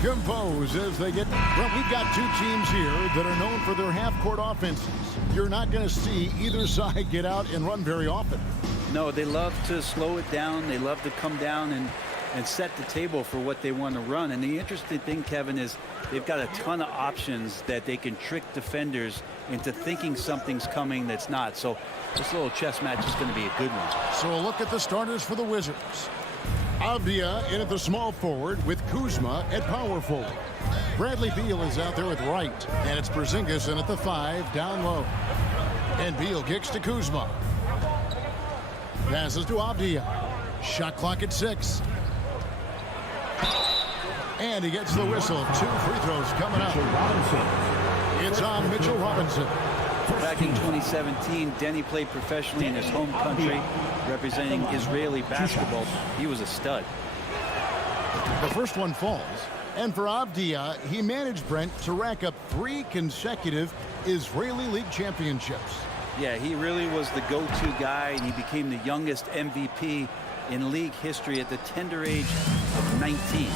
compose as they get... Well, we've got two teams here that are known for their half-court offenses. You're not going to see either side get out and run very often. No, they love to slow it down. They love to come down and set the table for what they want to run. And the interesting thing, Kevin, is they've got a ton of options that they can trick defenders into thinking something's coming that's not. So this little chess match is going to be a good one. So a look at the starters for the Wizards. Avdia in at the small forward with Kuzma at power forward. Bradley Beal is out there with Wright, and it's Porzingis in at the 5 down low. And Beal kicks to Kuzma. Passes to Avdia. Shot clock at 6. And he gets the whistle. 2 free throws coming up. It's on Mitchell Robinson. Back in 2017, Denny played professionally in his home country, representing Israeli basketball. He was a stud. The first one falls. And for Avdia, he managed, Brent, to rack up 3 consecutive Israeli League championships. Yeah, he really was the go-to guy, and he became the youngest MVP in league history at the tender age of 19.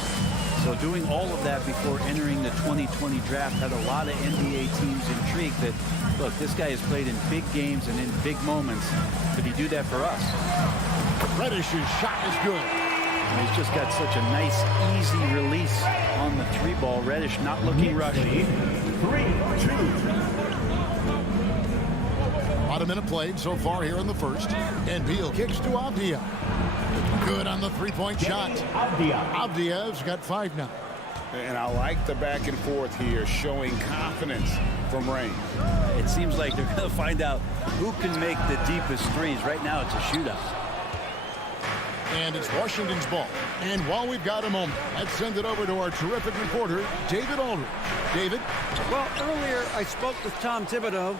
So doing all of that before entering the 2020 draft had a lot of NBA teams intrigued that, look, this guy has played in big games and in big moments. Could he do that for us? Reddish's shot is good. And he's just got such a nice, easy release on the 3-ball. Reddish not looking rushy. 3-2. About a minute played so far here in the first. And Beal kicks to Avdia. Good on the 3-point shot. Avdia's got 5 now. And I like the back and forth here, showing confidence from range. It seems like they're going to find out who can make the deepest threes. Right now it's a shootout. And it's Washington's ball. And while we've got a moment, let's send it over to our terrific reporter, David Aldridge. David? Well, earlier I spoke with Tom Thibodeau.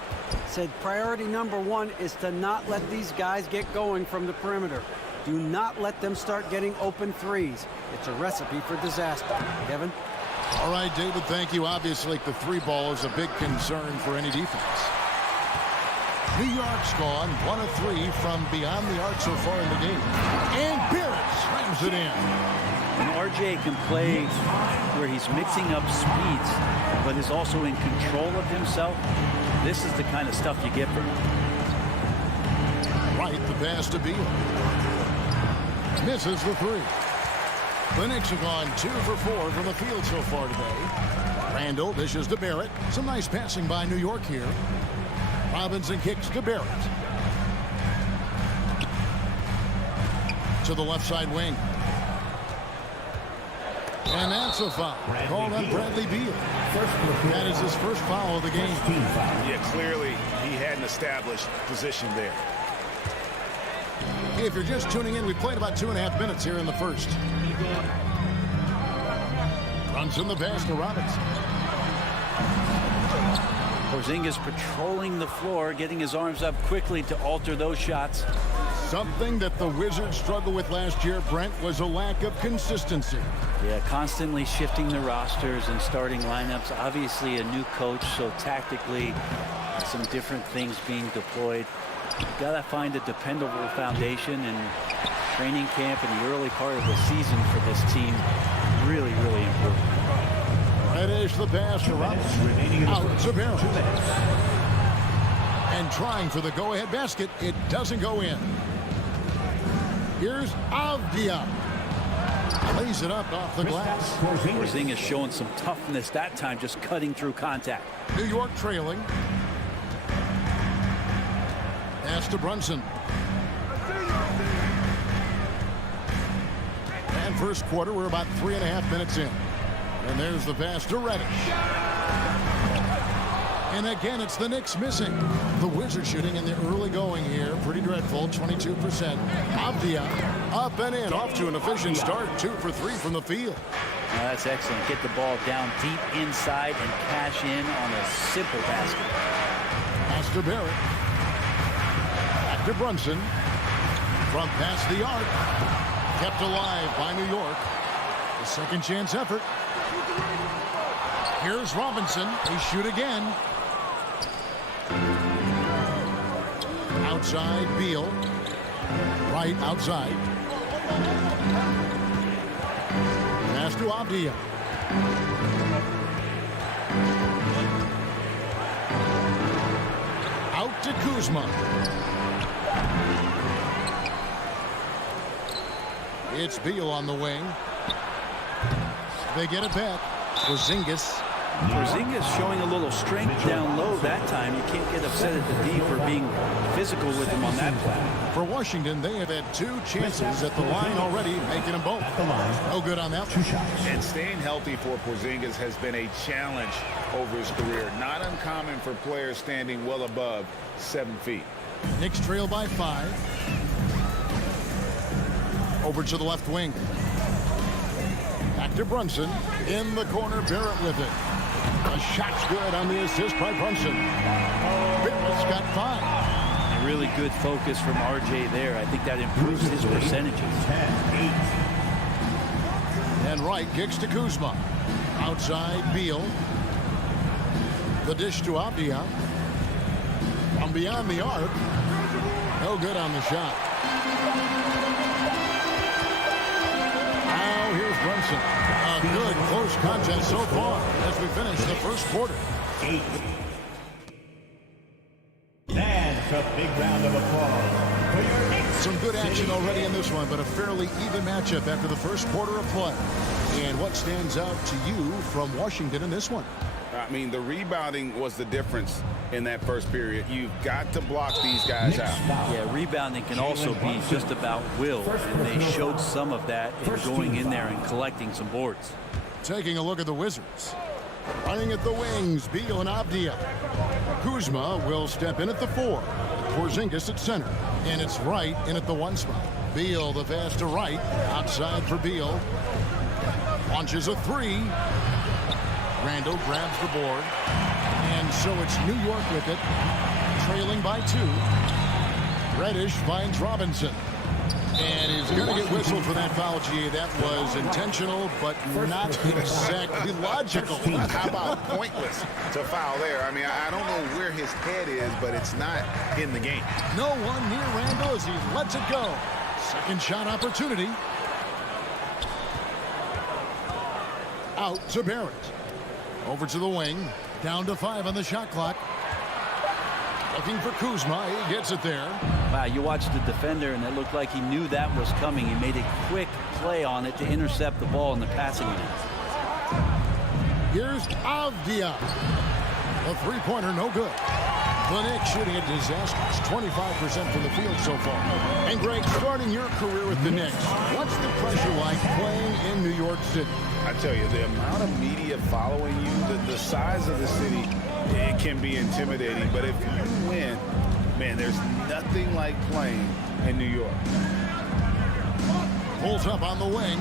Said priority number 1 is to not let these guys get going from the perimeter. Do not let them start getting open threes. It's a recipe for disaster. Kevin? All right, David, thank you. Obviously, the 3-ball is a big concern for any defense. New York's gone 1 of 3 from beyond the arc so far in the game. And Barrett slams it in. And RJ can play where he's mixing up speeds, but is also in control of himself. This is the kind of stuff you get from him. Right, the pass to Beal. Misses the 3. The Knicks have gone 2 for 4 from the field so far today. Randall dishes to Barrett. Some nice passing by New York here. Robinson kicks to Barrett. To the left side wing. And that's a foul. Called on Bradley Beal. That is his first foul of the game. Yeah, clearly he had an established position there. If you're just tuning in, we played about 2.5 minutes here in the first. Brunson the pass to Robinson. Porzingis patrolling the floor, getting his arms up quickly to alter those shots. Something that the Wizards struggled with last year, Brent, was a lack of consistency. Yeah, constantly shifting the rosters and starting lineups. Obviously a new coach, so tactically some different things being deployed. You've got to find a dependable foundation, and training camp in the early part of the season for this team really, really important. Reddish the pass to Robinson. Out to Barrett. And trying for the go-ahead basket. It doesn't go in. Here's Avdia. Lays it up off the glass. Porzingis showing some toughness that time, just cutting through contact. New York trailing. Pass to Brunson. And first quarter, we're about 3.5 minutes in. And there's the pass to Reddish. And again, it's the Knicks missing. The Wizards shooting in the early going here. Pretty dreadful, 22%. Avdia up and in, off to an efficient start. 2 for 3 from the field. That's excellent. Get the ball down deep inside and cash in on a simple basket. Pass to Barrett. Back to Brunson. From past the arc. Kept alive by New York. The second chance effort. Here's Robinson. They shoot again. Outside, Beal. Right outside. Pass to Avdia. Out to Kuzma. It's Beal on the wing. They get it back. Porzingis. Porzingis showing a little strength down low that time. You can't get upset at the D for being physical with him on that play. For Washington, they have had 2 chances at the line already, making them both. No good on that. 2 shots. And staying healthy for Porzingis has been a challenge over his career. Not uncommon for players standing well above 7 feet. Knicks trail by 5. Over to the left wing. Back to Brunson. In the corner, Barrett with it. The shot's good on the assist by Brunson. Barrett's got 5. And really good focus from RJ there. I think that improves his percentages. 10-8. And Wright kicks to Kuzma. Outside, Beal. The dish to Abdia. From beyond the arc. No good on the shot. Now here's Brunson. A good close contest so far as we finish the first quarter. 8. And a big round of applause for your Knicks. Some good action already in this one, but a fairly even matchup after the first quarter of play. And what stands out to you from Washington in this one? I mean, the rebounding was the difference in that first period. You've got to block these guys out. Yeah, rebounding can also be just about will, and they showed some of that in going in there and collecting some boards. Taking a look at the Wizards. Running at the wings, Beal and Abdia. Kuzma will step in at the 4. Porzingis at center. And it's Wright in at the 1 spot. Beal the pass to Wright. Outside for Beal. Launches a 3. Randall grabs the board. And so it's New York with it. Trailing by 2. Reddish finds Robinson. And he's going to get whistled for that foul, G. That was intentional, but not exactly logical. How about pointless to foul there? I mean, I don't know where his head is, but it's not in the game. No one near Randall as he lets it go. Second shot opportunity. Out to Barrett. Over to the wing. Down to 5 on the shot clock. Looking for Kuzma. He gets it there. Wow, you watched the defender, and it looked like he knew that was coming. He made a quick play on it to intercept the ball in the passing lane. Here's Avdia. The three-pointer, no good. The Knicks shooting a disastrous 25% from the field so far. And Greg, starting your career with the Knicks, what's the pressure like playing in New York City? I tell you, the amount of media following you, the size of the city, it can be intimidating. But if you win, man, there's nothing like playing in New York. Pulls up on the wing.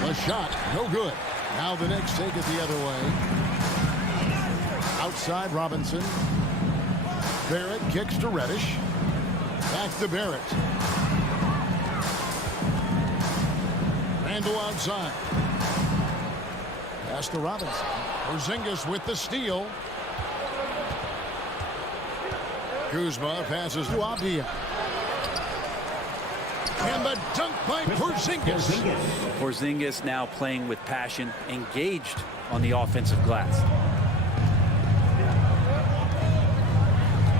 The shot, no good. Now the Knicks take it the other way. Outside Robinson. Barrett kicks to Reddish. Back to Barrett. Randall outside. Pass to Robinson. Porzingis with the steal. Kuzma passes to Abdia. And the dunk by Porzingis. Porzingis now playing with passion, engaged on the offensive glass.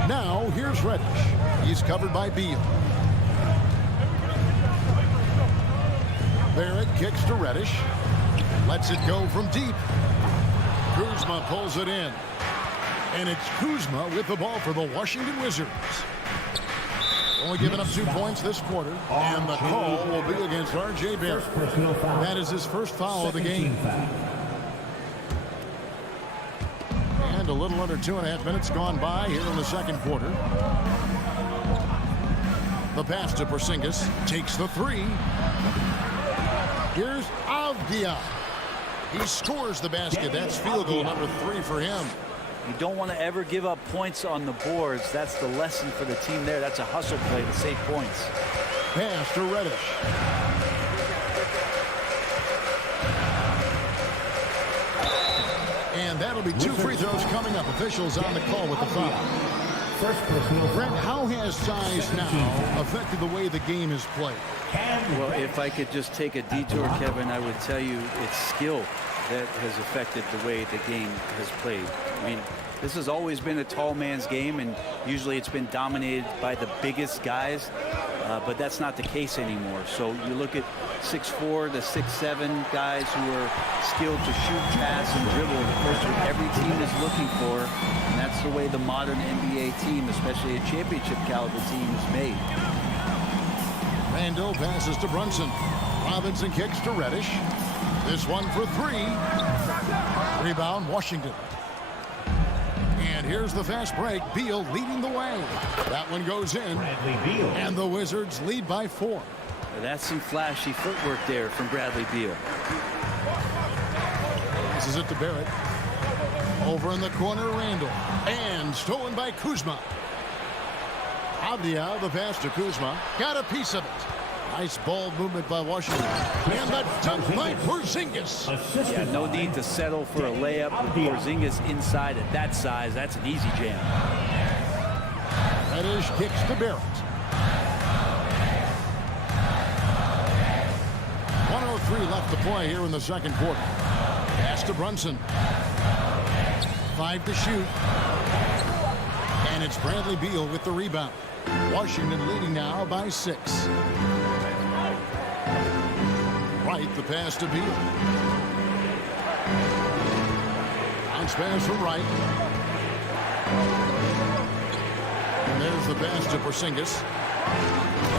Now here's Reddish. He's covered by Beal. Barrett kicks to Reddish. Lets it go from deep. Kuzma pulls it in. And it's Kuzma with the ball for the Washington Wizards. Only giving up 2 points this quarter. And the call will be against RJ Barrett. That is his first foul of the game. And a little under 2.5 minutes gone by here in the second quarter. The pass to Porzingis. Takes the 3. Here's Avdia. He scores the basket. That's field goal number 3 for him. You don't want to ever give up points on the boards. That's the lesson for the team there. That's a hustle play to save points. Pass to Reddish. And that'll be 2 free throws coming up. Officials on the call with the foul. Brent, how has size now affected the way the game is played? Well, if I could just take a detour, Kevin, I would tell you it's skill. that has affected the way the game has played. I mean, this has always been a tall man's game, and usually it's been dominated by the biggest guys, but that's not the case anymore. So you look at 6'4" to 6'7" guys who are skilled to shoot, pass, and dribble. That's what every team is looking for, and that's the way the modern NBA team, especially a championship caliber team, is made. Randall passes to Brunson. Robinson kicks to Reddish. This one for three. Rebound, Washington. And here's the fast break. Beal leading the way. That one goes in. Bradley Beal. And the Wizards lead by 4. That's some flashy footwork there from Bradley Beal. Passes it to Barrett. Over in the corner, Randall. And stolen by Kuzma. Avdia, the pass to Kuzma. Got a piece of it. Nice ball movement by Washington. And the dunk by Porzingis. Yeah, no need to settle for a layup with Porzingis inside at that size. That's an easy jam. Reddish kicks to Barrett. 1:03 left to play here in the second quarter. Pass to Brunson. 5 to shoot. And it's Bradley Beal with the rebound. Washington leading now by 6. Right, the pass to Beal. Bounce pass from Wright. And there's the pass to Porzingis.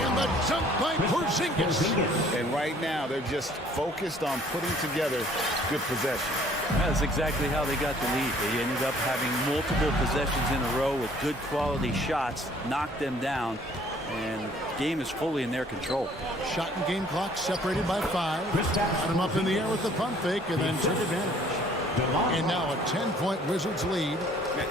And the dunk by Porzingis. And right now, they're just focused on putting together good possession. That's exactly how they got the lead. They ended up having multiple possessions in a row with good quality shots, knocked them down, and the game is fully in their control. Shot and game clock separated by 5. Got him up in the air with the pump fake and then took advantage. And now a 10-point Wizards lead.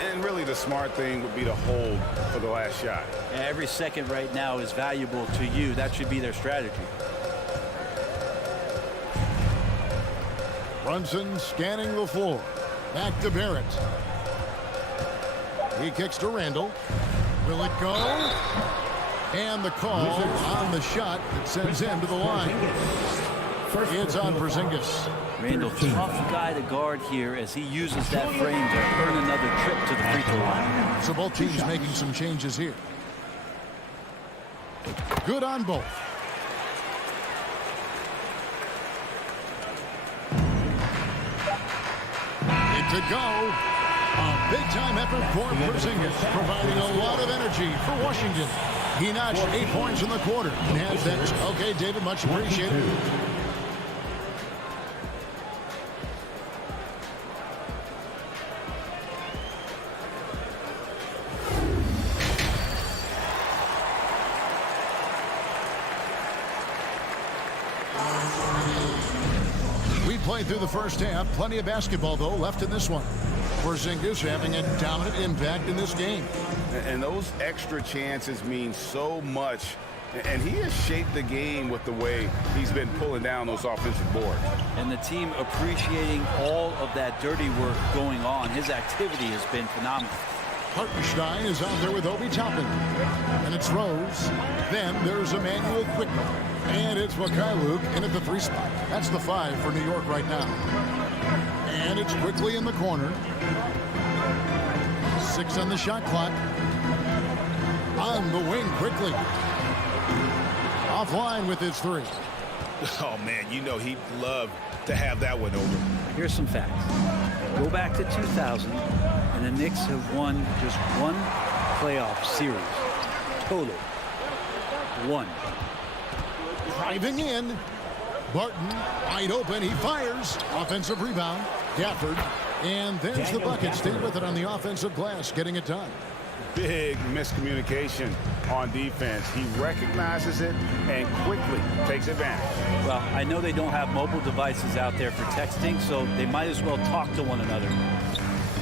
And really the smart thing would be to hold for the last shot. Every second right now is valuable to you. That should be their strategy. Brunson scanning the floor. Back to Barrett. He kicks to Randall. Will it go? And the call on the shot that sends him to the line. It's on Porzingis. Randall, tough guy to guard here as he uses that frame to earn another trip to the free throw line. So both teams making some changes here. Good on both. To go. A big-time effort for Porzingis, providing a lot of energy for Washington. He notched 8 points in the quarter and has that. Okay, David, much appreciated. We played through the first half. Plenty of basketball, though, left in this one. Porzingis having a dominant impact in this game. And those extra chances mean so much. And he has shaped the game with the way he's been pulling down those offensive boards. And the team appreciating all of that dirty work going on. His activity has been phenomenal. Hartenstein is out there with Obi Toppin. And it's Rose. Then there's Emmanuel Quickly. And it's Mikhailuk in at the 3 spot. That's the 5 for New York right now. And it's Quickly in the corner. 6 on the shot clock. On the wing, Quickly. Offline with his 3. Oh, man, you know he'd love to have that one over. Here's some facts. Go back to 2000, and the Knicks have won just 1 playoff series. Total. 1. Driving in. Barton wide open. He fires. Offensive rebound. Gafford. And there's the bucket. Stay with it on the offensive glass. Getting it done. Big miscommunication on defense. He recognizes it and quickly takes advantage. Well, I know they don't have mobile devices out there for texting, so they might as well talk to one another.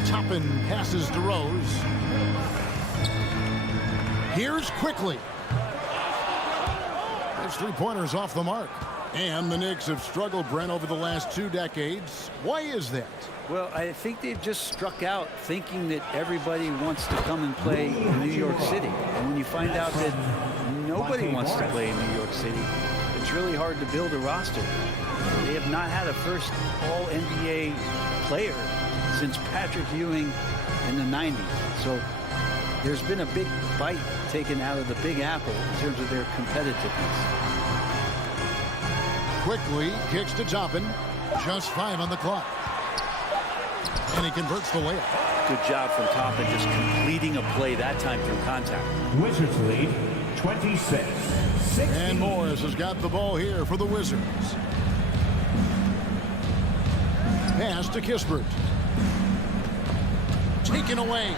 Toppin passes to Rose. Here's Quickly. His 3-pointers off the mark. And the Knicks have struggled, Brent, over the last 2 decades. Why is that? Well, I think they've just struck out thinking that everybody wants to come and play in New York City. And when you find out that nobody wants to play in New York City, it's really hard to build a roster. They have not had a first All-NBA player since Patrick Ewing in the 90s. So there's been a big bite taken out of the Big Apple in terms of their competitiveness. Quickly kicks to Toppin. Just 5 on the clock. And he converts the layup. Good job from Toppin, just completing a play that time through contact. Wizards lead 26-16. And Morris has got the ball here for the Wizards. Pass to Kispert. Taken away.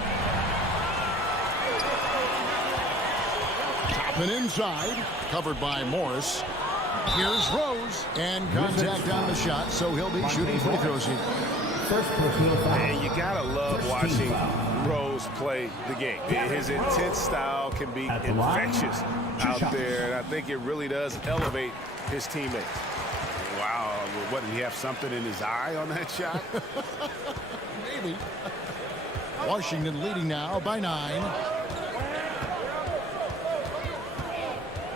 Toppin inside. Covered by Morris. Here's Rose. And contact on the shot, so he'll be shooting free throws here. First personal foul. And you gotta love First watching team foul. Rose play the game. His intense style can be infectious out there, and I think it really does elevate his teammates. Wow, what, did he have something in his eye on that shot? Maybe. Washington leading now by 9.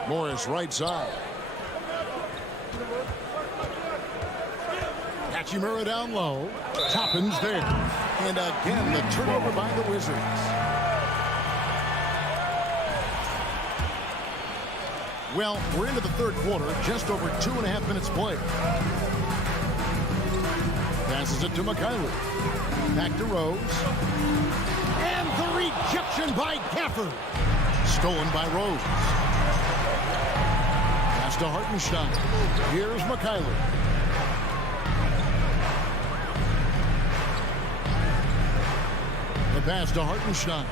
Morris right side. Hachimura down low. Toppin's there. And again, the turnover by the Wizards. Well, we're into the third quarter. Just over 2.5 minutes played. Passes it to Mikhailuk. Back to Rose. And the rejection by Gafford. Stolen by Rose. Pass to Hartenstein. Here's Mikhailuk. The pass to Hartenstein.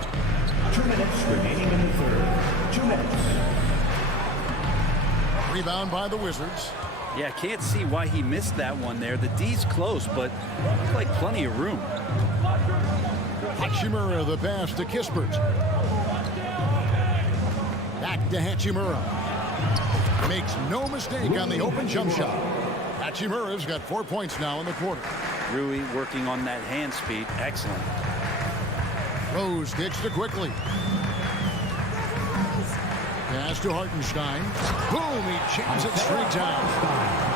2 minutes remaining in the third. 2 minutes. Rebound by the Wizards. Yeah, can't see why he missed that one there. The D's close, but looks like plenty of room. Hachimura, the pass to Kispert. Back to Hachimura. Makes no mistake on the open jump shot. Hachimura's got 4 points now in the quarter. Rui working on that hand speed. Excellent. Rose kicks to Quickly. Pass to Hartenstein. Boom, he jams it straight down.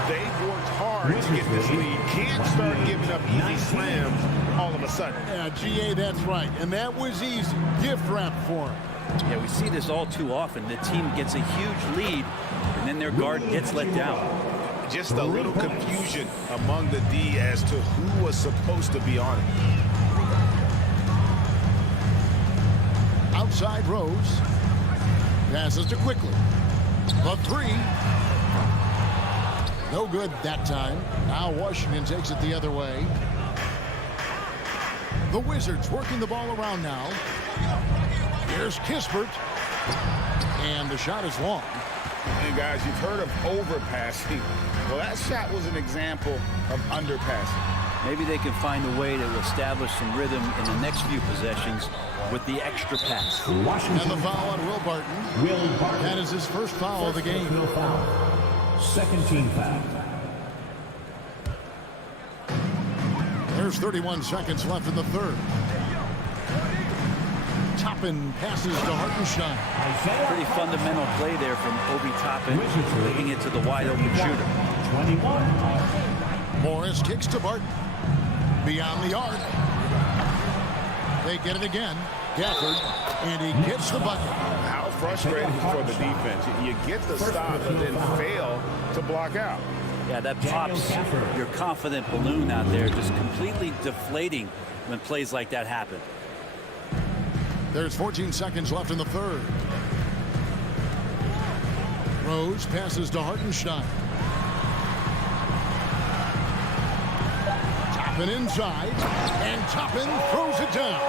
They've worked hard to get this lead. Can't start giving up easy slams all of a sudden. Yeah, GA, that's right. And that was easy. Gift wrap for him. Yeah, we see this all too often. The team gets a huge lead, and then their guard gets let down. Just a little confusion among the D as to who was supposed to be on it. Outside Rose. Passes to Quickly. The 3. No good that time. Now Washington takes it the other way. The Wizards working the ball around now. Here's Kispert. And the shot is long. And guys, you've heard of overpassing. Well, that shot was an example of underpassing. Maybe they can find a way to establish some rhythm in the next few possessions with the extra pass. And the foul on Will Barton. That is his first foul of the game. Foul. Second team foul. There's 31 seconds left in the third. Toppin passes to Hartenstein. Pretty fundamental play there from Obi Toppin, looking it to the wide open shooter. 21. Morris kicks to Barton. Beyond the arc. They get it again. Gafford. And he gets the bucket. How frustrating for the defense. You get the stop and then fail to block out. Yeah, that pops your confident balloon out there, just completely deflating when plays like that happen. There's 14 seconds left in the third. Rose passes to Hartenstein. Toppin inside, and Toppin throws it down.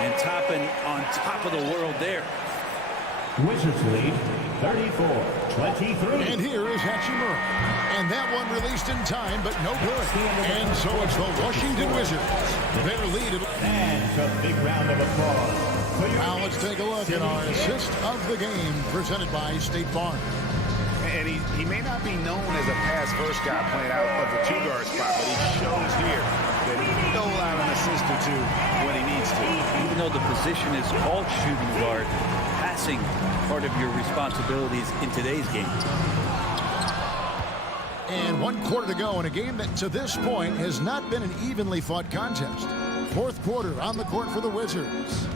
And Toppin on top of the world there. Wizards lead 34-23. And here is Hachimura. And that one released in time, but no good. And so it's the Washington Wizards. Their lead. And a big round of applause. Now let's take a look at our assist of the game presented by State Farm. And he may not be known as a pass-first guy playing out of the two-guard spot, but he shows here that he can dole out an assist or two when he needs to. Even though the position is called shooting guard, passing part of your responsibilities in today's game. And 1 quarter to go in a game that to this point has not been an evenly fought contest. 4th quarter on the court for the Wizards.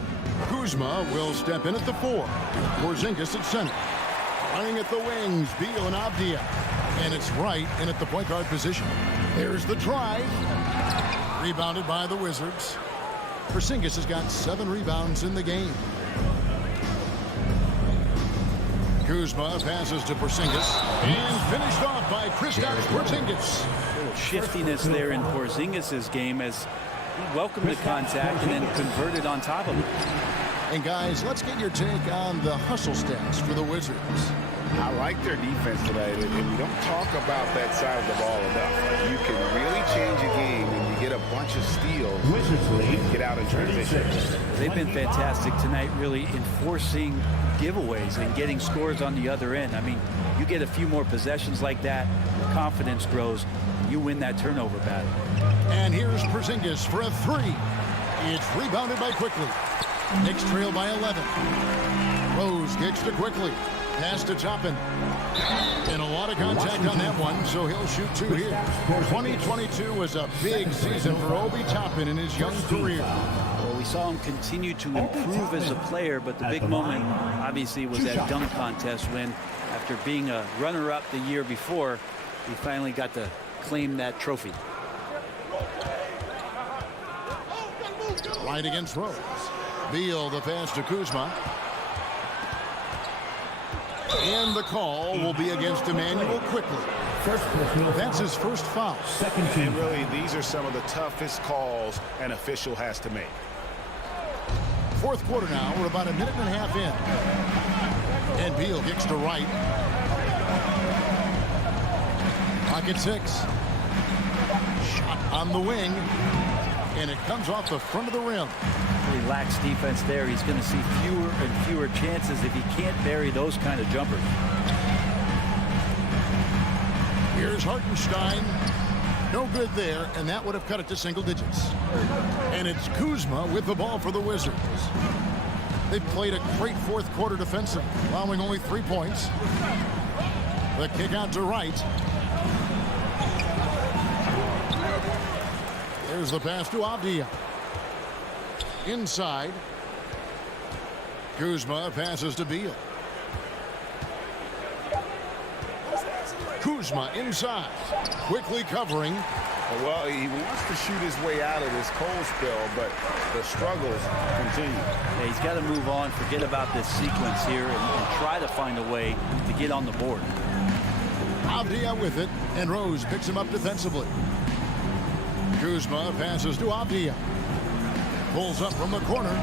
Kuzma will step in at the 4. Porzingis at center. Running at the wings, Beal and Avdia. And it's Wright in at the point guard position. There's the drive. Rebounded by the Wizards. Porzingis has got 7 rebounds in the game. Kuzma passes to Porzingis. And finished off by Kristaps Porzingis. A little shiftiness there in Porzingis' game as he welcomed the contact and then converted on top of it. And guys, let's get your take on the hustle stats for the Wizards. I like their defense tonight, and we don't talk about that side of the ball enough. You can really change a game when you get a bunch of steals and get out in transition. They've been fantastic tonight, really enforcing giveaways and getting scores on the other end. I mean, you get a few more possessions like that, confidence grows, you win that turnover battle. And here's Porzingis for a 3. It's rebounded by Quickly. Knicks trail by 11. Rose kicks to Quickly. Pass to Toppin. And a lot of contact on that one, so he'll shoot 2 here. 2022 was a big season for Obi Toppin in his young career. Well, we saw him continue to improve as a player, but the big moment obviously was that dunk contest when, after being a runner-up the year before, he finally got to claim that trophy. Right against Rose. Beal the pass to Kuzma. And the call will be against Emmanuel Quickly. That's his first foul. And really, these are some of the toughest calls an official has to make. 4th quarter now. We're about a minute and a half in. And Beal kicks to Wright. Pocket 6. Shot on the wing. And it comes off the front of the rim. Lax defense there. He's going to see fewer and fewer chances if he can't bury those kind of jumpers. Here's Hartenstein. No good there, and that would have cut it to single digits. And it's Kuzma with the ball for the Wizards. They've played a great 4th quarter defensive, allowing only 3 points. The kick out to Wright. There's the pass to Avdia. Inside. Kuzma passes to Beal. Kuzma inside. Quickly covering. Well, he wants to shoot his way out of this cold spell, but the struggles continue. Yeah, he's got to move on, forget about this sequence here, and try to find a way to get on the board. Avdia with it, and Rose picks him up defensively. Kuzma passes to Avdia. Pulls up from the corner.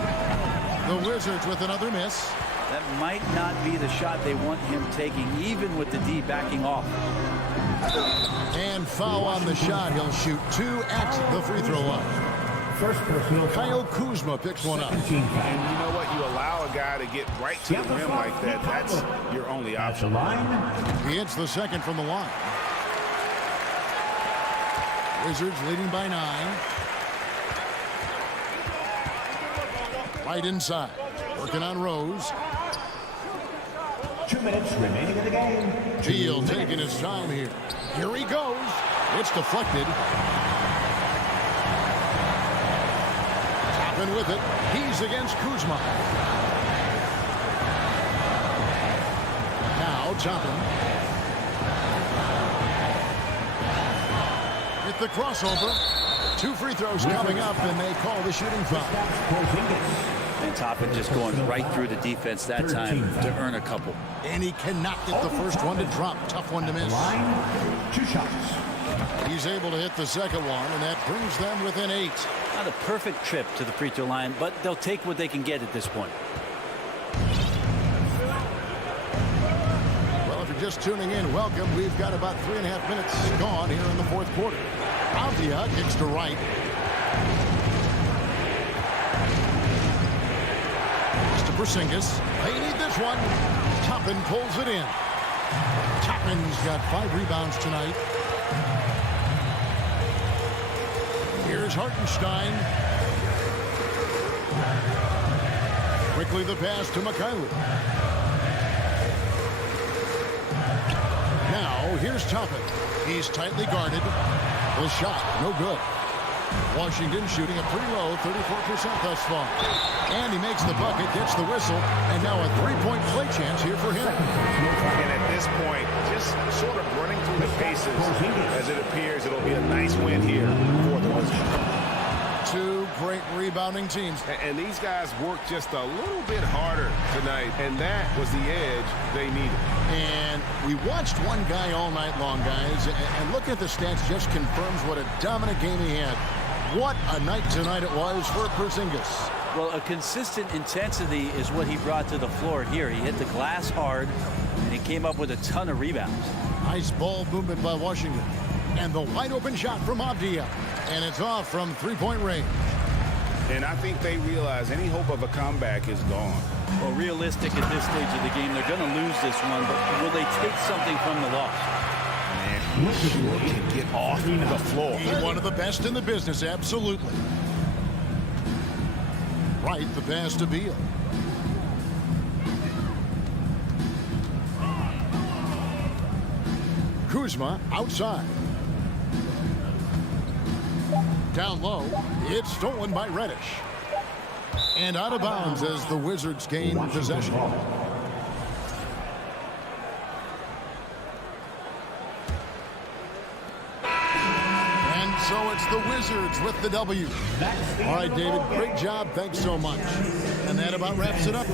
The Wizards with another miss. That might not be the shot they want him taking, even with the D backing off. And foul on the shot. He'll shoot 2 at the free throw line. First personal Kyle Kuzma picks one up. And you know what? You allow a guy to get right to the rim like that. That's your only option. He hits the second from the line. Wizards leading by 9. Right inside. Working on Rose. 2 minutes remaining in the game. Beal taking his time here. Here he goes. It's deflected. Toppin with it. He's against Kuzma. Now Toppin. With the crossover. 2 free throws coming up, and they call the shooting foul. And Toppin just going right through the defense that time to earn a couple. And he cannot get the first one to drop. Tough one to miss. 2 shots. He's able to hit the second one, and that brings them within 8. Not a perfect trip to the free throw line, but they'll take what they can get at this point. Well, if you're just tuning in, welcome. We've got about 3.5 minutes gone here in the 4th quarter. Avdia kicks to Wright. To Porzingis. They need this one. Toppin pulls it in. Toppin's got 5 rebounds tonight. Here's Hartenstein. Quickly the pass to Mikhailuk. Now, here's Toppin. He's tightly guarded. The shot, no good. Washington shooting a pretty low 34% thus far. And he makes the bucket, gets the whistle, and now a three-point play chance here for him. And at this point, just sort of running through the paces as it appears it'll be a nice win here for the Wizards. Two great rebounding teams. And these guys worked just a little bit harder tonight, and that was the edge they needed. And we watched one guy all night long, guys, and looking at the stats just confirms what a dominant game he had. What a night tonight it was for Porzingis. Well, a consistent intensity is what he brought to the floor here. He hit the glass hard, and he came up with a ton of rebounds. Nice ball movement by Washington. And the wide-open shot from Abdia. And it's off from three-point range. And I think they realize any hope of a comeback is gone. Well, realistic at this stage of the game, they're going to lose this one, but will they take something from the loss? Man, he sure can get off the floor. He's one of the best in the business, absolutely. Right, the pass to Beal. Kuzma outside. Down low, it's stolen by Reddish. And out of bounds as the Wizards gain possession. And so it's the Wizards with the W. All right, David, great job. Thanks so much. And that about wraps it up.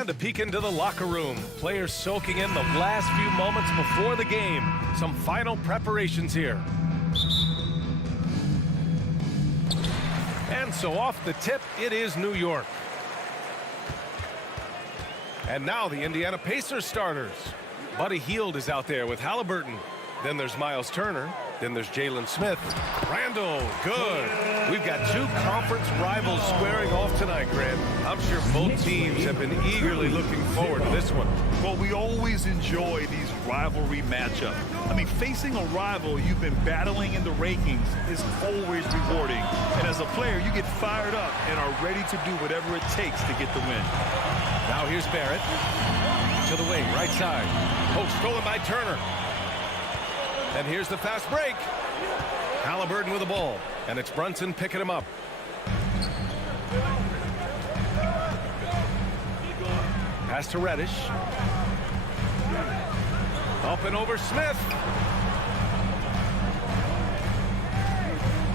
And a peek into the locker room. Players soaking in the last few moments before the game. Some final preparations here. And so off the tip, it is New York. And now the Indiana Pacers starters. Buddy Hield is out there with Halliburton. Then there's Miles Turner. Then there's Jalen Smith. Randall, good. We've got two conference rivals squaring off tonight, Grant. I'm sure both teams have been eagerly looking forward to this one. Well, we always enjoy these rivalry matchups. I mean, facing a rival you've been battling in the rankings is always rewarding. And as a player, you get fired up and are ready to do whatever it takes to get the win. Now here's Barrett. To the wing, right side. Post stolen by Turner. And here's the fast break. Halliburton with the ball. And it's Brunson picking him up. Pass to Reddish. Up and over Smith.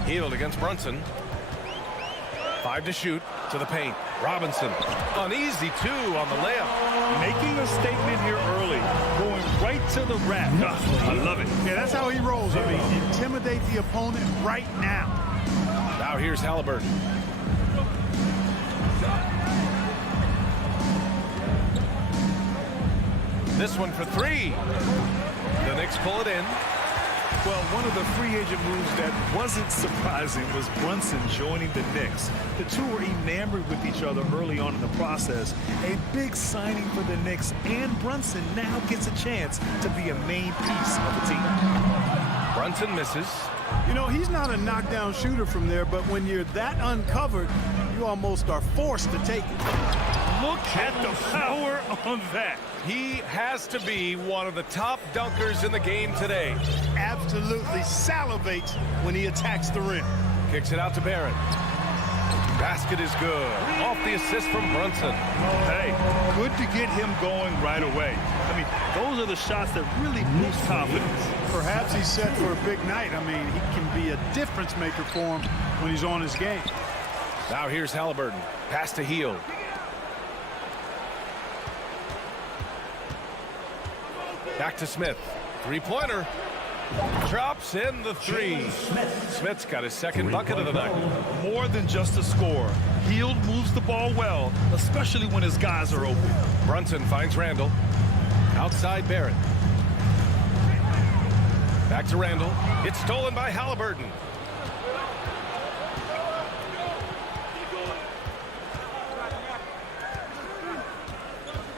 Hield against Brunson. 5 to shoot. To the paint. Robinson. An easy 2 on the layup. Making a statement here early. Going right to the rack. I love it. Yeah, that's how he rolls. I mean, intimidate the opponent right now. Now here's Halliburton. This one for three. The Knicks pull it in. Well, one of the free agent moves that wasn't surprising was Brunson joining the Knicks. The two were enamored with each other early on in the process. A big signing for the Knicks, and Brunson now gets a chance to be a main piece of the team. Brunson misses. You know, he's not a knockdown shooter from there, but when you're that uncovered, you almost are forced to take it. Look at the power on that. He has to be one of the top dunkers in the game today. Absolutely salivates when he attacks the rim. Kicks it out to Barrett. Basket is good. Off the assist from Brunson. Hey, good to get him going right away. I mean, those are the shots that really boost confidence. Perhaps he's set for a big night. I mean, he can be a difference maker for him when he's on his game. Now here's Haliburton. Pass to Hield. Back to Smith. Three-pointer. Drops in the three. Smith's got his second bucket of the night. More than just a score. Hield moves the ball well, especially when his guys are open. Brunson finds Randall. Outside Barrett. Back to Randall. It's stolen by Haliburton.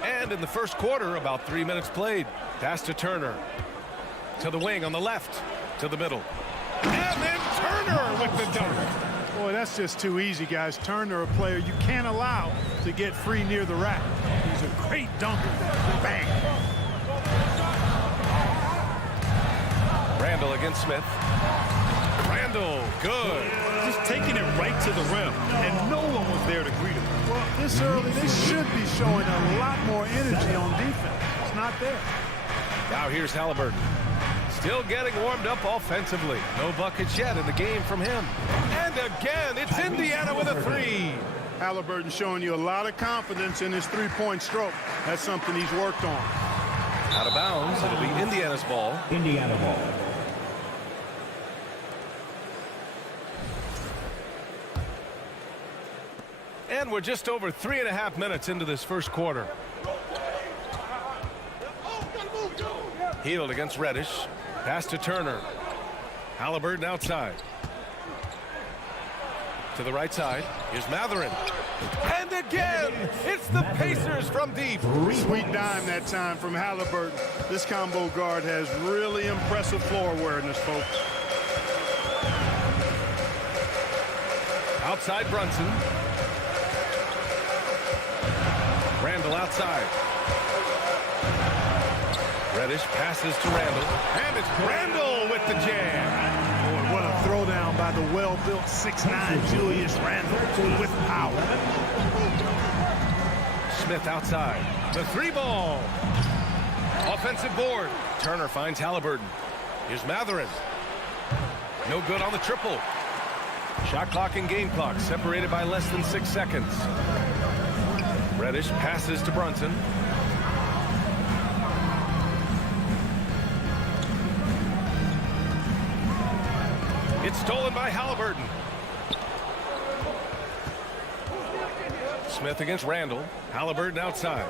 And in the first quarter, about 3 minutes played. Pass to Turner. To the wing on the left. To the middle. And then Turner with the dunk. Boy, that's just too easy, guys. Turner, a player you can't allow to get free near the rack. He's a great dunker. Bang. Randall against Smith. Randall, good. Just taking it right to the rim, and no one was there to greet him. Well, this early, they should be showing a lot more energy on defense. It's not there. Now here's Haliburton. Still getting warmed up offensively. No buckets yet in the game from him. And again, it's Indiana with a three. Haliburton showing you a lot of confidence in his three-point stroke. That's something he's worked on. Out of bounds. It'll be Indiana's ball. Indiana ball. And we're just over 3.5 minutes into this first quarter. Hield against Reddish. Pass to Turner. Haliburton outside. To the right side. Here's Matherin. And again, it's the Pacers from deep. Sweet dime that time from Haliburton. This combo guard has really impressive floor awareness, folks. Outside Brunson. Randall outside. Reddish passes to Randall. And it's Randall with the jam. Boy, what a throwdown by the well-built 6'9" Julius Randall with power. Smith outside. The three ball. Offensive board. Turner finds Haliburton. Here's Matherin. No good on the triple. Shot clock and game clock separated by less than 6 seconds. Reddish passes to Brunson. It's stolen by Haliburton. Smith against Randall. Haliburton outside.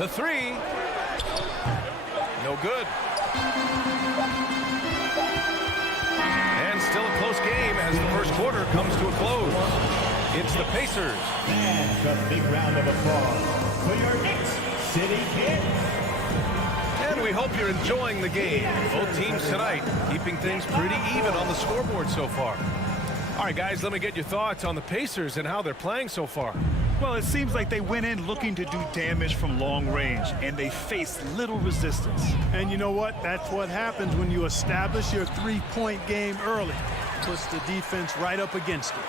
The three. No good. And still a close game as the first quarter comes to a close. It's the Pacers. And a big round of applause for your Knicks City Kid. And we hope you're enjoying the game. Both teams tonight keeping things pretty even on the scoreboard so far. All right, guys, let me get your thoughts on the Pacers and how they're playing so far. Well, it seems like they went in looking to do damage from long range, and they faced little resistance. And you know what? That's what happens when you establish your three-point game early. Puts the defense right up against it.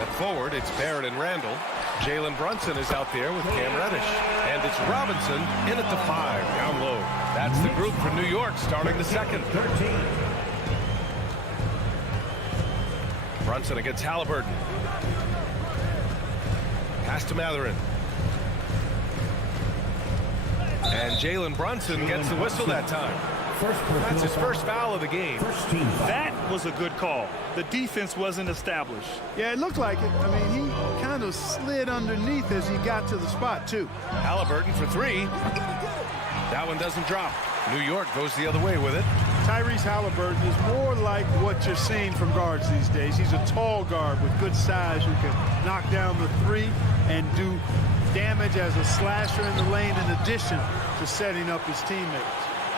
At forward, it's Barrett and Randall. Jalen Brunson is out there with Cam Reddish. And it's Robinson in at the 5, down low. That's the group for New York starting the second. 13. Brunson against Haliburton. Pass to Matherin. And Jalen Brunson gets the whistle that time. That's his first foul of the game. That was a good call. The defense wasn't established. Yeah, it looked like it. I mean, he kind of slid underneath as he got to the spot, too. Haliburton for three. That one doesn't drop. New York goes the other way with it. Tyrese Halliburton is more like what you're seeing from guards these days. He's a tall guard with good size who can knock down the three and do damage as a slasher in the lane in addition to setting up his teammates.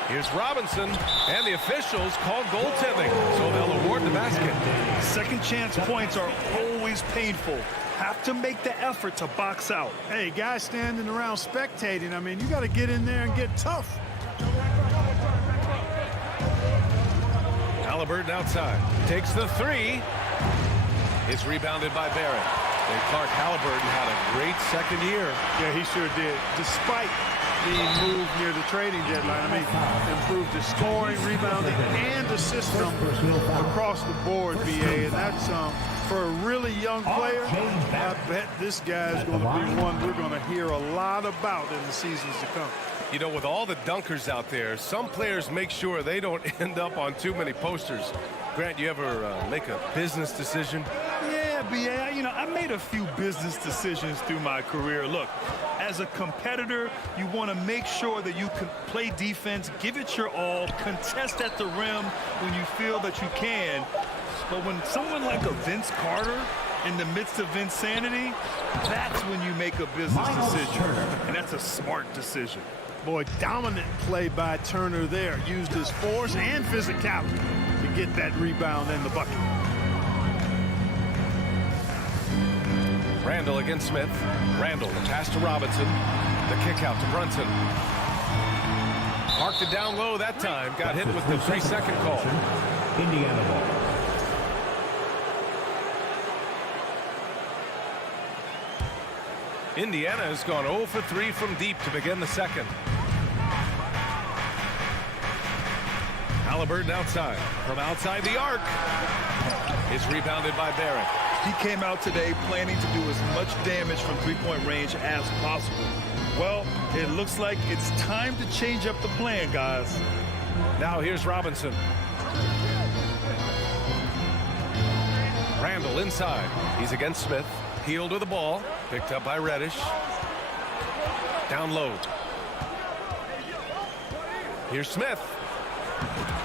Here's Robinson, and the officials call goaltending, so they'll award the basket. Second chance points are always painful. Have to make the effort to box out. Hey, guys standing around spectating, I mean, you got to get in there and get tough. Halliburton outside. Takes the three. It's rebounded by Barrett. And Clark Halliburton had a great second year. Yeah, he sure did. Despite being moved near the trading deadline, I mean, improved his scoring, rebounding, and assist numbers across the board, BA. And that's, for a really young player, I bet this guy's going to be one we're going to hear a lot about in the seasons to come. You know, with all the dunkers out there, some players make sure they don't end up on too many posters. Grant, you ever make a business decision? Yeah, BA, you know, I made a few business decisions through my career. Look, as a competitor, you want to make sure that you can play defense, give it your all, contest at the rim when you feel that you can. But when someone like a Vince Carter in the midst of insanity, that's when you make a business decision. And that's a smart decision. Boy, dominant play by Turner there. Used his force and physicality to get that rebound and the bucket. Randall against Smith. Randall, the pass to Robinson. The kick out to Brunson. Marked it down low that time. Got hit with the 3-second call. Indiana ball. Indiana has gone 0 for 3 from deep to begin the second. Halliburton outside. From outside the arc. Is rebounded by Barrett. He came out today planning to do as much damage from three-point range as possible. Well, it looks like it's time to change up the plan, guys. Now here's Robinson. Randall inside. He's against Smith. Healed with the ball. Picked up by Reddish. Down low. Here's Smith.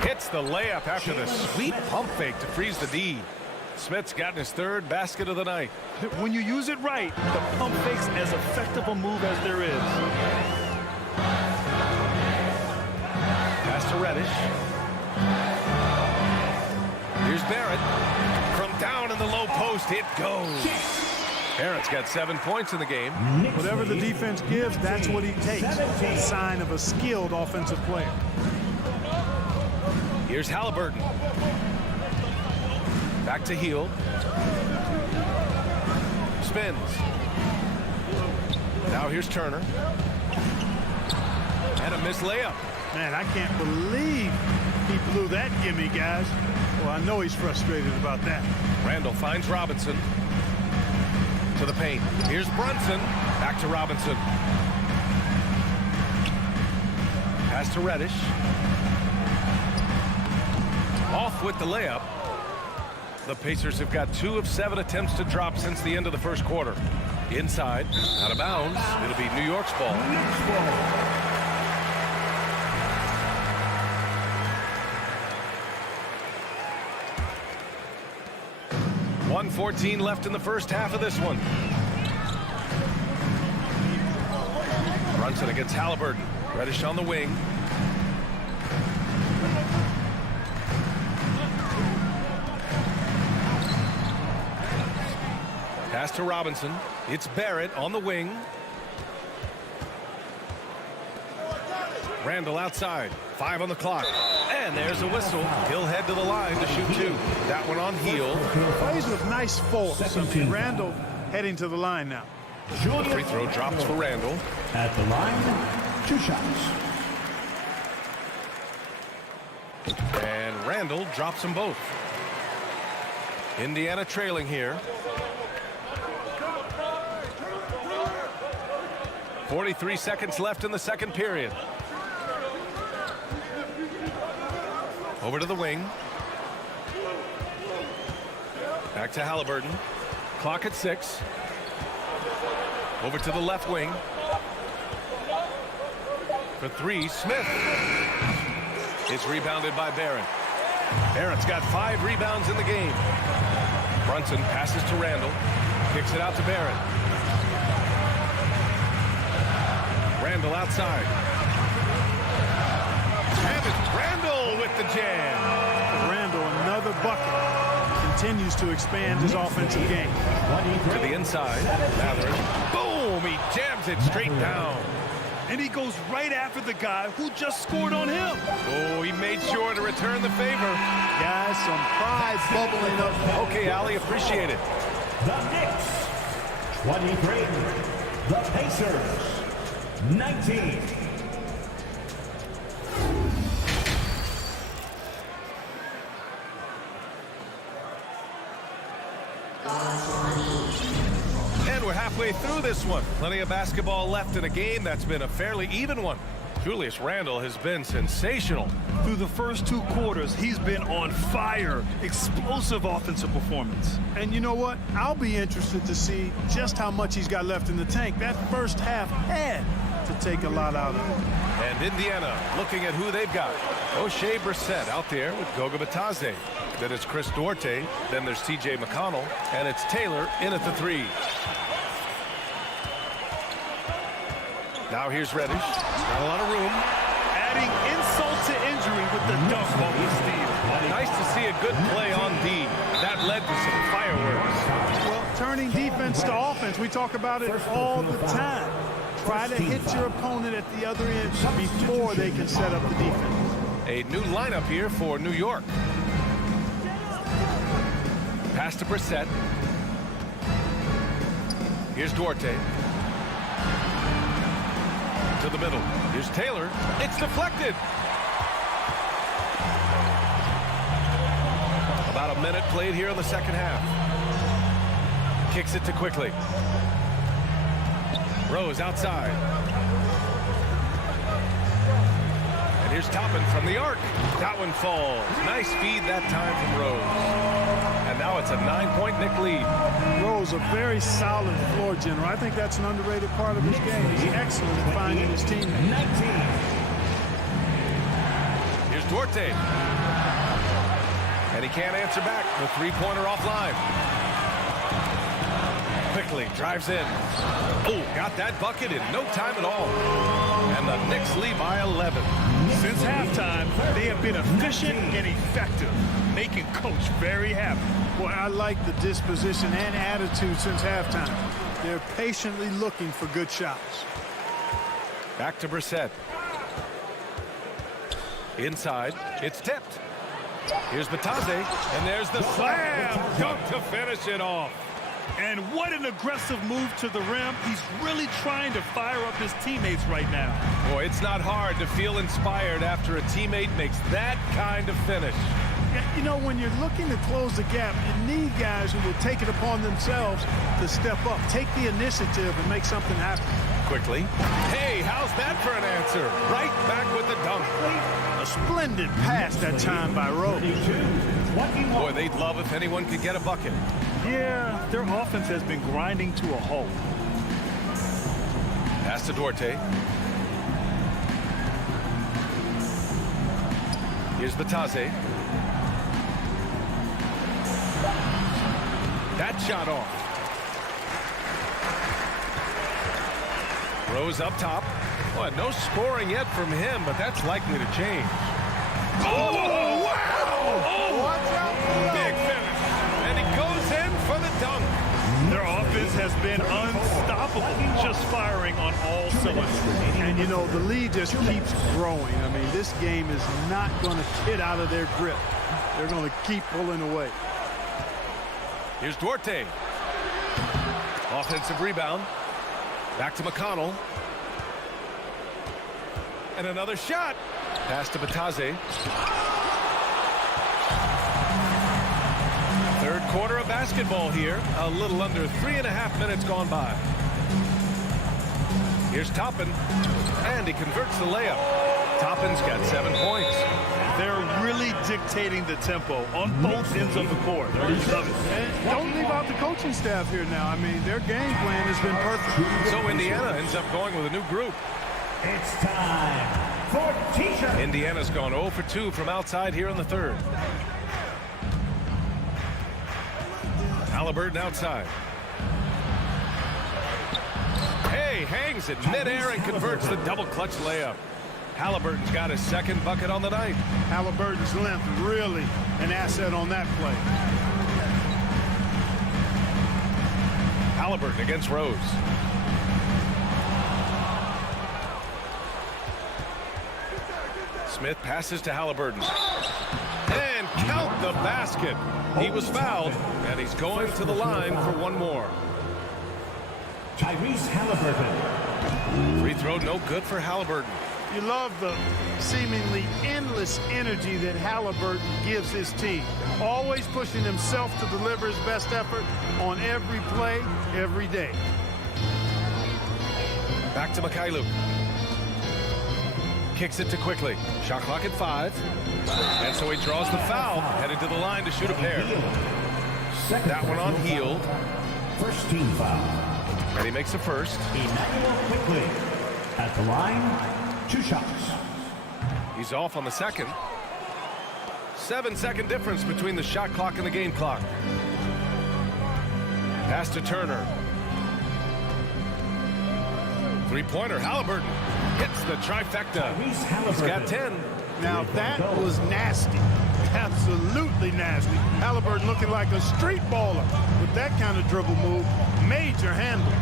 Hits the layup after the sweet pump fake to freeze the D. Smith's gotten his third basket of the night. When you use it right, the pump fake's as effective a move as there is. Pass to Reddish. Here's Barrett. From down in the low post, it goes. Barrett's got 7 points in the game. Whatever the defense gives, that's what he takes. A sign of a skilled offensive player. Here's Halliburton. Back to heel. Spins. Now here's Turner. And a missed layup. Man, I can't believe he blew that gimme, guys. Well, I know he's frustrated about that. Randall finds Robinson. To the paint. Here's Brunson. Back to Robinson. Pass to Reddish. Off with the layup. The Pacers have got 2 of 7 attempts to drop since the end of the first quarter. Inside, out of bounds. It'll be New York's ball. 1:14 left in the first half of this one. Brunson against Halliburton. Reddish on the wing. Pass to Robinson. It's Barrett on the wing. Randall outside. 5 on the clock. And there's a whistle. He'll head to the line to shoot 2. That one on heel. Plays with nice force. I mean, Randall heading to the line now. The free throw drops for Randall. At the line, 2 shots. And Randall drops them both. Indiana trailing here. 43 seconds left in the second period. Over to the wing. Back to Halliburton. Clock at 6. Over to the left wing. For three, Smith. It's rebounded by Barrett. Barrett's got 5 rebounds in the game. Brunson passes to Randall. Kicks it out to Barrett. Randall outside. And it's Randall with the jam. Randall, another bucket. Continues to expand his offensive game. To the inside. Matherin. Boom! He jams it straight down. And he goes right after the guy who just scored on him. Oh, he made sure to return the favor. Guys, some pride bubbling up. Okay, Ali, appreciate it. The Knicks, 23. The Pacers, 19. And we're halfway through this one. Plenty of basketball left in a game that's been a fairly even one. Julius Randle has been sensational. Through the first 2 quarters, he's been on fire. Explosive offensive performance. And you know what? I'll be interested to see just how much he's got left in the tank. That first half had to take a lot out of him. And Indiana looking at who they've got. O'Shea Brissett out there with Goga Bitadze. Then it's Chris Duarte. Then there's TJ McConnell. And it's Taylor in at the 3. Now here's Reddish. Not a lot of room. Adding insult to injury with the dunk off the steal. Nice to see a good play on D. That led to some fireworks. Well, turning defense to offense, we talk about it all the time. Try to hit your opponent at the other end before they can set up the defense. A new lineup here for New York. Pass to Brissett. Here's Duarte. To the middle. Here's Taylor. It's deflected. About a minute played here in the second half. Kicks it to Quickly. Rose outside. And here's Toppin from the arc. That one falls. Nice feed that time from Rose. And now it's a 9-point Knick lead. Rose, a very solid floor general. I think that's an underrated part of his game. He's excellent at finding his teammates. Here's Duarte. And he can't answer back. The 3-pointer offline. Quickly drives in. Oh, got that bucket in no time at all. And the Knicks lead by 11. Since halftime, they have been efficient and effective, making Coach very happy. Boy, I like the disposition and attitude since halftime. They're patiently looking for good shots. Back to Brissett. Inside, it's tipped. Here's Bitadze, and there's the slam dunk to finish it off. And what an aggressive move to the rim. He's really trying to fire up his teammates right now. Boy, it's not hard to feel inspired after a teammate makes that kind of finish. You know, when you're looking to close the gap, you need guys who will take it upon themselves to step up, take the initiative, and make something happen. Quickly. Hey, how's that for an answer? Right back with the dunk. A splendid pass that time by Rose. Boy, they'd love if anyone could get a bucket. Yeah, their offense has been grinding to a halt. Pass to Duarte. Here's Bitadze. That shot off. Rose up top. Well, no scoring yet from him, but that's likely to change. Oh, wow! Oh, watch out! Big finish. And he goes in for the dunk. Their offense has been unstoppable, just firing on all cylinders. And, you know, the lead just keeps growing. I mean, this game is not going to get out of their grip. They're going to keep pulling away. Here's Duarte. Offensive rebound. Back to McConnell. And another shot. Pass to Bitadze. Third quarter of basketball here. A little under 3.5 minutes gone by. Here's Toppin. And he converts the layup. Toppin's got 7 points. They're really dictating the tempo on both ends of the court. And don't leave out the coaching staff here now. I mean, their game plan has been perfect. So Indiana ends up going with a new group. It's time Indiana's gone 0 for 2 from outside here in the third. Halliburton outside. Hey, hangs it midair and converts the double clutch layup. Halliburton's got his second bucket on the night. Halliburton's length really an asset on that play. Halliburton against Rose. Smith passes to Halliburton. And count the basket. He was fouled, and he's going to the line for one more. Tyrese Halliburton. Free throw no good for Halliburton. You love the seemingly endless energy that Halliburton gives his team. Always pushing himself to deliver his best effort on every play, every day. Back to Mikhailuk. Kicks it to Quickly. Shot clock at 5. And so he draws the foul, headed to the line to shoot a pair. That one on Hield. First team foul. And he makes the first. Emmanuel Quickly at the line, 2 shots. He's off on the second. 7-second difference between the shot clock and the game clock. Pass to Turner. Three-pointer, Halliburton hits the trifecta. He's got 10. Now that was nasty. Absolutely nasty. Halliburton looking like a street baller with that kind of dribble move. Major handles.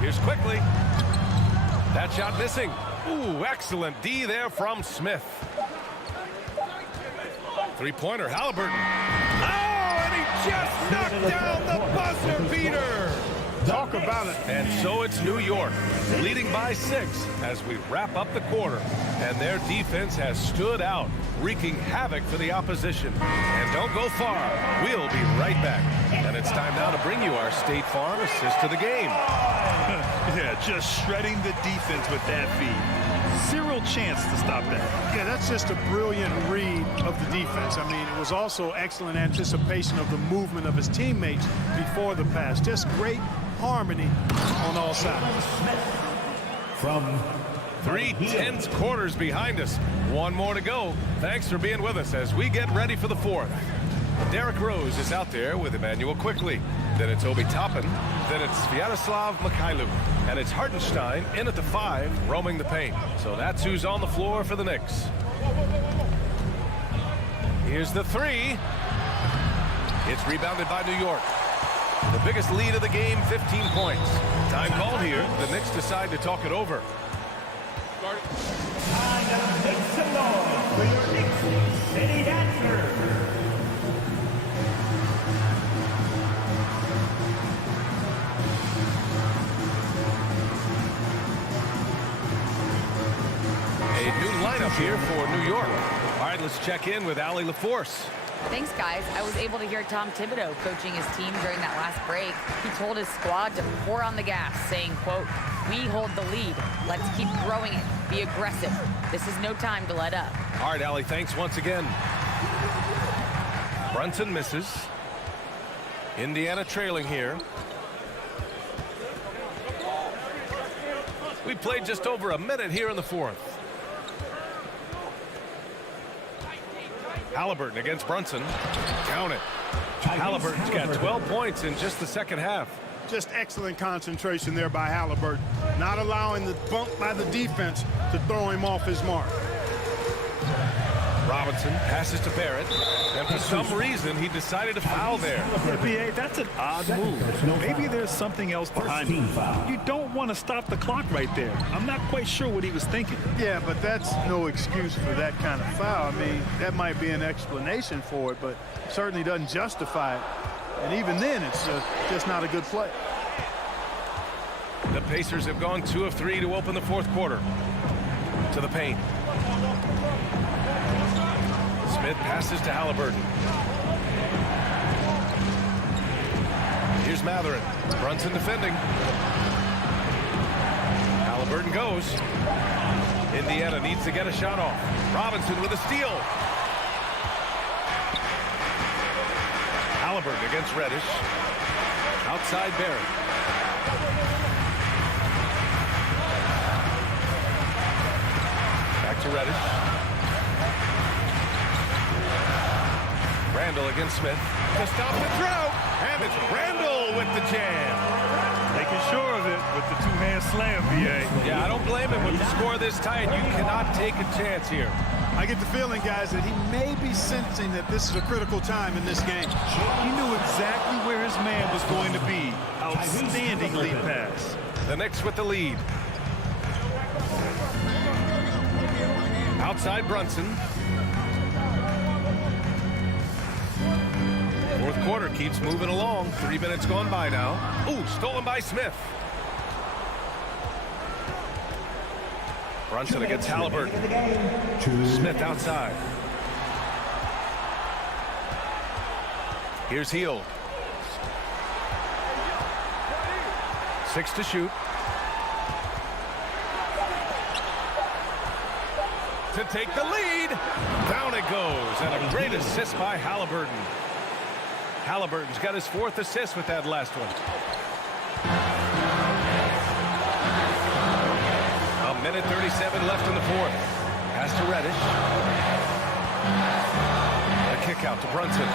Here's Quickly. That shot missing. Ooh, excellent D there from Smith. Three-pointer, Halliburton. Oh, and he just knocked down the buzzer beater. Talk about it. And so it's New York, leading by 6 as we wrap up the quarter. And their defense has stood out, wreaking havoc for the opposition. And don't go far. We'll be right back. And it's time now to bring you our State Farm assist to the game. Yeah, just shredding the defense with that feed. Zero chance to stop that. Yeah, that's just a brilliant read of the defense. I mean, it was also excellent anticipation of the movement of his teammates before the pass. Just great harmony on all sides. From 3 tense quarters behind us. One more to go. Thanks for being with us as we get ready for the fourth. Derrick Rose is out there with Emmanuel Quickly. Then it's Obi Toppin. Then it's Sviatoslav Mikhailuk. And it's Hartenstein in at the 5, roaming the paint. So that's who's on the floor for the Knicks. Here's the 3. It's rebounded by New York. The biggest lead of the game, 15 points. Time called here. The Knicks decide to talk it over. Make some noise for your Knicks City Dancers. A new lineup here for New York. All right, let's check in with Allie LaForce. Thanks, guys. I was able to hear Tom Thibodeau coaching his team during that last break. He told his squad to pour on the gas, saying, quote, "We hold the lead. Let's keep growing it. Be aggressive. This is no time to let up." All right, Allie, thanks once again. Brunson misses. Indiana trailing here. We played just over a minute here in the fourth. Halliburton against Brunson. Count it. Halliburton's got 12 points in just the second half. Just excellent concentration there by Halliburton. Not allowing the bump by the defense to throw him off his mark. Robinson passes to Barrett, and for some reason he decided to foul there. BA, that's an odd move. Maybe there's something else behind it. You don't want to stop the clock right there. I'm not quite sure what he was thinking. Yeah, but that's no excuse for that kind of foul. I mean, that might be an explanation for it, but certainly doesn't justify it. And even then, it's just not a good play. The Pacers have gone 2 of 3 to open the fourth quarter. To the paint. Smith passes to Halliburton. Here's Matherin. Brunson defending. Halliburton goes. Indiana needs to get a shot off. Robinson with a steal. Halliburton against Reddish. Outside Barrett. to Reddish. Randall against Smith to stop the drought. And it's Randall with the jam. Making sure of it with the two-hand slam, VA. Yeah, I don't blame him. With the score this tight, you cannot take a chance here. I get the feeling, guys, that he may be sensing that this is a critical time in this game. He knew exactly where his man was going to be. Outstanding lead pass. The Knicks with the lead. Outside Brunson. Fourth quarter keeps moving along. 3 minutes gone by now. Ooh, stolen by Smith. Brunson against Halliburton. Smith outside. Here's Hield. 6 to shoot. To take the lead. Down it goes. And a great assist by Halliburton. Halliburton's got his 4th assist with that last one. A minute 37 left in the 4th. Pass to Reddish. A kick out to Brunson.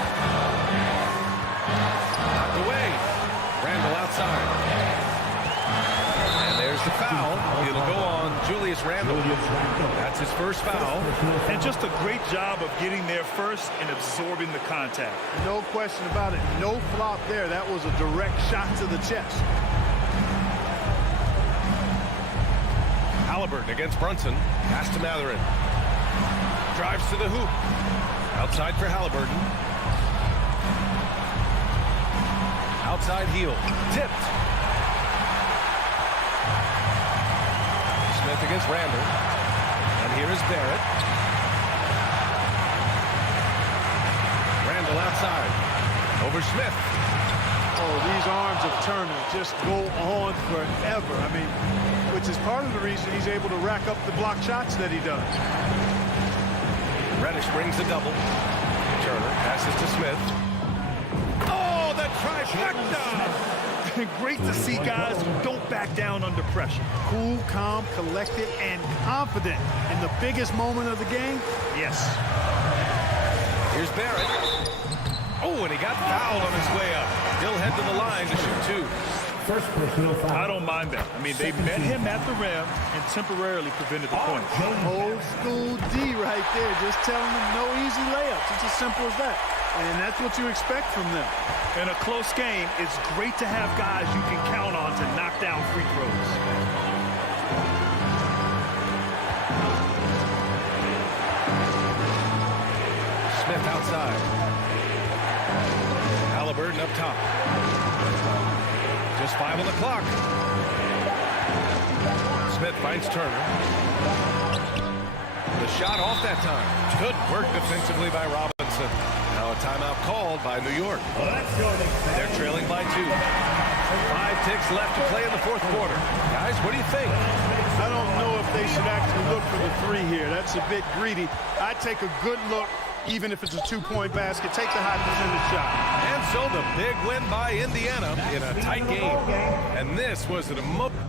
Knocked away. Randall outside. And there's the foul. It'll go on Julius Randle. That's his first foul. And just a great job of getting there first and absorbing the contact. No question about it. No flop there. That was a direct shot to the chest. Halliburton against Brunson. Pass to Matherin. Drives to the hoop. Outside for Halliburton. Outside Hield. Tipped. Smith against Randall. And here is Barrett. Randall outside. Over Smith. Oh, these arms of Turner just go on forever. I mean, which is part of the reason he's able to rack up the block shots that he does. Reddish brings the double. Turner passes to Smith. Oh, the trifecta! Great to see guys who don't back down under pressure. Cool, calm, collected, and confident in the biggest moment of the game. Yes. Here's Barrett. Oh, and he got fouled on his way up. He'll head to the line to shoot 2. First personal foul. I don't mind that. I mean, they met him at the rim and temporarily prevented the point. Old school D right there, just telling them no easy layups. It's as simple as that. And that's what you expect from them. In a close game, it's great to have guys you can count on to knock down free throws. Smith outside. Halliburton up top. Just 5 on the clock. Smith finds Turner. The shot off that time. Good work defensively by Robinson. Now a timeout called by New York. They're trailing by 2. 5 ticks left to play in the 4th quarter. Guys, what do you think? I don't know if they should actually look for the 3 here. That's a bit greedy. I'd take a good look, even if it's a 2-point basket. Take the high percentage shot. And so the big win by Indiana in a tight game. And this was an emotional.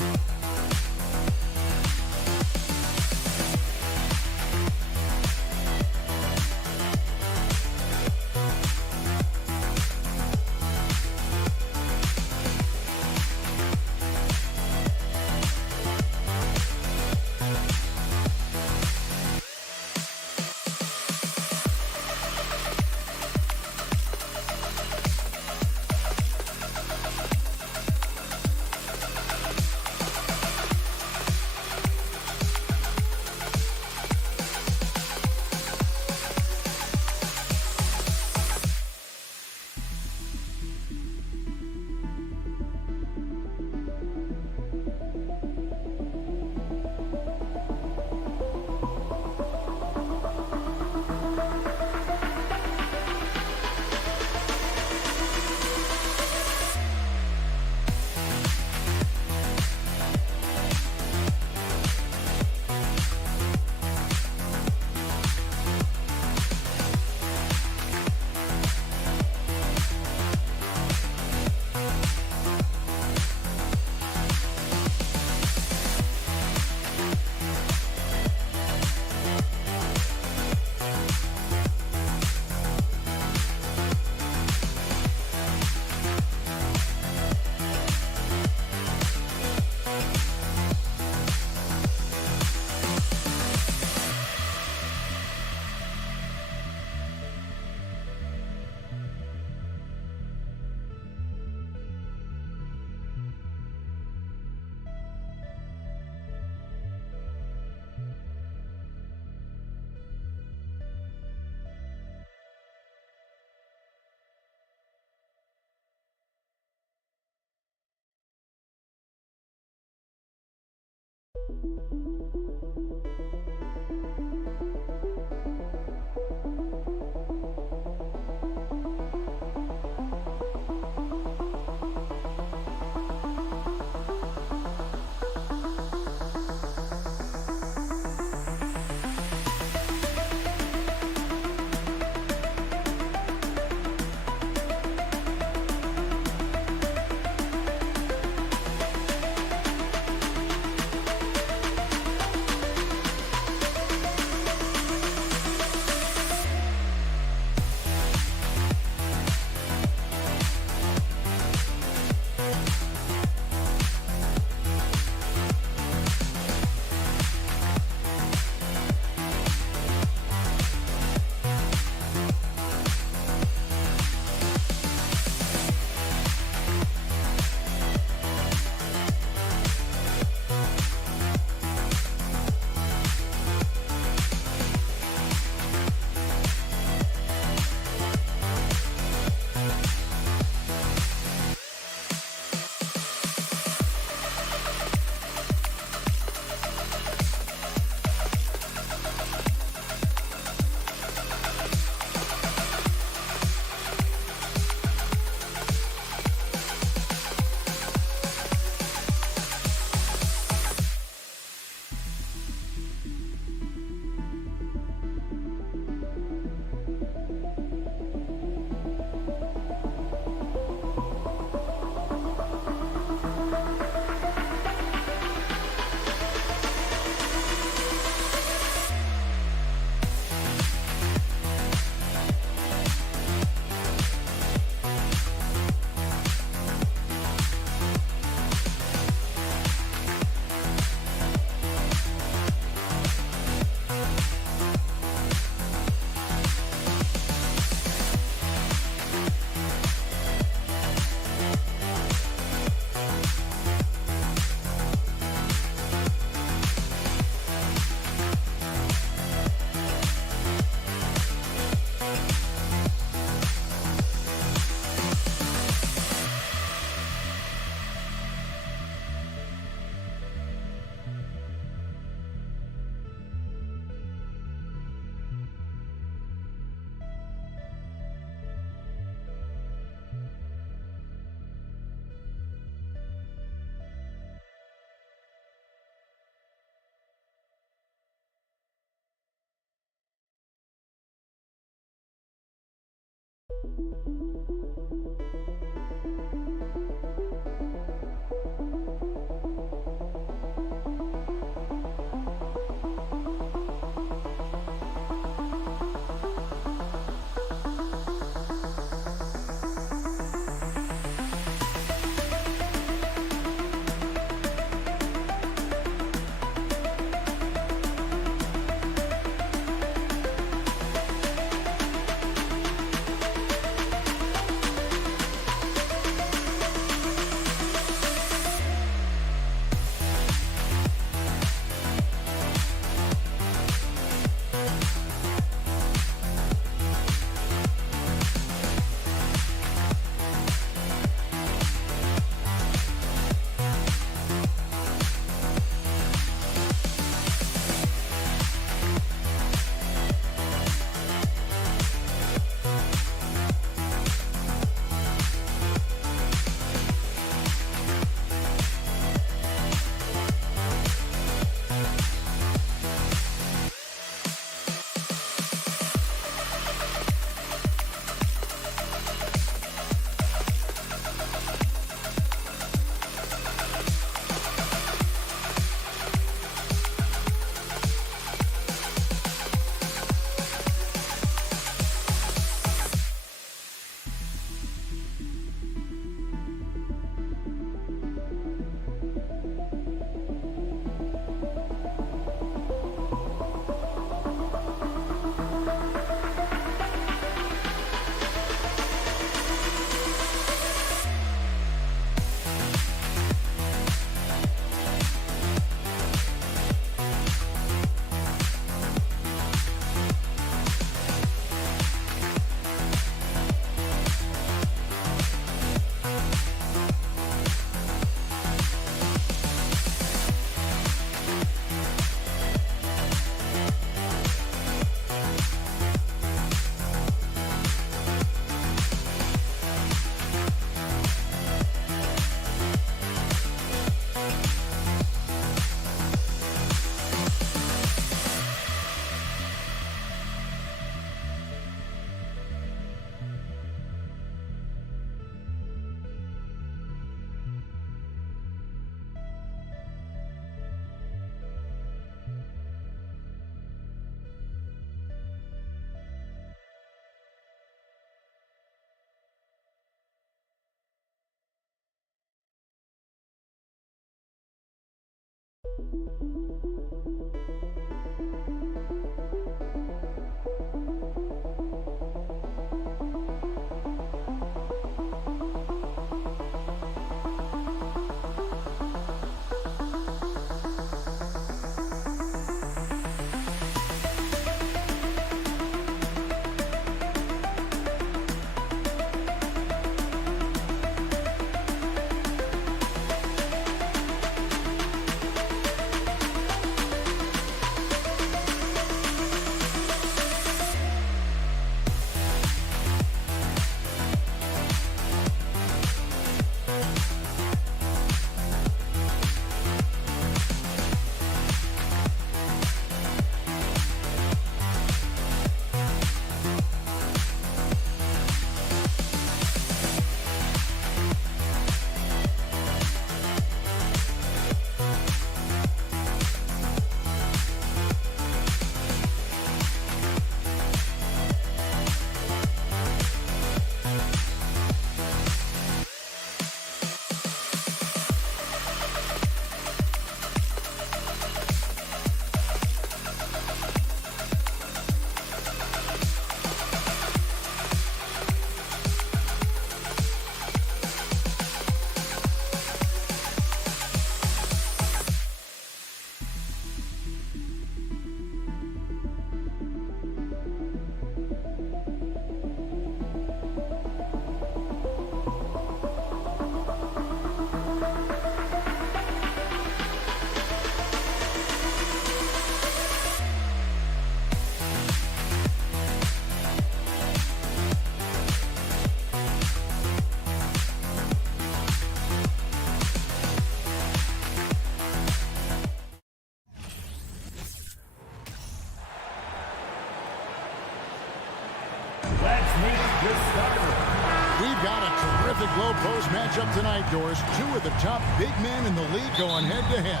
We've got a terrific low post matchup tonight, Doris. Two of the top big men in the league going head-to-head.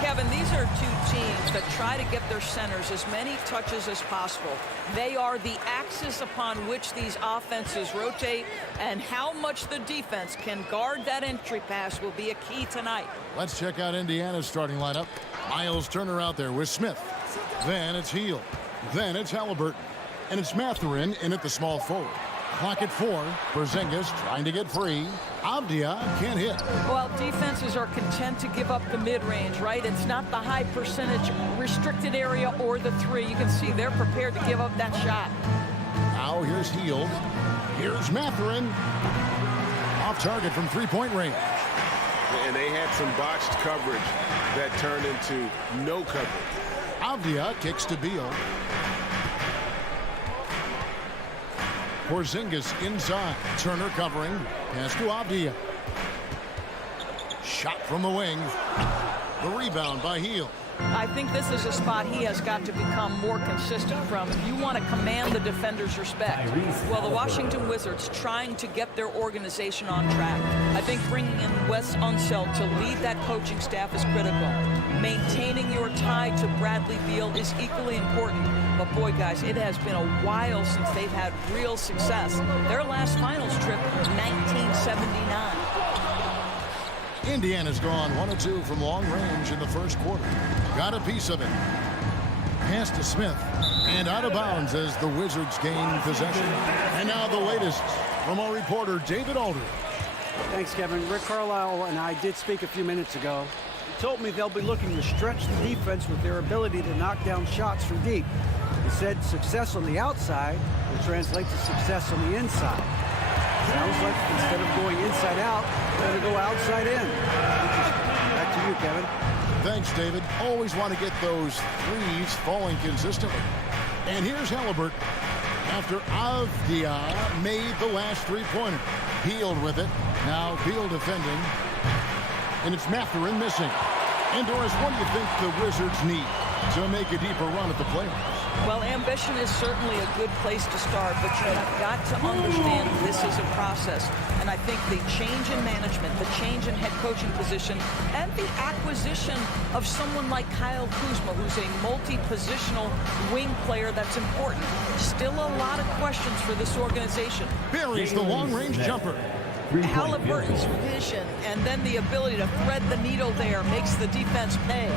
Kevin, these are two teams that try to get their centers as many touches as possible. They are the axis upon which these offenses rotate, and how much the defense can guard that entry pass will be a key tonight. Let's check out Indiana's starting lineup. Miles Turner out there with Smith. Then it's Hield. Then it's Halliburton. And it's Mathurin in at the small forward. Clock at 4. Porzingis trying to get free. Avdia can't hit. Well, defenses are content to give up the mid-range, right? It's not the high percentage restricted area or the three. You can see they're prepared to give up that shot. Now here's Hield. Here's Mathurin. Off target from three-point range. And they had some botched coverage that turned into no coverage. Avdia kicks to Beal. Porzingis inside. Turner covering. Pass to Avdia. Shot from the wing. The rebound by Hield. I think this is a spot he has got to become more consistent from if you want to command the defender's respect. Well, the Washington Wizards trying to get their organization on track. I think bringing in Wes Unseld to lead that coaching staff is critical. Maintaining your tie to Bradley Beal is equally important. But boy, guys, it has been a while since they've had real success. Their last finals trip was 1979. Indiana's gone 1-2 from long range in the first quarter. Got a piece of it. Pass to Smith. And out of bounds as the Wizards gain possession. And now the latest from our reporter, David Aldridge. Thanks, Kevin. Rick Carlisle and I did speak a few minutes ago. He told me they'll be looking to stretch the defense with their ability to knock down shots from deep. He said success on the outside will translate to success on the inside. Sounds like instead of going inside out, they're going to go outside in. Back to you, Kevin. Thanks, David. Always want to get those threes falling consistently. And here's Halliburton. After Avdia made the last three-pointer. Hield with it. Now Beal defending. And it's Mathurin missing. And Doris, what do you think the Wizards need to make a deeper run at the playoffs? Well, ambition is certainly a good place to start, but you've got to understand this is a process. And I think the change in management, the change in head coaching position, and the acquisition of someone like Kyle Kuzma, who's a multi-positional wing player that's important. Still a lot of questions for this organization. Buries the long-range jumper. Halliburton's vision and then the ability to thread the needle there makes the defense pay.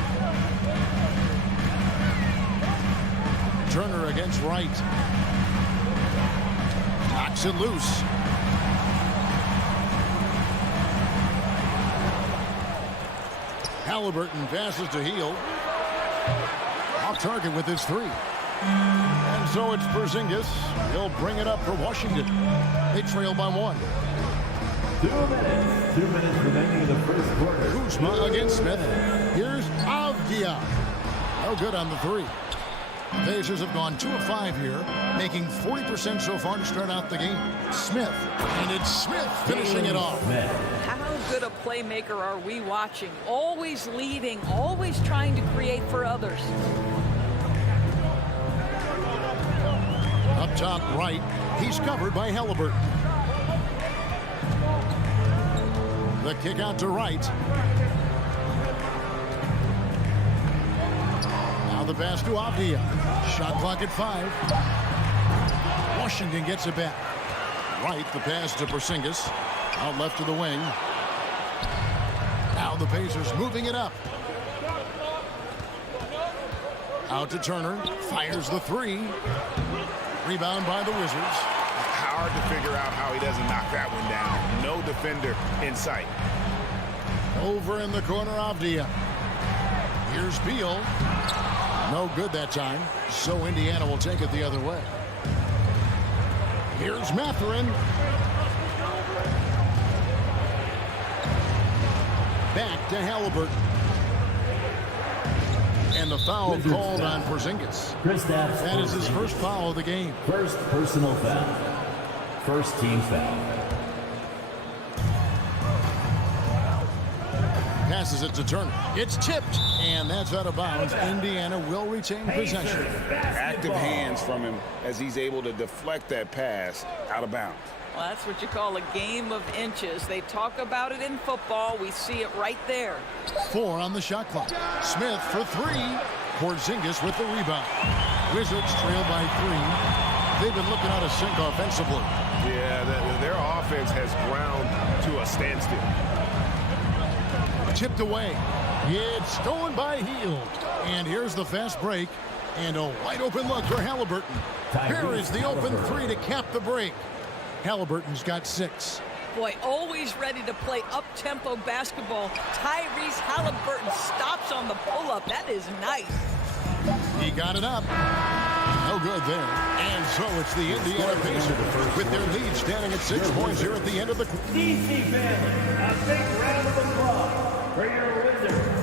Turner against Wright. Knocks it loose. Halliburton passes to Hield. Off target with his three. And so it's Porzingis. He'll bring it up for Washington. They trail by 1. 2 minutes remaining in the first quarter. Kuzma against Smith. Here's Avdia. No good on the three. The Pacers have gone 2 of 5 here, making 40% so far to start out the game. Smith, and it's Smith finishing it off. How good a playmaker are we watching? Always leading, always trying to create for others. Up top right, he's covered by Halliburton. The kick out to Wright. Now the pass to Avdia. Shot clock at 5. Washington gets it back. Wright, the pass to Porzingis. Out left to the wing. Now the Pacers moving it up. Out to Turner. Fires the three. Rebound by the Wizards. Hard to figure out how he doesn't knock that one down. No defender in sight. Over in the corner, Avdia. Here's Beal. No good that time. So Indiana will take it the other way. Here's Mathurin. Back to Halliburton. And the foul called on Porzingis. That is his first foul of the game. First personal foul. First team foul. Passes it to Turner. It's tipped, and that's out of bounds. Indiana will retain possession. Active hands from him as he's able to deflect that pass out of bounds. Well, that's what you call a game of inches. They talk about it in football. We see it right there. 4 on the shot clock. Smith for 3. Porzingis with the rebound. Wizards trail by 3. They've been looking out of sync offensively. Yeah, their offense has ground to a standstill. Tipped away. It's stolen by Hield. And here's the fast break. And a wide open look for Halliburton. Here is the open 3 to cap the break. Halliburton's got 6. Boy, always ready to play up-tempo basketball. Tyrese Halliburton stops on the pull-up. That is nice. He got it up. No good there. And so it's the Indiana Pacers with their lead standing at 6 points here at the end of the quarter. DC fans, a big round of applause for your Wizards.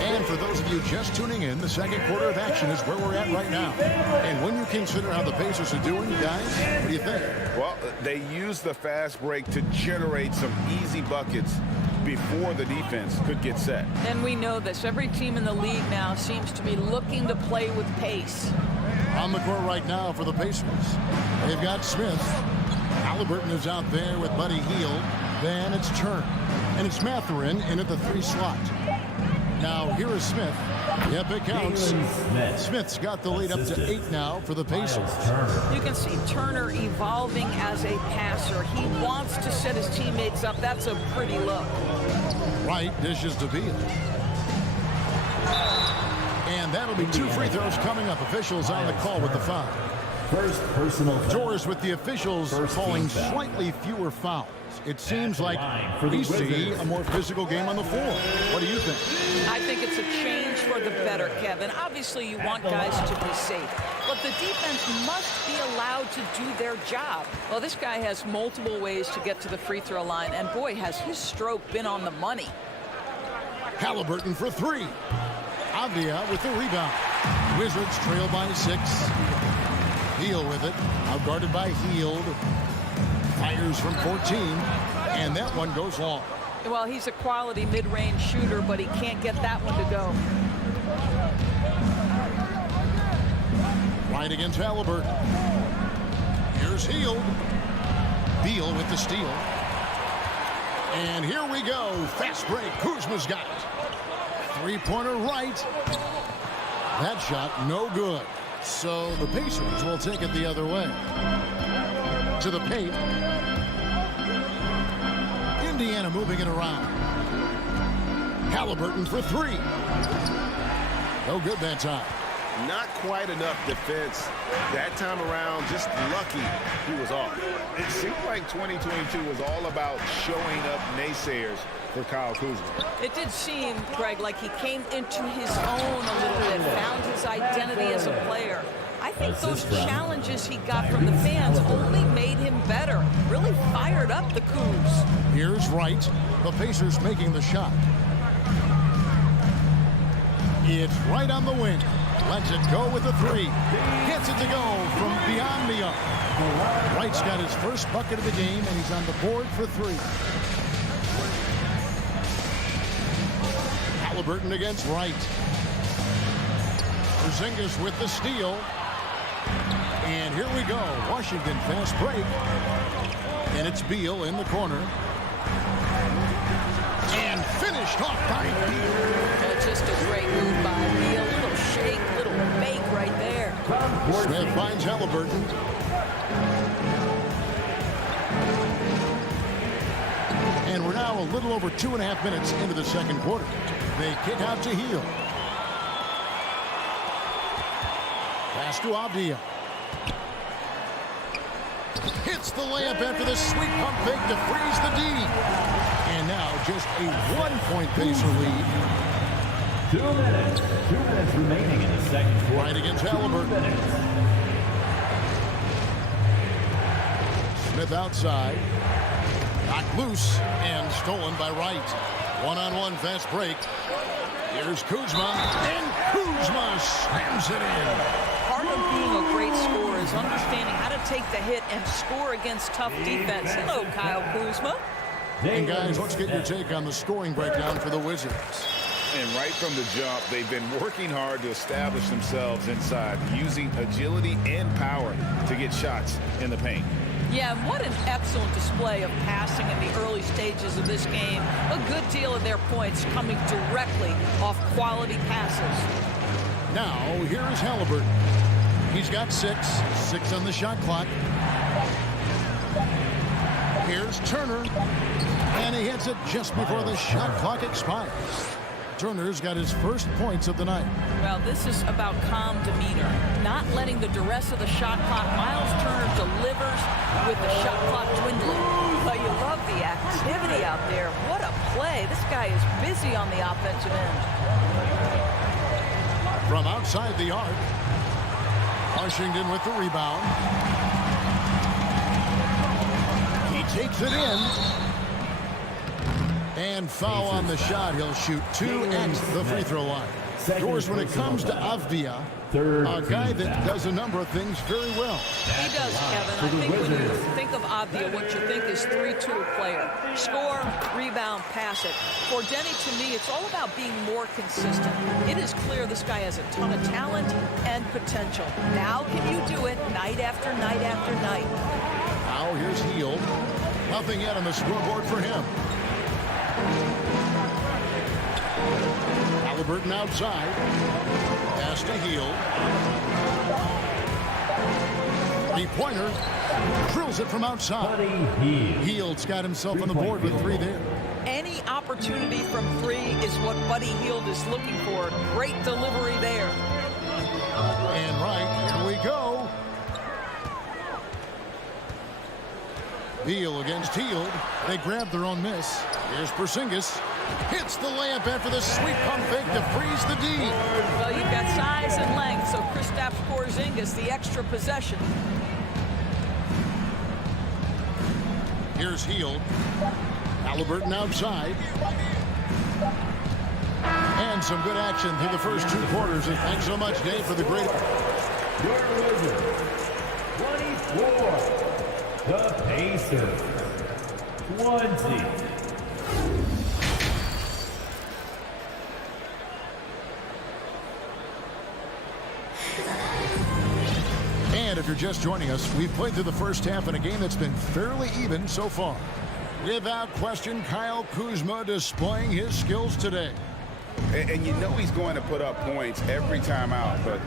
And for those of you just tuning in, the second quarter of action is where we're at right now. And when you consider how the Pacers are doing, guys, what do you think? Well, they used the fast break to generate some easy buckets before the defense could get set. And we know this. Every team in the league now seems to be looking to play with pace. On the court right now for the Pacers, they've got Smith. Halliburton is out there with Buddy Hield. Then it's Turner. And it's Mathurin in at the 3 slot. Now, here is Smith. Yep, it counts. Smith's got the lead up to 8 now for the Pacers. You can see Turner evolving as a passer. He wants to set his teammates up. That's a pretty look. Wright dishes to Beal. And that'll be 2 free throws coming up. Officials on the call with the foul. First personal foul. Doors with the officials calling slightly fewer fouls. It seems like we see a more physical game on the floor. What do you think? I think it's a change for the better, Kevin. Obviously, you want guys to be safe, but the defense must be allowed to do their job. Well, this guy has multiple ways to get to the free throw line, and boy, has his stroke been on the money. Halliburton for 3. Avdia with the rebound. Wizards trail by 6. Beal with it. Outguarded by Hield. Fires from 14. And that one goes long. Well, he's a quality mid-range shooter, but he can't get that one to go. Right against Halliburton. Here's Hield. Beal with the steal. And here we go. Fast break. Kuzma's got it. 3-pointer right. That shot no good. So the Pacers will take it the other way. To the paint. Indiana moving it around. Halliburton for three. No good that time. Not quite enough defense that time around. Just lucky he was off. It seemed like 2022 was all about showing up naysayers for Kyle Kuzma. It did seem, Greg, like he came into his own a little bit, found his identity as a player. I think those challenges he got from the fans only made him better, really fired up the Cougs. Here's Wright. The Pacers making the shot. It's right on the wing. Lets it go with the three. Gets it to go from beyond the arc. Wright's got his first bucket of the game, and he's on the board for three. Halliburton against Wright. Porzingis with the steal. And here we go. Washington fast break. And it's Beal in the corner. And finished off by Beal. Just a great move by Beal. Little shake, little bake right there. Smith finds Halliburton. And we're now a little over 2.5 minutes into the second quarter. They kick out to Hield. Pass to Avdia. Hits the layup after the sweet pump fake to freeze the D. And now just a 1-point Pacer lead. 2 minutes. 2 minutes remaining in the second quarter. Right against Halliburton. Smith outside. Knocked loose and stolen by Wright. One-on-one fast break. Here's Kuzma. And Kuzma slams it in. Part of being a great scorer is understanding how to take the hit and score against tough defense. Hello, Kyle Kuzma. And guys, let's get your take on the scoring breakdown for the Wizards. And right from the jump, they've been working hard to establish themselves inside, using agility and power to get shots in the paint. Yeah, what an excellent display of passing in the early stages of this game. A good deal of their points coming directly off quality passes. Now, here's Halliburton. He's got 6 on the shot clock. Here's Turner. And he hits it just before the shot clock expires. Turner's got his first points of the night. Well, this is about calm demeanor, not letting the duress of the shot clock. Miles Turner delivers with the shot clock dwindling. But you love the activity out there. What a play. This guy is busy on the offensive end. From outside the arc, Washington with the rebound. He takes it in. And foul on the shot. He'll shoot 2 at the free throw line. Doors, when it comes to Avdia, a guy that does a number of things very well. He does, Kevin. I think when you think of Avdia, what you think is 3-tool player. Score, rebound, pass it. For Denny, to me, it's all about being more consistent. It is clear this guy has a ton of talent and potential. Now can you do it night after night after night? Now here's Hield. Nothing yet on the scoreboard for him. Halliburton outside. Pass to Hield. Three-pointer. Drills it from outside. Hield's got himself on the board with 3 there. Any opportunity from 3 is what Buddy Hield is looking for. Great delivery there. And right, here we go. Beal against Hield. They grab their own miss. Here's Porzingis. Hits the layup after the sweet pump fake to freeze the D. Well, you've got size and length, so Kristaps Porzingis, the extra possession. Here's Hield. Halliburton outside. And some good action through the first 2 quarters. And thanks so much, Dave, for the great... Your Wizards, 24. The Pacers, 20. And if you're just joining us, we've played through the first half in a game that's been fairly even so far. Without question, Kyle Kuzma displaying his skills today. And you know he's going to put up points every time out, but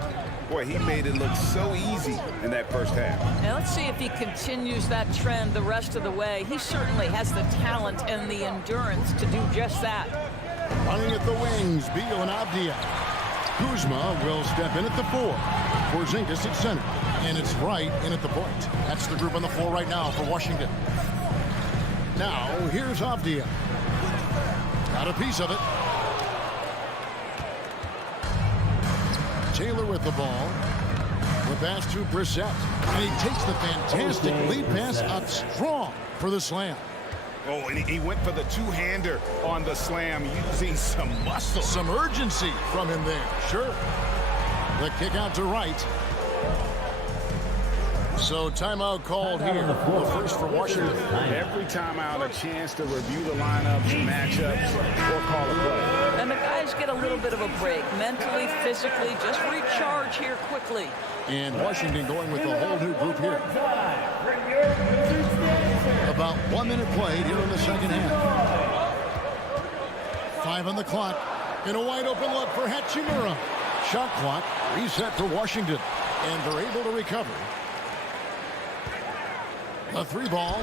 boy, he made it look so easy in that first half. Now let's see if he continues that trend the rest of the way. He certainly has the talent and the endurance to do just that. Running at the wings, Beal and Abdia. Kuzma will step in at the 4. Porzingis at center. And it's Wright in at the point. That's the group on the floor right now for Washington. Now, here's Abdia. Got a piece of it. Taylor with the ball. The pass to Brissett. And he takes the fantastic lead pass up strong for the slam. Oh, and he went for the two-hander on the slam, using some muscle. Some urgency from him there. Sure. The kick out to Wright. So timeout called here. The first for Washington. Every timeout, a chance to review the lineups, matchups, or call a play. And the guys get a little bit of a break. Mentally, physically, just recharge here quickly. And Washington going with the whole new group here. About 1 minute played here in the second half. 5 on the clock. And a wide open look for Hachimura. Shot clock reset for Washington. And they're able to recover. A 3 ball.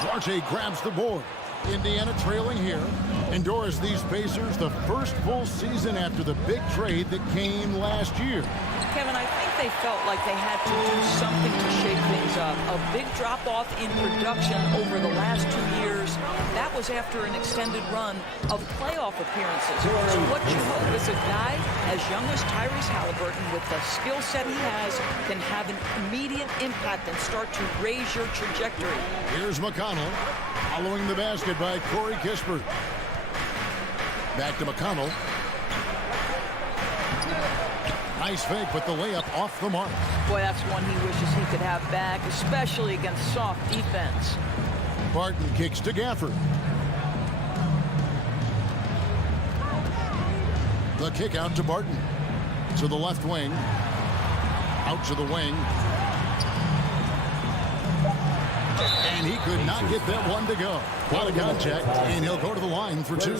Duarte grabs the board. Indiana trailing here. Endures these Pacers the first full season after the big trade that came last year. Kevin, I think they felt like they had to do something to shake things up. A big drop-off in production over the last 2 years. That was after an extended run of playoff appearances. So what you hope is a guy as young as Tyrese Halliburton, with the skill set he has, can have an immediate impact and start to raise your trajectory. Here's McConnell following the basket by Corey Kispert. Back to McConnell. Nice fake, but the layup off the mark. Boy, that's one he wishes he could have back, especially against soft defense. Barton kicks to Gafford. The kick out to Barton. To the left wing. Out to the wing. And he could not get that one to go. What a contact, and he'll go to the line for 2.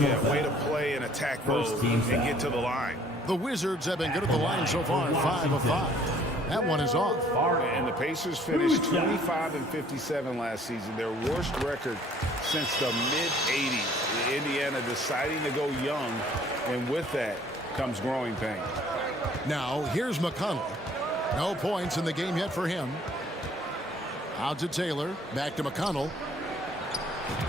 Yeah, way to play in attack mode and get to the line. The Wizards have been good at the line so far, 5 of 5. That one is off. And the Pacers finished 25-57 last season, their worst record since the mid-'80s. Indiana deciding to go young, and with that comes growing pains. Now, here's McConnell. No points in the game yet for him. Out to Taylor, back to McConnell.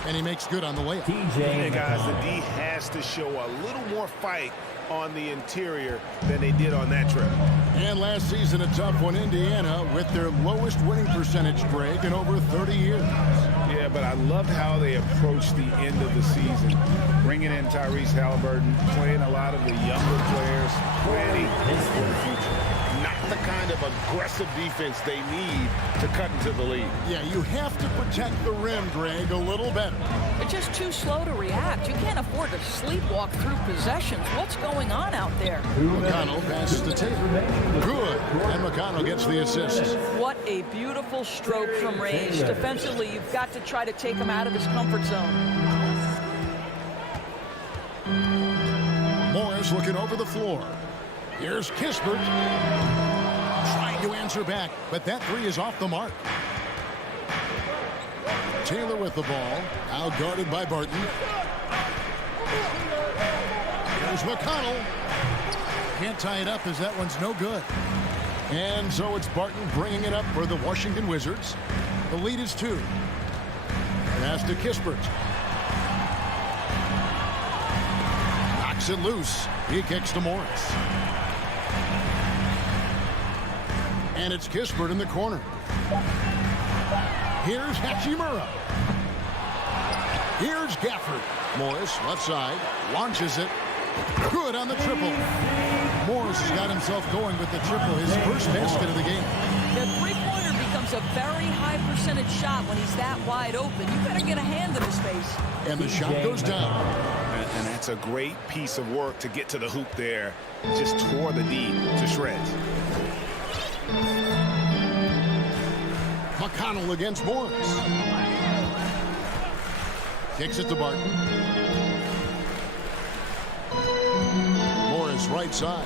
And he makes good on the layup. And guys, the D has to show a little more fight on the interior than they did on that trip. And last season, a tough one, Indiana, with their lowest winning percentage, Greg, in over 30 years. Yeah, but I loved how they approached the end of the season. Bringing in Tyrese Halliburton, playing a lot of the younger players, planning for the future. Not the kind of aggressive defense they need to cut into the lead. Yeah, you have to protect the rim, Greg, a little better. They're just too slow to react. You can't afford to sleepwalk through possessions. What's going on out there? McConnell passes to Taylor. Good. And McConnell gets the assist. What a beautiful stroke from range. Defensively, you've got to try to take him out of his comfort zone. Morris looking over the floor. Here's Kispert. Trying to answer back, but that 3 is off the mark. Taylor with the ball. Now guarded by Barton. Here's McConnell. Can't tie it up as that one's no good. And so it's Barton bringing it up for the Washington Wizards. The lead is 2. Pass to Kispert. Knocks it loose. He kicks to Morris. And it's Kispert in the corner. Here's Hachimura. Here's Gafford. Morris, left side, launches it. Good on the triple. Morris has got himself going with the triple, his first basket of the game. The three-pointer becomes a very high percentage shot when he's that wide open. You better get a hand in his face. And the shot goes down. And that's a great piece of work to get to the hoop there. Just tore the D to shreds. McConnell against Morris. Kicks it to Barton. Morris right side.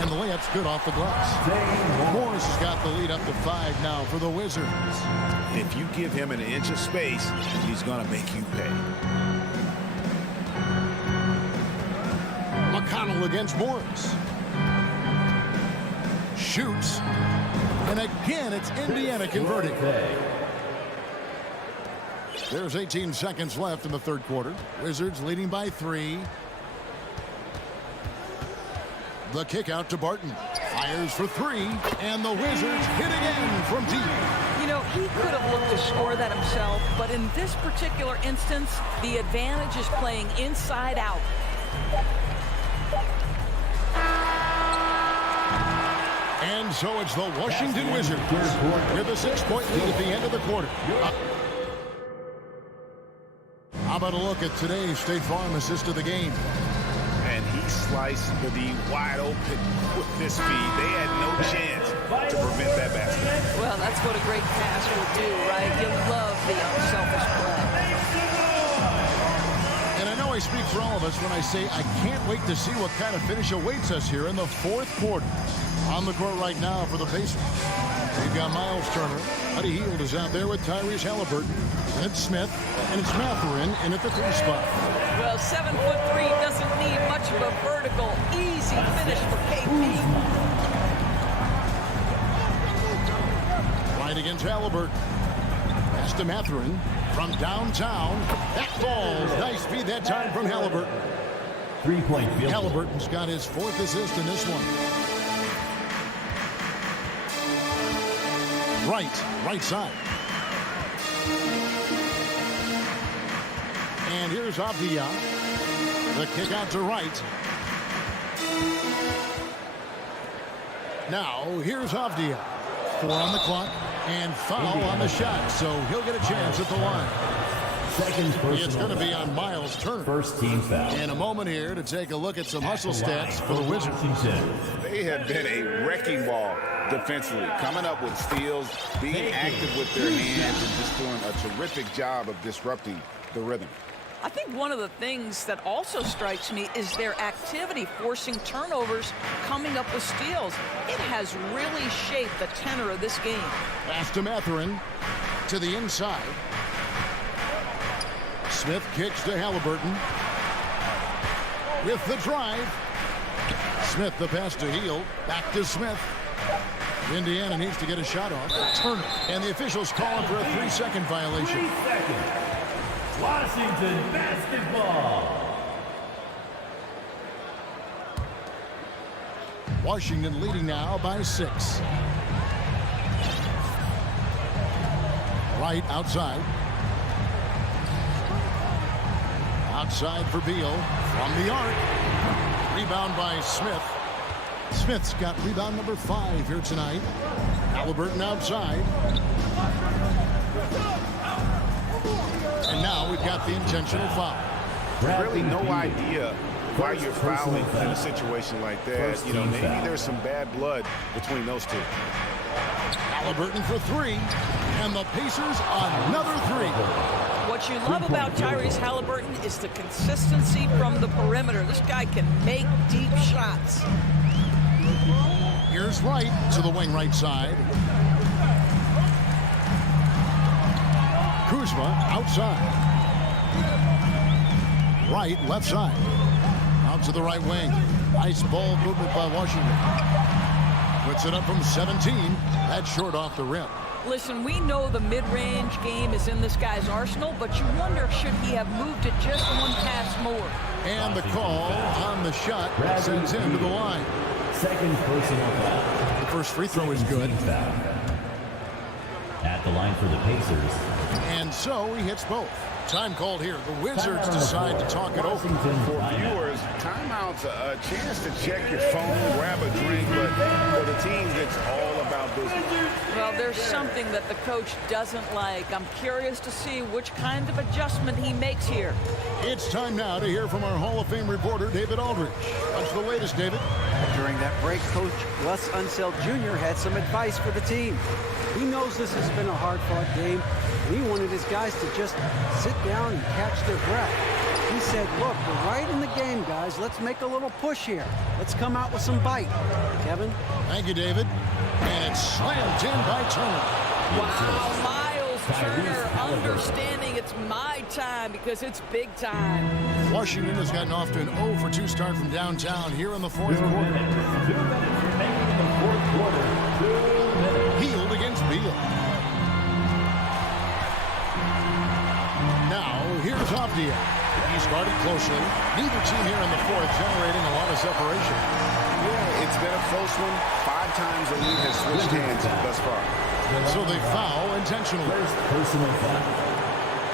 And the layup's good off the glass. Morris has got the lead up to 5 now for the Wizards. If you give him an inch of space, he's going to make you pay. McConnell against Morris. Shoots. And again, it's Indiana converting. There's 18 seconds left in the third quarter. Wizards leading by 3. The kick out to Barton. Fires for 3. And the Wizards hit again from deep. You know, he could have looked to score that himself, but in this particular instance, the advantage is playing inside out. And so it's the Washington Wizards with a 6-point lead at the end of the quarter. How about a look at today's State Farm assist of the game? And he sliced the D wide open with this speed. They had no chance to prevent that basket. Well, that's what a great pass will do, right? You love the unselfish play. And I know I speak for all of us when I say I can't wait to see what kind of finish awaits us here in the fourth quarter. On the court right now for the Pacers. They've got Miles Turner. Buddy Hield is out there with Tyrese Halliburton. And it's Smith. And it's Mathurin in at the 3 spot. Well, 7'3" doesn't need much of a vertical, easy finish for KP. Right against Halliburton. Pass to Mathurin from downtown. That falls. Nice feed that time from Halliburton. 3-point field. Halliburton's got his 4th assist in this one. Right side. And here's Avdia. The kick out to right. Now, here's Avdia. 4 on the clock and foul on the shot, so he'll get a chance at the line. It's going to be on Miles Turner. First team foul. In a moment here to take a look at some hustle stats for the Wizards. They have been a wrecking ball defensively, coming up with steals, being active with their hands, and just doing a terrific job of disrupting the rhythm. I think one of the things that also strikes me is their activity, forcing turnovers, coming up with steals. It has really shaped the tenor of this game. Pass to Mathurin to the inside. Smith kicks to Halliburton. With the drive. Smith the pass to Hield. Back to Smith. Indiana needs to get a shot off. Turner. And the officials calling for a 3-second violation. 3 seconds. Washington basketball. Washington leading now by 6. Right outside. Outside for Beal. From the arc. Rebound by Smith. Smith's got rebound number 5 here tonight. Halliburton outside. And now we've got the intentional foul. Really no idea why you're fouling in a situation like that. You know, maybe there's some bad blood between those two. Halliburton for 3. And the Pacers another 3. What you love about Tyrese Halliburton is the consistency from the perimeter. This guy can make deep shots. Here's Wright to the wing right side. Kuzma outside. Wright left side. Out to the right wing. Nice ball movement by Washington. Puts it up from 17. That's short off the rim. Listen, we know the mid-range game is in this guy's arsenal, but you wonder, should he have moved it just one pass more? And the call on the shot sends him to the line. Second personal foul. The first free throw is good. At the line for the Pacers. And so he hits both. Time called here. The Wizards decide to talk it over. For viewers, timeout's a chance to check your phone, grab a drink, but for the teams, it's all about business. Well, there's something that the coach doesn't like. I'm curious to see which kind of adjustment he makes here. It's time now to hear from our Hall of Fame reporter, David Aldridge. What's the latest, David? During that break, Coach Russ Unseld Jr. had some advice for the team. He knows this has been a hard-fought game, and he wanted his guys to just sit down and catch their breath. He said, look, we're right in the game, guys. Let's make a little push here. Let's come out with some bite. Kevin? Thank you, David. And it's slammed in by Turner. Wow, Miles Turner understanding it's my time because it's big time. Washington has gotten off to an 0-for-2 start from downtown here in the fourth quarter. 2 minutes remaining in the fourth quarter. 2 minutes. Healed against Beal. Now, here's Avdia. He's guarded closely. Neither team here in the fourth generating a lot of separation. Yeah, it's been a close one. 5 times the lead has switched hands thus far. So they foul intentionally. First personal foul.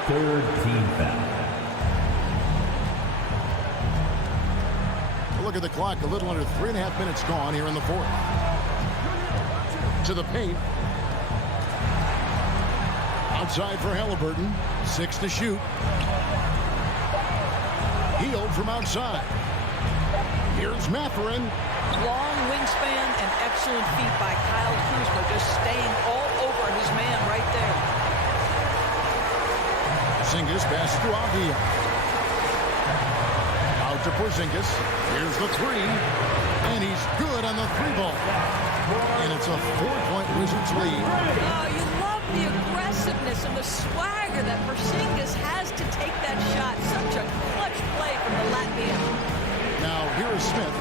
Third team foul. Look at the clock. A little under 3.5 minutes gone here in the fourth. To the paint. Outside for Halliburton. 6 to shoot. Healed from outside. Here's Mathurin. Long wingspan and excellent feet by Kyle Kuzma, just staying all over his man right there. Porzingis passes to Avdia. Out to Porzingis. Here's the 3. And he's good on the 3-ball. And it's a 4-point Wizards lead. Oh, you love the aggressiveness and the swagger that Porzingis has to take that shot. Such a clutch play from the Latvian. Now, here is Smith.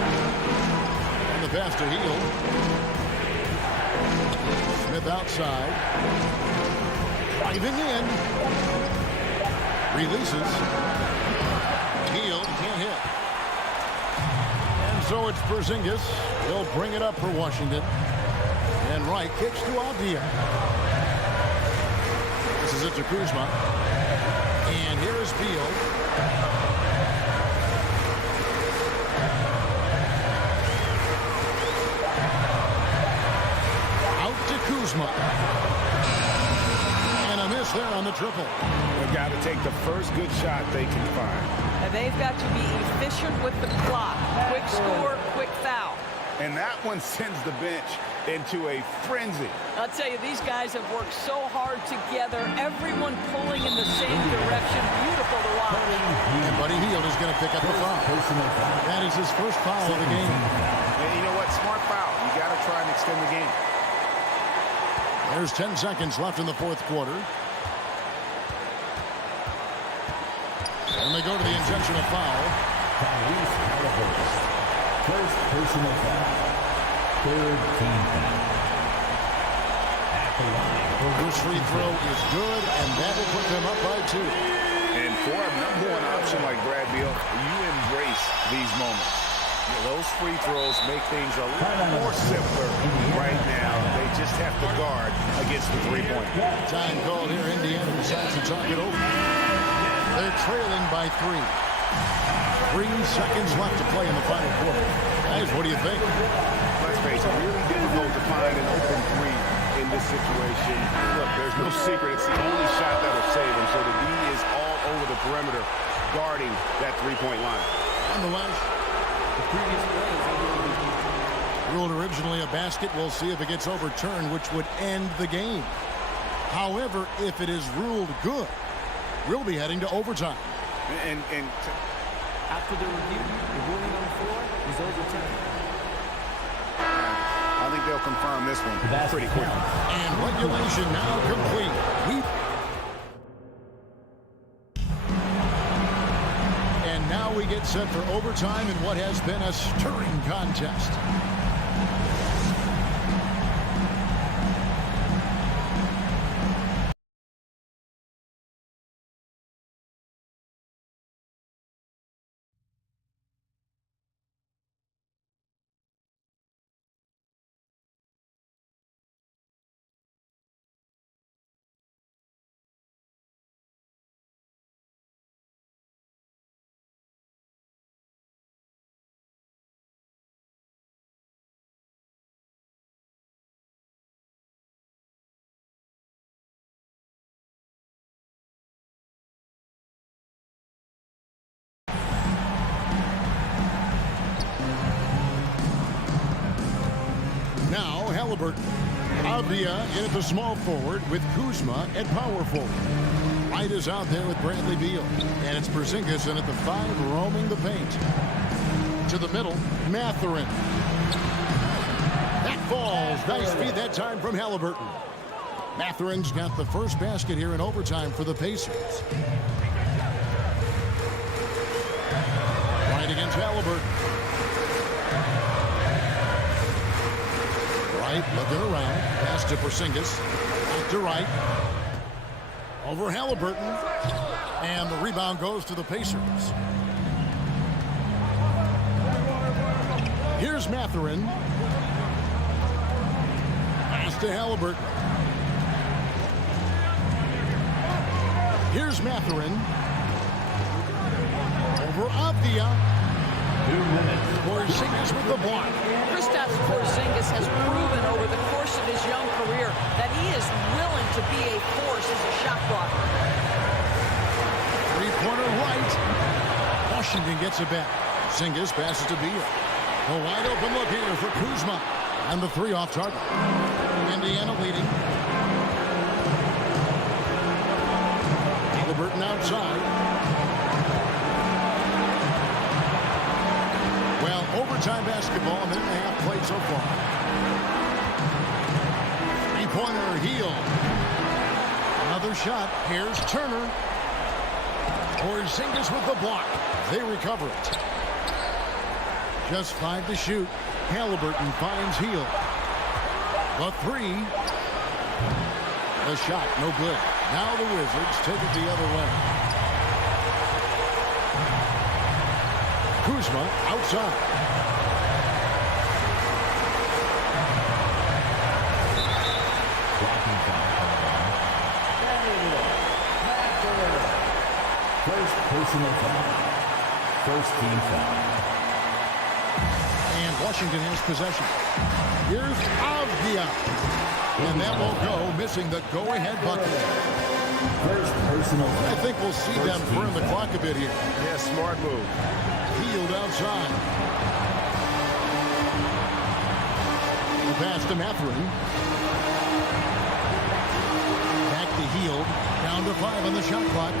And the pass to Hield. Smith outside. Driving in. Releases. Hield can't hit. And so it's Porzingis. He'll bring it up for Washington. And Wright kicks to Avdia. This is it to Kuzma. And here is Beal. Kuzma. And a miss there on the triple. They've got to take the first good shot they can find. And they've got to be efficient with the clock. Quick score, quick foul. And that one sends the bench into a frenzy. I'll tell you, these guys have worked so hard together. Everyone pulling in the same direction. Beautiful to watch. And Buddy Hield is going to pick up the foul. That is his first foul of the game. And you know what? Smart foul. You got to try and extend the game. There's 10 seconds left in the fourth quarter. And they go to the intentional foul. First personal foul. Third team foul. At the line. This free throw is good, and that will put them up by 2. And for a number 1 option like Brad Beal, you embrace these moments. Those free throws make things a little more simpler right now. They just have to guard against the 3-point. Time called here. Indiana decides to talk it over. They're trailing by 3. 3 seconds left to play in the final quarter. Guys, what do you think? Let's face it, really difficult to find an open 3 in this situation. Look, there's no secret. It's the only shot that will save them. So the D is all over the perimeter guarding that 3-point line. Nonetheless, ruled originally a basket. We'll see if it gets overturned, which would end the game. However, if it is ruled good, we'll be heading to overtime. And after the review, the ruling on the floor is overtime. I think they'll confirm this one pretty quick. And regulation now complete. Now we get set for overtime in what has been a stirring contest. Now Halliburton. Avdia in at the small forward with Kuzma at power forward. Wright is out there with Bradley Beal. And it's Porzingis in at the 5, roaming the paint. To the middle, Mathurin. That falls. Nice feed that time from Halliburton. Mathurin's got the first basket here in overtime for the Pacers. Wright against Halliburton. Wright looking around. Pass to Porzingis. Back to Wright. Over Halliburton. And the rebound goes to the Pacers. Here's Mathurin. Pass to Halliburton. Here's Mathurin. Over Avdia. 2 minutes. Porzingis with the block. Kristaps Porzingis has proven over the course of his young career that he is willing to be a force as a shot blocker. Three-pointer right. Washington gets it back. Porzingis passes to Beal. A wide open look here for Kuzma. And the 3 off target. Indiana leading. Halliburton outside. Well, overtime basketball, a minute and a half played so far. Three-pointer, Heel. Another shot. Here's Turner. Porzingis with the block. They recover it. Just 5 to shoot. Halliburton finds Heel. The 3. The shot, no good. Now the Wizards take it the other way. Kuzma outside. First personal foul. First team foul. And Washington has possession. Here's Avdia. And that will go, missing the go-ahead bucket. First personal foul. I think we'll see them burn the clock a bit here. Yeah, smart move. Healed outside. The pass to Mathurin. Back to Healed. Down to 5 on the shot clock.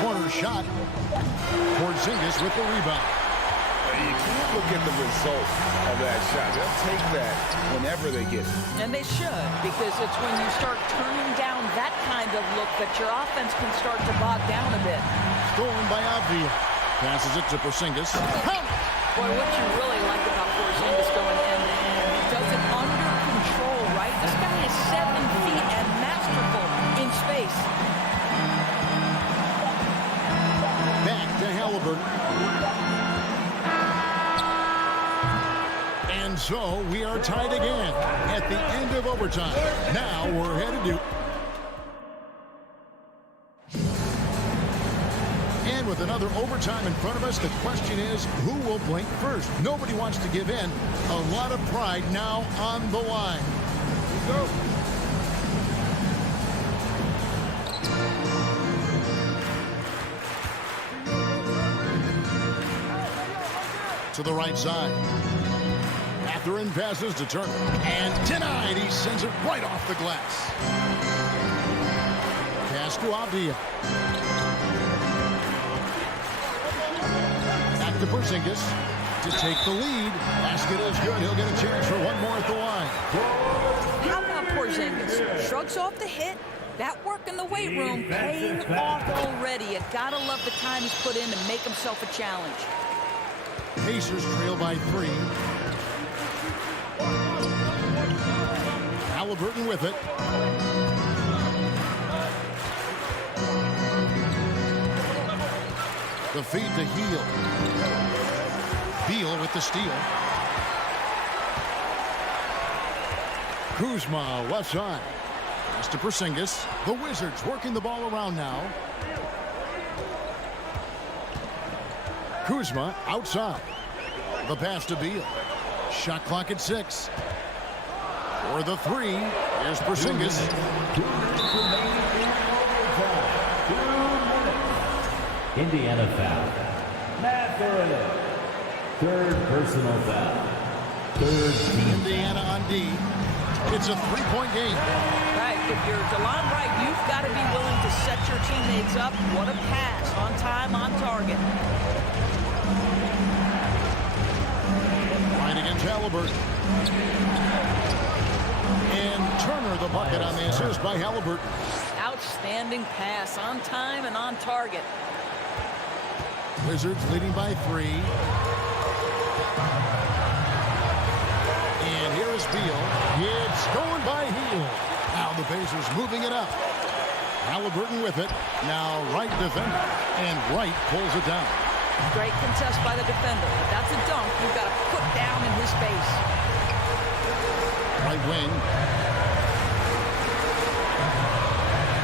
Corner shot. Porzingis with the rebound. You can't look at the result of that shot. They'll take that whenever they get it. And they should, because it's when you start turning down that kind of look that your offense can start to bog down a bit. Stolen by Avdia. Passes it to Porzingis. Boy, what you really like about Porzingis going in, he does it under control, right? This guy is 7 feet and masterful in space. Back to Halliburton. And so we are tied again at the end of overtime. Now we're headed to... And with another overtime in front of us, the question is, who will blink first? Nobody wants to give in. A lot of pride now on the line. Go. To the right side. Mathurin passes to Turner. And denied. He sends it right off the glass. Pass to Avdia. Back to Porzingis to take the lead. Basket is good. He'll get a chance for one more at the line. How about Porzingis? Shrugs off the hit. That work in the weight room paying off already. You gotta love the time he's put in to make himself a challenge. Pacers trail by 3. Halliburton with it. The feed to Heel. Beal with the steal. Kuzma left side. Pass to Porzingis. The Wizards working the ball around now. Kuzma outside. The pass to Beal. Shot clock at 6. For the 3, here's Porzingis. 2 minutes remaining in overtime. 2 minutes. Indiana foul. Mathurin. Third personal foul. Indiana on D. It's a three-point game. Right, if you're DeLon Wright, you've got to be willing to set your teammates up. What a pass, on time, on target. Right against Halliburton. And Turner the bucket on the assist by Halliburton. Outstanding pass, on time and on target. Wizards leading by 3. And here's Beal. It's going by Heel. Now the Pacers moving it up. Halliburton with it. Now Wright defender. And Wright pulls it down. Great contest by the defender. If that's a dunk, you've got to put down in his face. Right wing.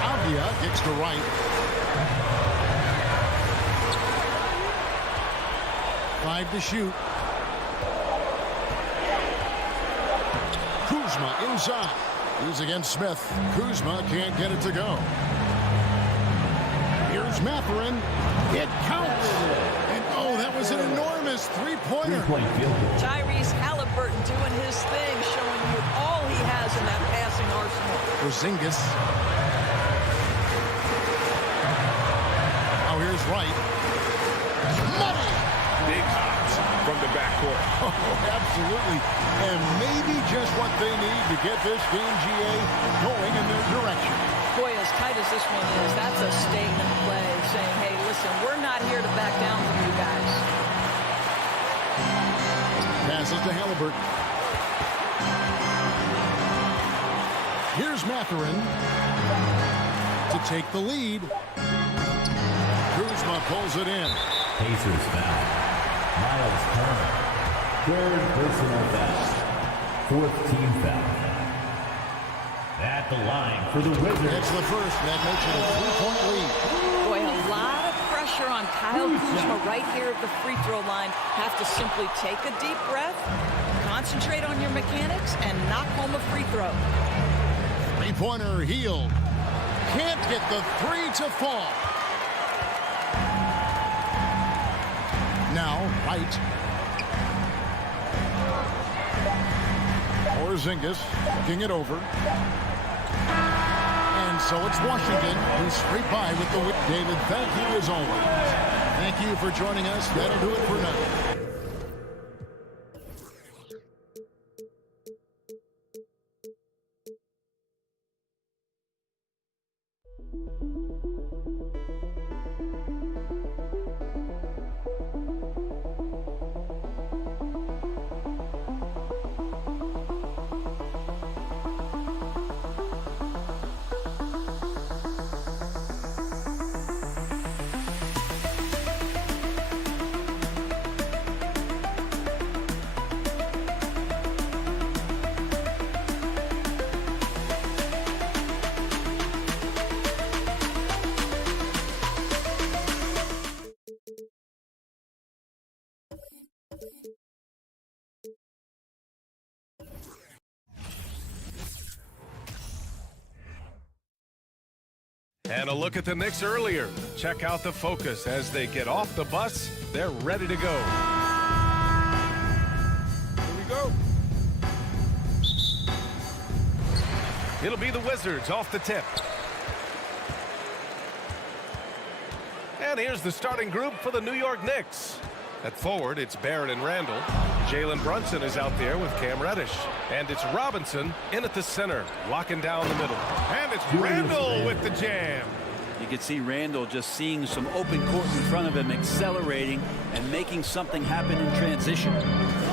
Avdia kicks to Wright. 5 to shoot. Kuzma inside. He's against Smith. Kuzma can't get it to go. Here's Mathurin. It counts. And oh, that was an enormous three-pointer. Tyrese Halliburton doing his thing, showing you all he has in that passing arsenal. Porzingis. Now here's Wright. Money. Big hops from the backcourt. Oh, absolutely. And maybe just what they need to get this game, GA, going in their direction. Boy, as tight as this one is, that's a statement play saying, hey, listen, we're not here to back down from you guys. Passes to Halliburton. Here's Mathurin to take the lead. Kuzma pulls it in. Pacers foul. Miles Turner. Third personal foul. Fourth team foul. At the line for the Wizards. It's the first. That makes it a three-point lead. Boy, a lot of pressure on Kyle Kuzma right here at the free throw line. Have to simply take a deep breath, concentrate on your mechanics, and knock home a free throw. Three-pointer Heel. Can't get the three to fall. Now, Wright. Porzingis looking it over. And so it's Washington who's straight by with the win. David, thank you as always. Thank you for joining us. That'll do it for now. And a look at the Knicks earlier. Check out the focus as they get off the bus. They're ready to go. Here we go. It'll be the Wizards off the tip. And here's the starting group for the New York Knicks. At forward, it's Barrett and Randall. Jalen Brunson is out there with Cam Reddish. And it's Robinson in at the center, locking down the middle. And it's Randall with the jam. You can see Randall just seeing some open court in front of him, accelerating and making something happen in transition.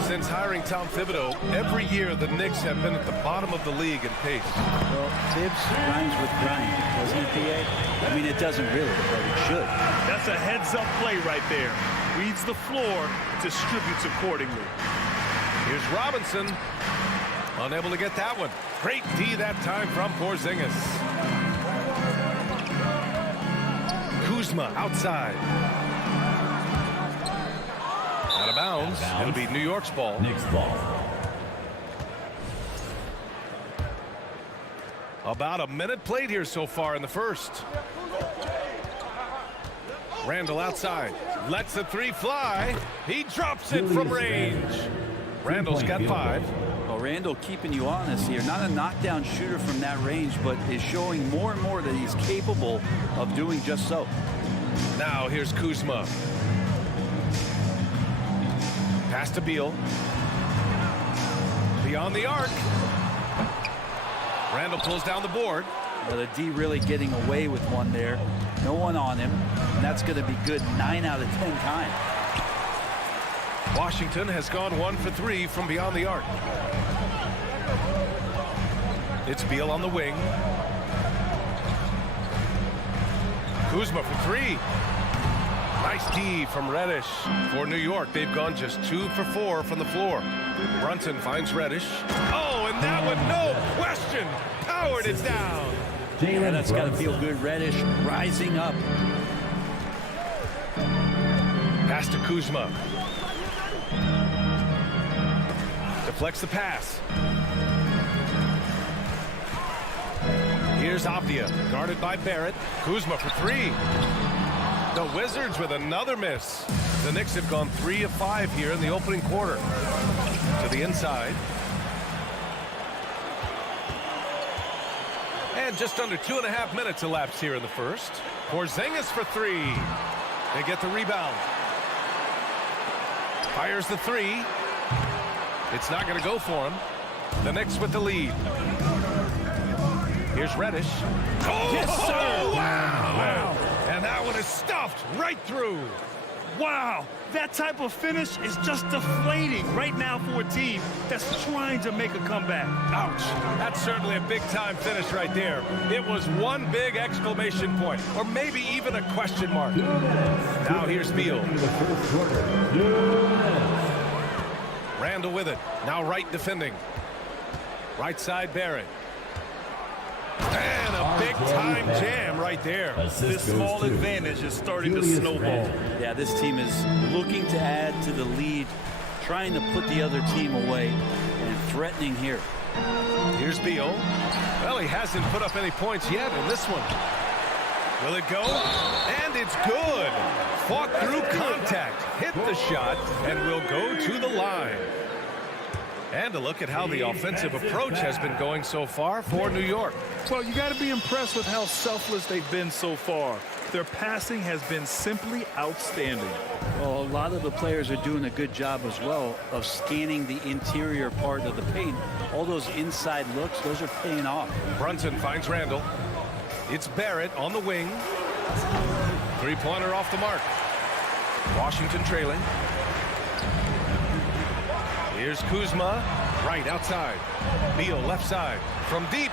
Since hiring Tom Thibodeau, every year the Knicks have been at the bottom of the league in pace. Well, Tibbs rhymes with grind, doesn't it, PA? I mean, it doesn't really, but it should. That's a heads-up play right there. Reads the floor, distributes accordingly. Here's Robinson. Unable to get that one. Great D that time from Porzingis. Kuzma outside. Out of bounds. It'll be New York's ball. Knicks ball. About a minute played here so far in the first. Randall outside. Lets the three fly. He drops it from range. Randall's got 5. Well, Randall keeping you honest here. Not a knockdown shooter from that range, but is showing more and more that he's capable of doing just so. Now here's Kuzma. Pass to Beal. Beyond the arc. Randall pulls down the board. Well, the D really getting away with one there. No one on him, and that's going to be good 9 out of 10 times. Washington has gone 1 for 3 from beyond the arc. It's Beal on the wing. Kuzma for 3. Nice D from Reddish. For New York, they've gone just 2 for 4 from the floor. Brunson finds Reddish. Oh, and that one, no question, powered it down. Yeah, that's got to feel good. Reddish rising up. Pass to Kuzma. Deflects the pass. Here's Avdia, guarded by Barrett. Kuzma for 3. The Wizards with another miss. The Knicks have gone 3 of 5 here in the opening quarter. To the inside. And just under 2.5 minutes elapsed here in the first. Porzingis for 3. They get the rebound. Fires the 3. It's not going to go for him. The Knicks with the lead. Here's Reddish. Oh, yes, sir. Wow. And that one is stuffed right through. Wow, that type of finish is just deflating right now for a team that's trying to make a comeback. Ouch. That's certainly a big-time finish right there. It was one big exclamation point, or maybe even a question mark. Now here's Beal. Randall with it. Now Wright defending. Right side Barrett. And a big-time jam right there. This small advantage is starting to snowball. Yeah, this team is looking to add to the lead, trying to put the other team away, and threatening here. Here's Beal. Well, he hasn't put up any points yet in this one. Will it go? And it's good. Fought through contact, hit the shot, and will go to the line. And a look at how the offensive approach has been going so far for New York. Well, you got to be impressed with how selfless they've been so far. Their passing has been simply outstanding. Well, a lot of the players are doing a good job as well of scanning the interior part of the paint. All those inside looks, those are paying off. Brunson finds Randall. It's Barrett on the wing. Three-pointer off the mark. Washington trailing. Here's Kuzma, right outside. Beal left side from deep.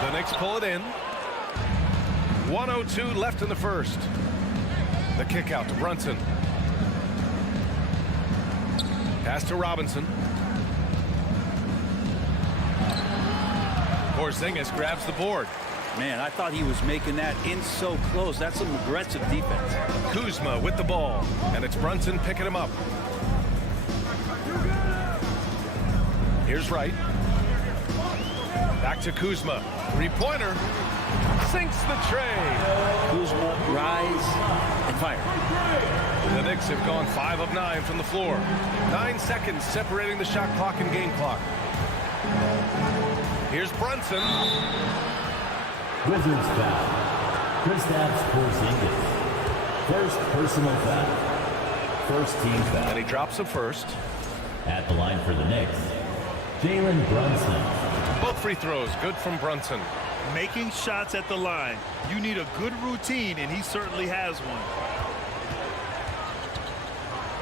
The Knicks pull it in. 1:02 left in the first. The kick out to Brunson. Pass to Robinson. Porzingis grabs the board. Man, I thought he was making that in so close. That's some aggressive defense. Kuzma with the ball, and it's Brunson picking him up. Here's Wright. Back to Kuzma. Three-pointer. Sinks the tray. Kuzma, rise, and fire. The Knicks have gone 5 of 9 from the floor. 9 seconds separating the shot clock and game clock. Here's Brunson. Wizards foul. Kristaps Porzingis. First personal foul. First team foul. And he drops it first. At the line for the Knicks, Jalen Brunson. Both free throws good from Brunson. Making shots at the line. You need a good routine, and he certainly has one.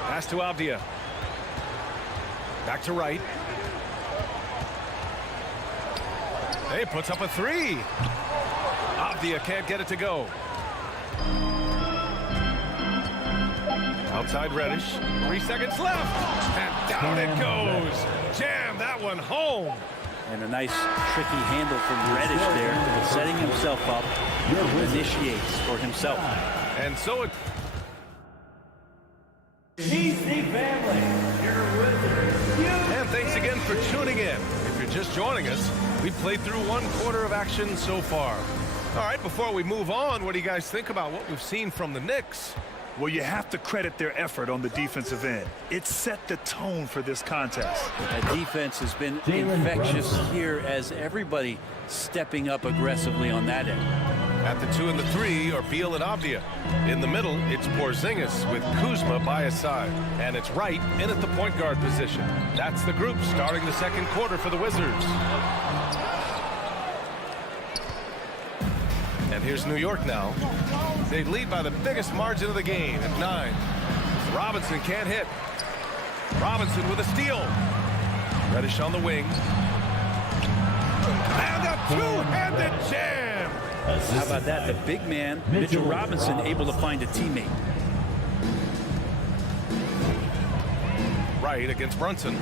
Pass to Avdia. Back to Wright. Hey, puts up a 3. Avdia can't get it to go. Outside Reddish. 3 seconds left. And down it goes. Jam that one home. And a nice tricky handle from Reddish there, setting himself up. Initiates for himself. And so it. GC family, your Wizards. And thanks again for tuning in. If you're just joining us, we've played through 1 quarter of action so far. All right, before we move on, what do you guys think about what we've seen from the Knicks? Well, you have to credit their effort on the defensive end. It set the tone for this contest. That defense has been infectious here as everybody stepping up aggressively on that end. At the 2 and the 3 are Beal and Avdia. In the middle, it's Porzingis with Kuzma by his side. And it's Wright in at the point guard position. That's the group starting the second quarter for the Wizards. And here's New York now. They lead by the biggest margin of the game at 9. Robinson can't hit. Robinson with a steal. Reddish on the wing. And a two-handed jam. How about that? The big man, Mitchell Robinson, able to find a teammate. Right against Brunson.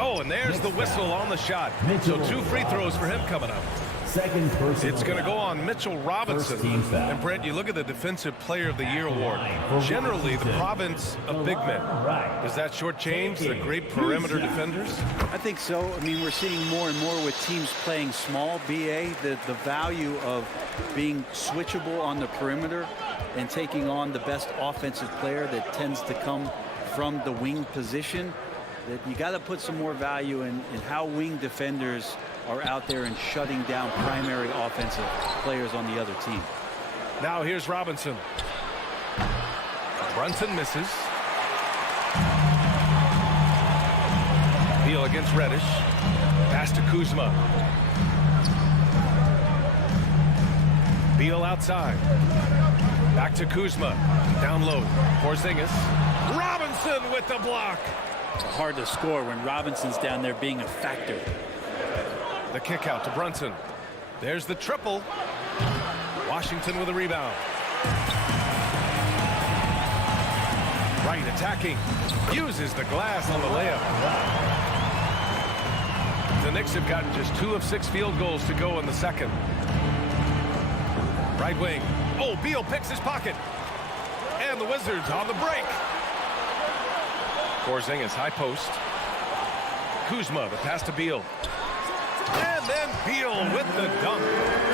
Oh, and there's the whistle on the shot. So 2 free throws for him coming up. Second personal It's going to go on Mitchell Robinson. And Brent, you look at the Defensive Player of the Year award. Generally, the province of big men. Does that shortchange the great perimeter defenders? I think so. I mean, we're seeing more and more with teams playing small, BA, the value of being switchable on the perimeter and taking on the best offensive player that tends to come from the wing position. That you got to put some more value in how wing defenders are out there and shutting down primary offensive players on the other team. Now here's Robinson. Brunson misses. Beal against Reddish. Pass to Kuzma. Beal outside. Back to Kuzma. Down low. Porzingis. Robinson with the block. Hard to score when Robinson's down there being a factor. The kick out to Brunson. There's the triple. Washington with a rebound. Wright attacking. Uses the glass on the layup. The Knicks have gotten just 2 of 6 field goals to go in the second. Right wing. Oh, Beal picks his pocket. And the Wizards on the break. Porzingis high post. Kuzma, the pass to Beal. And then Beal with the dunk.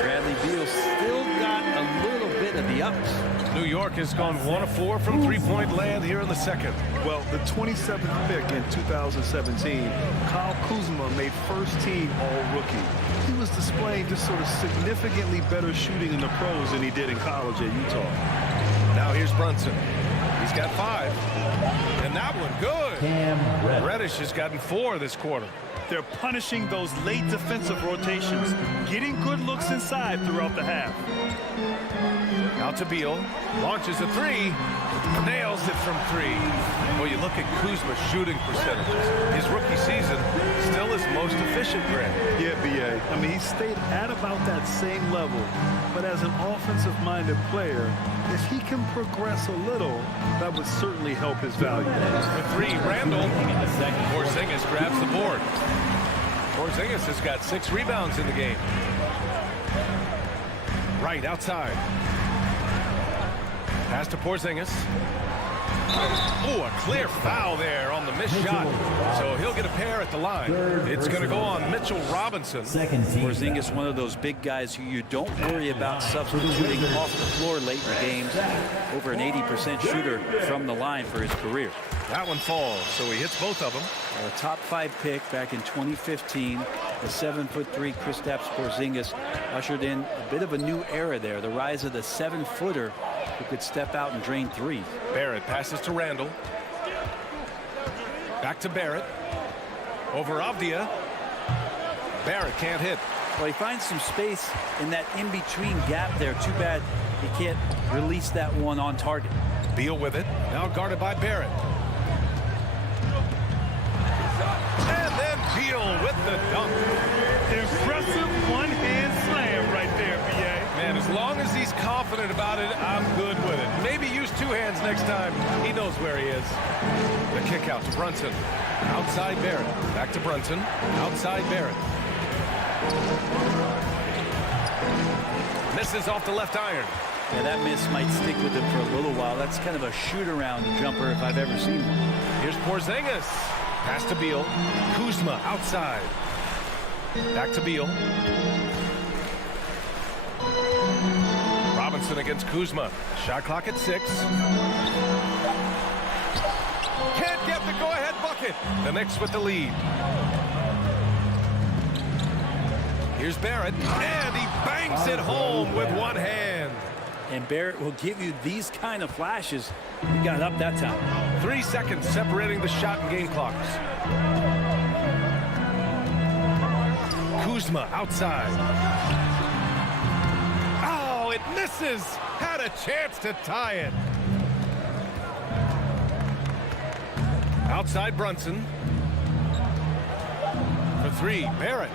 Bradley Beal still got a little bit of the ups. New York has gone 1 of 4 from three-point land here in the second. Well, the 27th pick in 2017, Kyle Kuzma made first team all-rookie. He was displaying just sort of significantly better shooting in the pros than he did in college at Utah. Now here's Brunson. He's got 5. And that one good. Reddish has gotten 4 this quarter. They're punishing those late defensive rotations, getting good looks inside throughout the half. Out to Beal, launches a 3, nails it from 3. Well, you look at Kuzma's shooting percentages. His rookie season, still his most efficient, Grant. Yeah, B.A. I mean, he stayed at about that same level. But as an offensive-minded player, if he can progress a little, that would certainly help his value. For 3, Randall. Porzingis grabs the board. Porzingis has got 6 rebounds in the game. Right outside. Pass to Porzingis. Oh, a clear foul there on the missed shot. So he'll get a pair at the line. It's going to go on Mitchell Robinson. Porzingis, one of those big guys who you don't worry about substituting off the floor late in the games. Over an 80% shooter from the line for his career. That one falls, so he hits both of them. A top 5 pick back in 2015. The 7'3" Kristaps Porzingis ushered in a bit of a new era there. The rise of the 7-footer who could step out and drain 3. Barrett passes to Randall. Back to Barrett. Over Avdia. Barrett can't hit. Well, he finds some space in that in-between gap there. Too bad he can't release that one on target. Beal with it. Now guarded by Barrett. And then Beal with the dunk. Impressive one-hand slam right there, B.A. Man, as long as he's confident about it, I'm good with it. Maybe use 2 hands next time. He knows where he is. The kick out to Brunson. Outside Barrett. Back to Brunson. Outside Barrett. Misses off the left iron. Yeah, that miss might stick with him for a little while. That's kind of a shoot-around jumper if I've ever seen one. Here's Porzingis. Pass to Beal. Kuzma outside. Back to Beal. Brunson against Kuzma. Shot clock at 6. Can't get the go-ahead bucket. The Knicks with the lead. Here's Barrett, and he bangs it home with one hand. And Barrett will give you these kind of flashes. He got it up that time. 3 seconds separating the shot and game clocks. Kuzma outside. Oh, it misses. Had a chance to tie it. Outside Brunson. For 3, Barrett.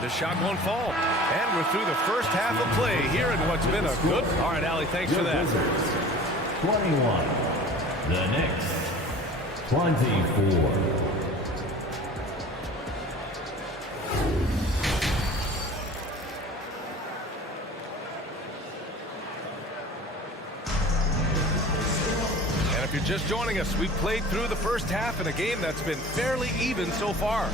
The shot won't fall. And we're through the first half of play here in what's been a good... All right, Allie, thanks for that. 21. The Knicks, 24. And if you're just joining us, we've played through the first half in a game that's been fairly even so far.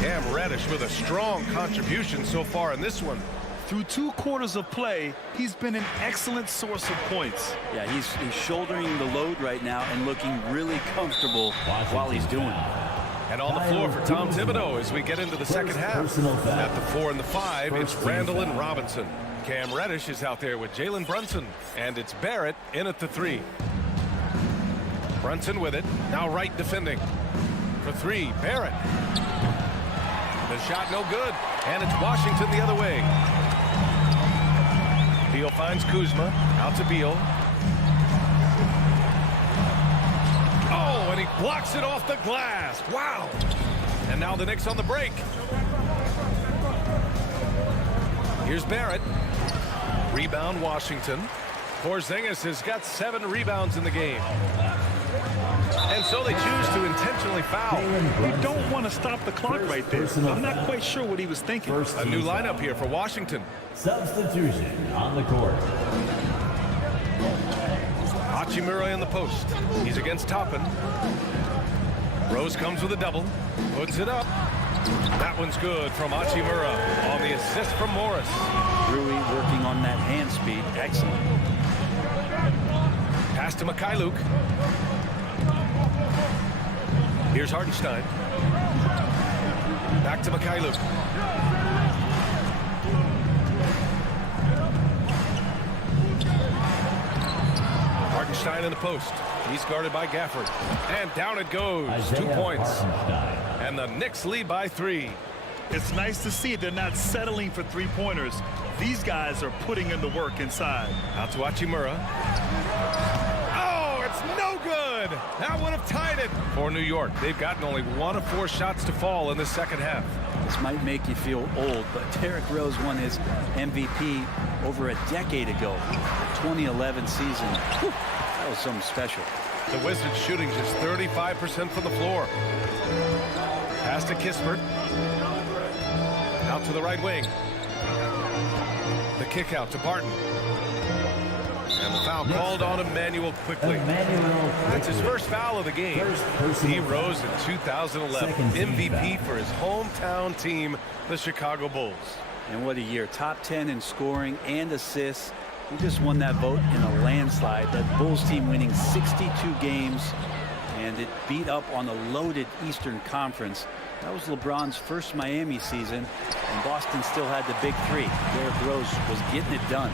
Cam Reddish with a strong contribution so far in this one. Through 2 quarters of play, he's been an excellent source of points. Yeah, he's shouldering the load right now and looking really comfortable while he's doing it. And on the floor for Tom Thibodeau as we get into the second half. At the 4 and the 5, it's Randall and Robinson. Cam Reddish is out there with Jalen Brunson. And it's Barrett in at the 3. Brunson with it. Now Wright defending. For 3, Barrett. The shot no good. And it's Washington the other way. Beal finds Kuzma. Out to Beal. Oh, and he blocks it off the glass. Wow. And now the Knicks on the break. Here's Barrett. Rebound Washington. Porzingis has got 7 rebounds in the game. And so they choose to intentionally foul. You don't want to stop the clock right there. I'm not quite sure what he was thinking. A new lineup here for Washington. Substitution on the court. Hachimura in the post. He's against Toppin. Rose comes with a double. Puts it up. That one's good from Hachimura on the assist from Morris. Rui working on that hand speed. Excellent. Pass to Mikhailuk. Here's Hartenstein. Back to Mikhailuk. Hartenstein in the post. He's guarded by Gafford. And down it goes. 2 points. And the Knicks lead by 3. It's nice to see they're not settling for 3-pointers. These guys are putting in the work inside. Out to Hachimura. Oh, it's no good. That would have tied it for New York. They've gotten only 1 of 4 shots to fall in the second half. This might make you feel old, but Derrick Rose won his MVP over a decade ago. The 2011 season. Whew, that was something special. The Wizards shooting just 35% from the floor. Pass to Kispert. Out to the right wing. The kick out to Barton. And the foul called on Emmanuel quickly. That's his first foul of the game. He rose in 2011. MVP for his hometown team, the Chicago Bulls. And what a year. Top 10 in scoring and assists. He just won that vote in a landslide. That Bulls team winning 62 games. And it beat up on a loaded Eastern Conference. That was LeBron's first Miami season. And Boston still had the big 3. Derrick Rose was getting it done.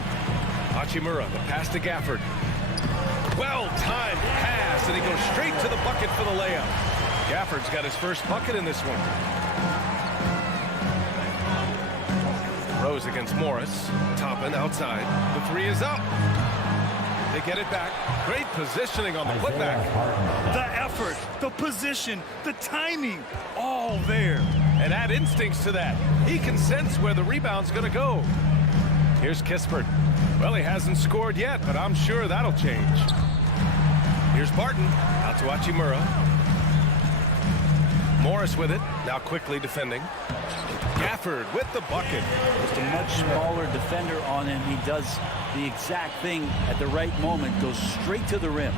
Hachimura, the pass to Gafford. Well-timed pass, and he goes straight to the bucket for the layup. Gafford's got his first bucket in this one. Rose against Morris. Toppin outside. The 3 is up. They get it back. Great positioning on the putback. The effort, the position, the timing, all there. And add instincts to that. He can sense where the rebound's going to go. Here's Kispert. Well, he hasn't scored yet, but I'm sure that'll change. Here's Barton. Out to Hachimura. Morris with it. Now quickly defending. Gafford with the bucket. Just a much smaller defender on him. He does the exact thing at the right moment. Goes straight to the rim.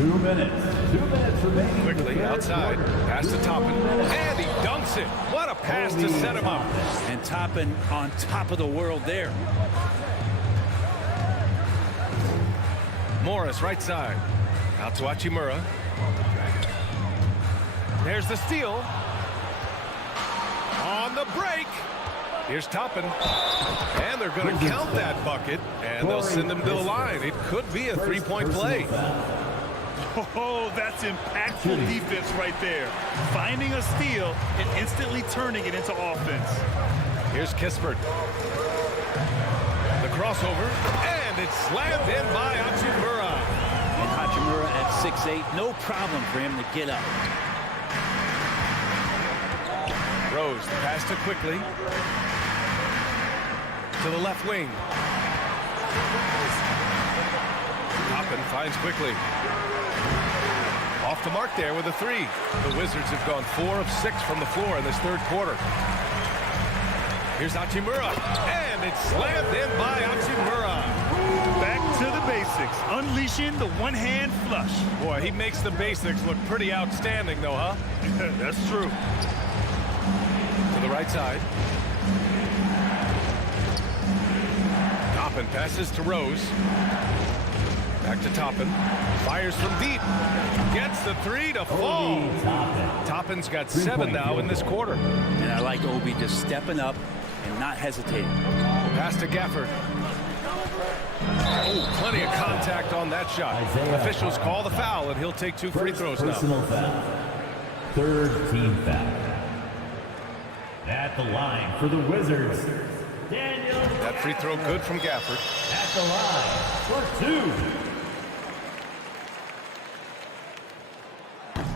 2 minutes. 2 minutes remaining. Quickly outside. Pass to Toppin. And he dunks it. What a pass to set him up. And Toppin on top of the world there. Morris right side. Out to Hachimura. There's the steal. On the break. Here's Toppin. And they're going to count that bucket. And they'll send him to the line. It could be a three-point play. Oh, that's impactful defense right there. Finding a steal and instantly turning it into offense. Here's Kispert. The crossover. And it's slammed in by Hachimura. And Hachimura at 6'8", no problem for him to get up. Rose, the pass to Quickly. To the left wing. Toppin finds Quickly. Off the mark there with a three. The Wizards have gone 4 of 6 from the floor in this third quarter. Here's Hachimura. And it's slammed in by Hachimura. Back to the basics. Unleashing the one-hand flush. Boy, he makes the basics look pretty outstanding, though, huh? That's true. To the right side. Toppin passes to Rose. Back to Toppin. Fires from deep. Gets the three to fall. Toppin's got 7 now in this quarter. And I like Obi just stepping up and not hesitating. Pass to Gafford. Oh, plenty of contact on that shot. Officials call the foul, and he'll take 2 free throws now. Personal foul. Third team foul. At the line for the Wizards, Daniel. That free throw good from Gafford. At the line for 2.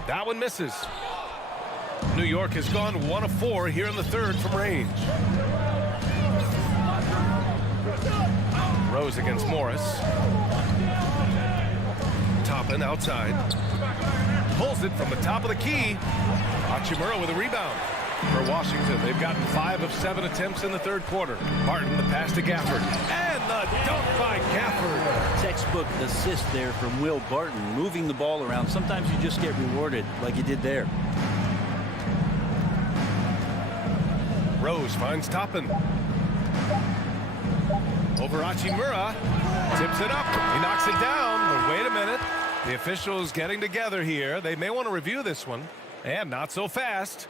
That one misses. New York has gone 1 of 4 here in the third from range. Rose against Morris. Toppin outside. Pulls it from the top of the key. Hachimura with a rebound. For Washington, they've gotten 5 of 7 attempts in the third quarter. Martin, the pass to Gafford. And the dunk by Gafford. Textbook assist there from Will Barton, moving the ball around. Sometimes you just get rewarded like you did there. Rose finds Toppin. Over Hachimura. Tips it up. He knocks it down. But wait a minute. The officials getting together here. They may want to review this one. And not so fast.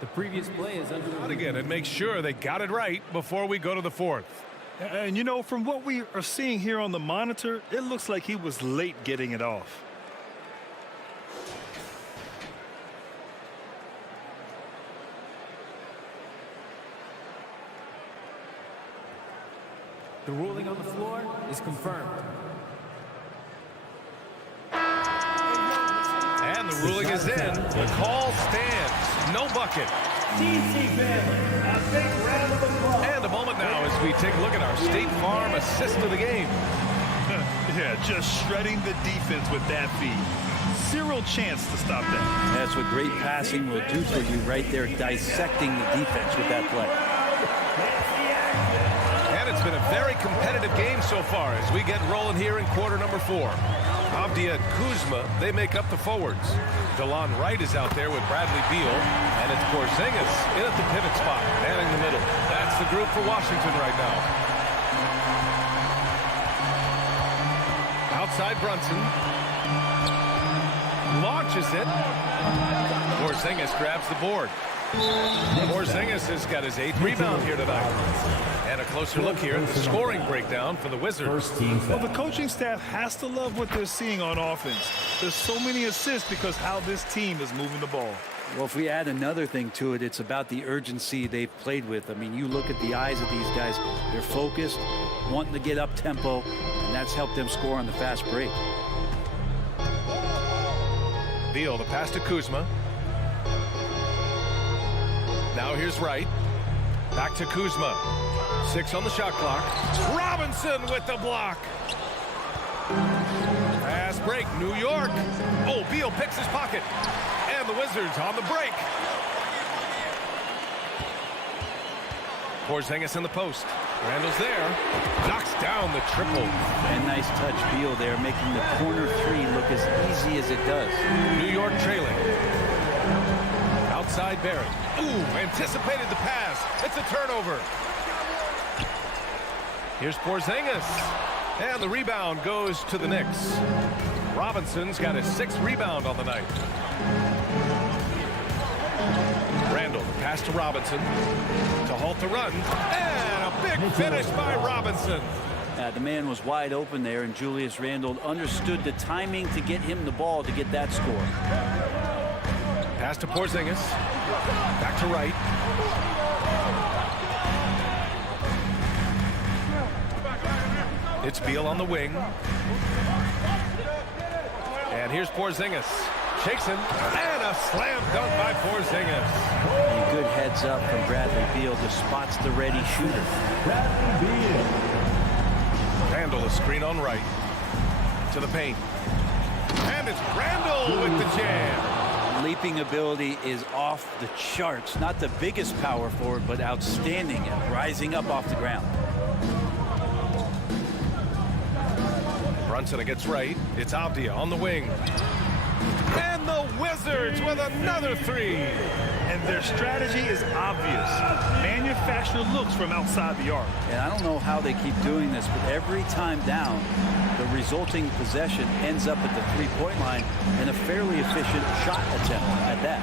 The previous play is under out again and make sure they got it right before we go to the fourth. And, you know, from what we are seeing here on the monitor, it looks like he was late getting it off. The ruling on the floor is confirmed. And the ruling is in. The call stands. No bucket. And a moment now as we take a look at our State Farm assist of the game. Yeah, just shredding the defense with that feed. Zero chance to stop that. That's what great passing will do for you right there, dissecting the defense with that play. And it's been a very competitive game so far as we get rolling here in quarter number 4. Avdia and Kuzma, they make up the forwards. DeLon Wright is out there with Bradley Beal, and it's Porzingis in at the pivot spot, manning the middle. That's the group for Washington right now. Outside Brunson. Launches it. Porzingis grabs the board. Porzingis has got his 8th rebound here tonight. And a closer look here at the scoring breakdown for the Wizards. Well, the coaching staff has to love what they're seeing on offense. There's so many assists because how this team is moving the ball. Well, if we add another thing to it, it's about the urgency they've played with. I mean, you look at the eyes of these guys. They're focused, wanting to get up tempo, and that's helped them score on the fast break. Beal, the pass to Kuzma. Now here's Wright. Back to Kuzma. 6 on the shot clock. Robinson with the block. Fast break, New York. Oh, Beal picks his pocket. And the Wizards on the break. Porzingis in the post. Randall's there. Knocks down the triple. And nice touch, Beal there, making the corner three look as easy as it does. New York trailing. Outside Barry. Ooh, anticipated the pass. It's a turnover. Here's Porzingis. And the rebound goes to the Knicks. Robinson's got his 6th rebound on the night. Randall, the pass to Robinson to halt the run. And a big finish by Robinson. The man was wide open there, and Julius Randle understood the timing to get him the ball to get that score. Pass to Porzingis. Back to Wright. It's Beal on the wing. And here's Porzingis. Shakes him. And a slam dunk by Porzingis. A good heads up from Bradley Beal. Just spots the ready shooter. Bradley Beal. Randall, a screen on Wright. To the paint. And it's Randall with the jam. Leaping ability is off the charts. Not the biggest power forward, but outstanding at rising up off the ground. Brunson against Wright. It's Avdia on the wing. And the Wizards with another 3. And their strategy is obvious. Manufacture looks from outside the arc. And I don't know how they keep doing this, but every time down, the resulting possession ends up at the three-point line and a fairly efficient shot attempt at that.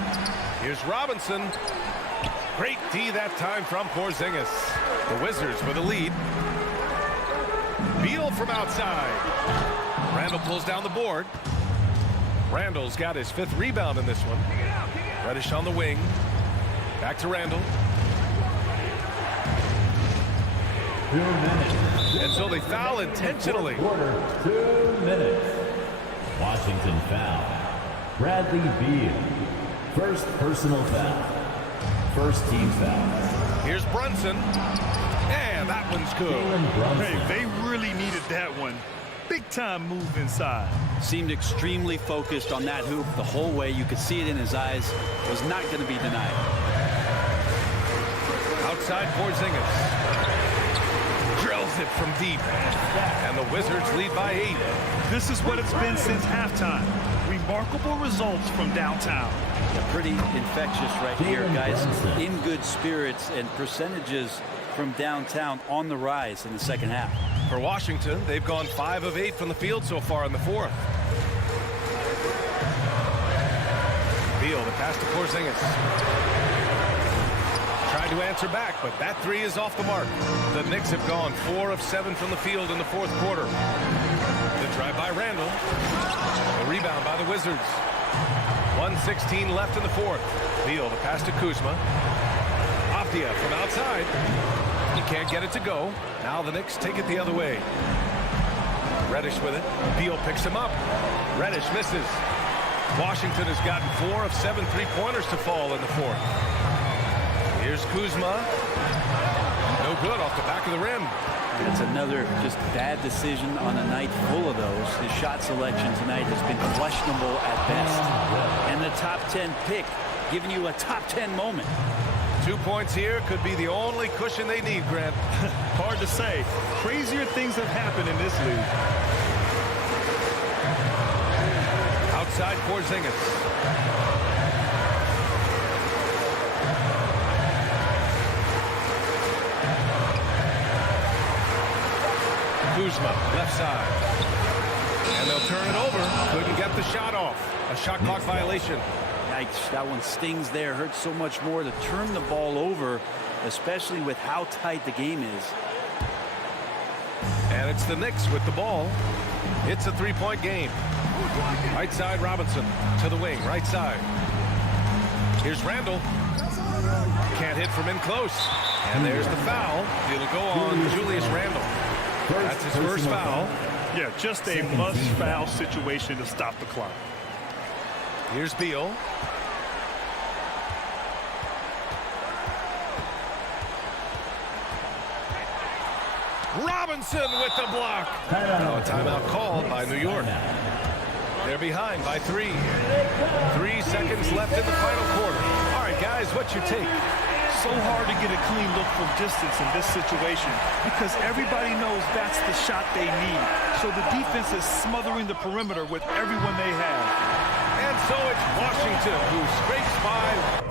Here's Robinson. Great D that time from Porzingis. The Wizards with a lead. Beal from outside. Randall pulls down the board. Randall's got his 5th rebound in this one. Reddish on the wing. Back to Randall. 2 minutes. And so they foul intentionally. Quarter, 2 minutes. Washington foul. Bradley Beal. 1st personal foul. 1st team foul. Here's Brunson. And that one's good. Hey, they really needed that one. Big time move inside. Seemed extremely focused on that hoop the whole way. You could see it in his eyes. Was not going to be denied. Outside Porzingis. Drills it from deep. And the Wizards lead by 8. This is what it's been since halftime. Remarkable results from downtown. Yeah, pretty infectious right here, guys. In good spirits, and percentages from downtown on the rise in the second half. For Washington, they've gone 5 of 8 from the field so far in the 4th. Beal, the pass to Porzingis. Tried to answer back, but that 3 is off the mark. The Knicks have gone 4 of 7 from the field in the 4th quarter. The drive by Randall. The rebound by the Wizards. 1:16 left in the 4th. Beal, the pass to Kuzma. Avdia from outside. He can't get it to go. Now the Knicks take it the other way. Reddish with it. Beal picks him up. Reddish misses. Washington has gotten 4 of 7 three-pointers to fall in the 4th. Here's Kuzma. No good off the back of the rim. That's another just bad decision on a night full of those. His shot selection tonight has been questionable at best. And the top 10 pick giving you a top 10 moment. 2 points here could be the only cushion they need, Grant. Hard to say. Crazier things have happened in this league. Outside Porzingis. Kuzma, left side. And they'll turn it over. Couldn't get the shot off. A shot clock violation. Yikes, that one stings there. Hurts so much more to turn the ball over, especially with how tight the game is. And it's the Knicks with the ball. It's a 3-point game. Right side, Robinson to the wing, right side. Here's Randall. Can't hit from in close. And there's the foul. It'll go on Julius Randall. That's his first foul. Yeah, just a must-foul situation to stop the clock. Here's Beal. Robinson with the block. Now a timeout called by New York. They're behind by 3. 3 seconds left in the final quarter. All right, guys, what's your take? so hard to get a clean look from distance in this situation because everybody knows that's the shot they need. So the defense is smothering the perimeter with everyone they have. And so it's Washington who scrapes by.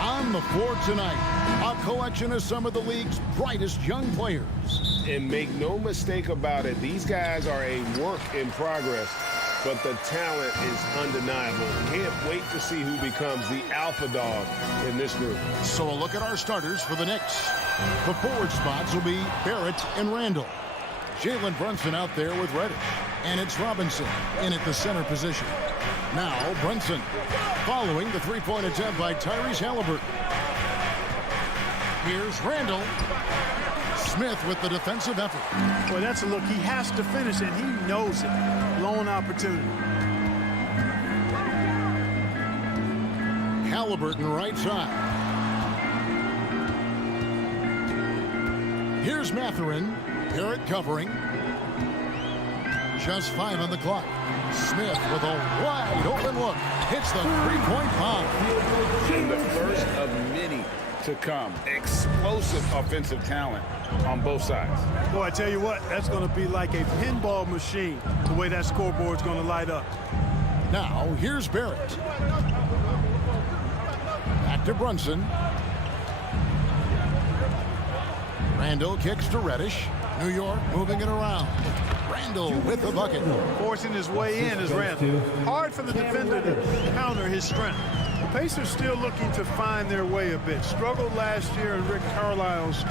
On the floor tonight, a collection of some of the league's brightest young players. And make no mistake about it, these guys are a work in progress, but the talent is undeniable. Can't wait to see who becomes the alpha dog in this group. So a look at our starters for the Knicks. The forward spots will be Barrett and Randall. Jalen Brunson out there with Reddish. And it's Robinson in at the center position. Now Brunson following the three-point attempt by Tyrese Halliburton. Here's Randall. Smith with the defensive effort. Boy, that's a look. He has to finish it. He knows it. Lone opportunity. Halliburton right side. Here's Mathurin. Barrett covering. Just 5 on the clock. Smith with a wide open look. Hits the three-point bomb. And the first of many to come. Explosive offensive talent on both sides. Boy, I tell you what, that's going to be like a pinball machine, the way that scoreboard's going to light up. Now, here's Barrett. Back to Brunson. Randall kicks to Reddish. New York moving it around. Randall with the bucket. Forcing his way in is Randall. Hard for the defender to counter his strength. The Pacers still looking to find their way a bit. Struggled last year in Rick Carlisle's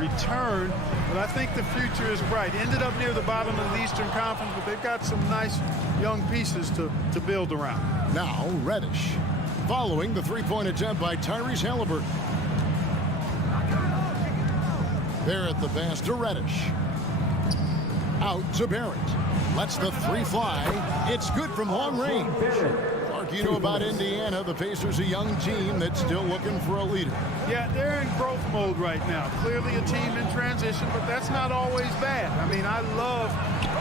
return, but I think the future is bright. Ended up near the bottom of the Eastern Conference, but they've got some nice young pieces to build around. Now Reddish. Following the three-point attempt by Tyrese Halliburton. Barrett the pass to Reddish. Out to Barrett. Lets the three fly. It's good from long range. Clark, you know about Indiana. The Pacers, a young team that's still looking for a leader. Yeah, they're in growth mode right now. Clearly a team in transition, but that's not always bad. I mean, I love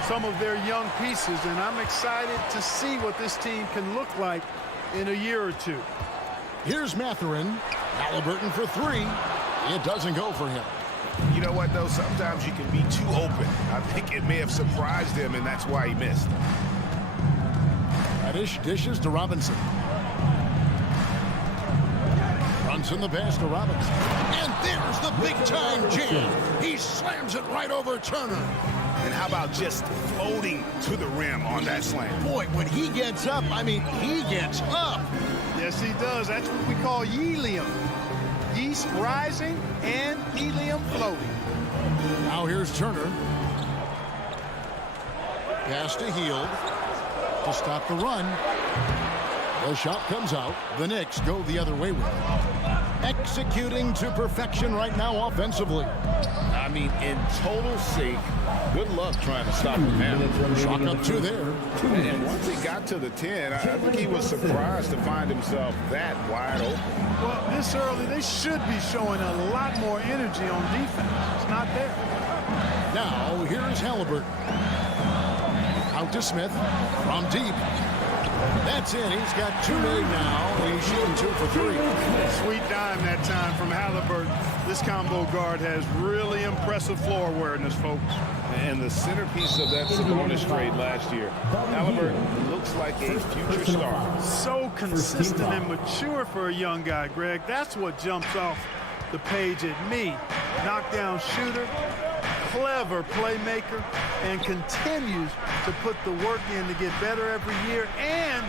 some of their young pieces, and I'm excited to see what this team can look like in a year or two. Here's Mathurin. Halliburton for three. It doesn't go for him. You know what, though? Sometimes you can be too open. I think it may have surprised him, and that's why he missed. Reddish dishes to Robinson. Brunson the pass to Robinson. And there's the big-time jam. He slams it right over Turner. And how about just floating to the rim on that slam? Boy, when he gets up, I mean, he gets up. Yes, he does. That's what we call helium. Yeast rising and helium floating. Now here's Turner. Pass to Hield to stop the run. The shot comes out. The Knicks go the other way with it. Executing to perfection right now offensively. I mean, in total sync. Good luck trying to stop him now. Shot up two there. And once he got to the 10, I think he was surprised to find himself that wide open. Well, this early, they should be showing a lot more energy on defense. It's not there. Now, here's Halliburton. Out to Smith from deep. That's in. He's got two made now. He's shooting 2 for 3. Sweet dime that time from Halliburton. This combo guard has really impressive floor awareness, folks. And the centerpiece of that Sabonis trade last year, Halliburton looks like a future star. So consistent and mature for a young guy, Greg. That's what jumps off the page at me. Knockdown shooter, clever playmaker, and continues to put the work in to get better every year and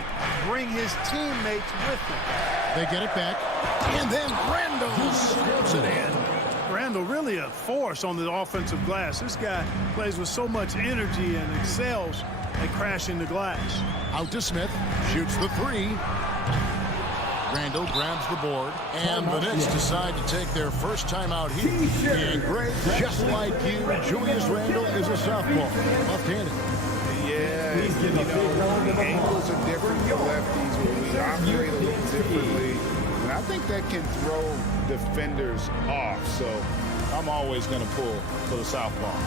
bring his teammates with him. They get it back, and then Randall snaps it in. Randall really a force on the offensive glass. This guy plays with so much energy and excels at crashing the glass. Out to Smith, shoots the three. Randall grabs the board, and the Knicks decide to take their first time out here. And Greg, just like you, Julius Randall is a southpaw, left-handed. Yeah, you know, the angles are different for lefties. We operate a little differently. And I think that can throw defenders off. So I'm always going to pull for the southpaw.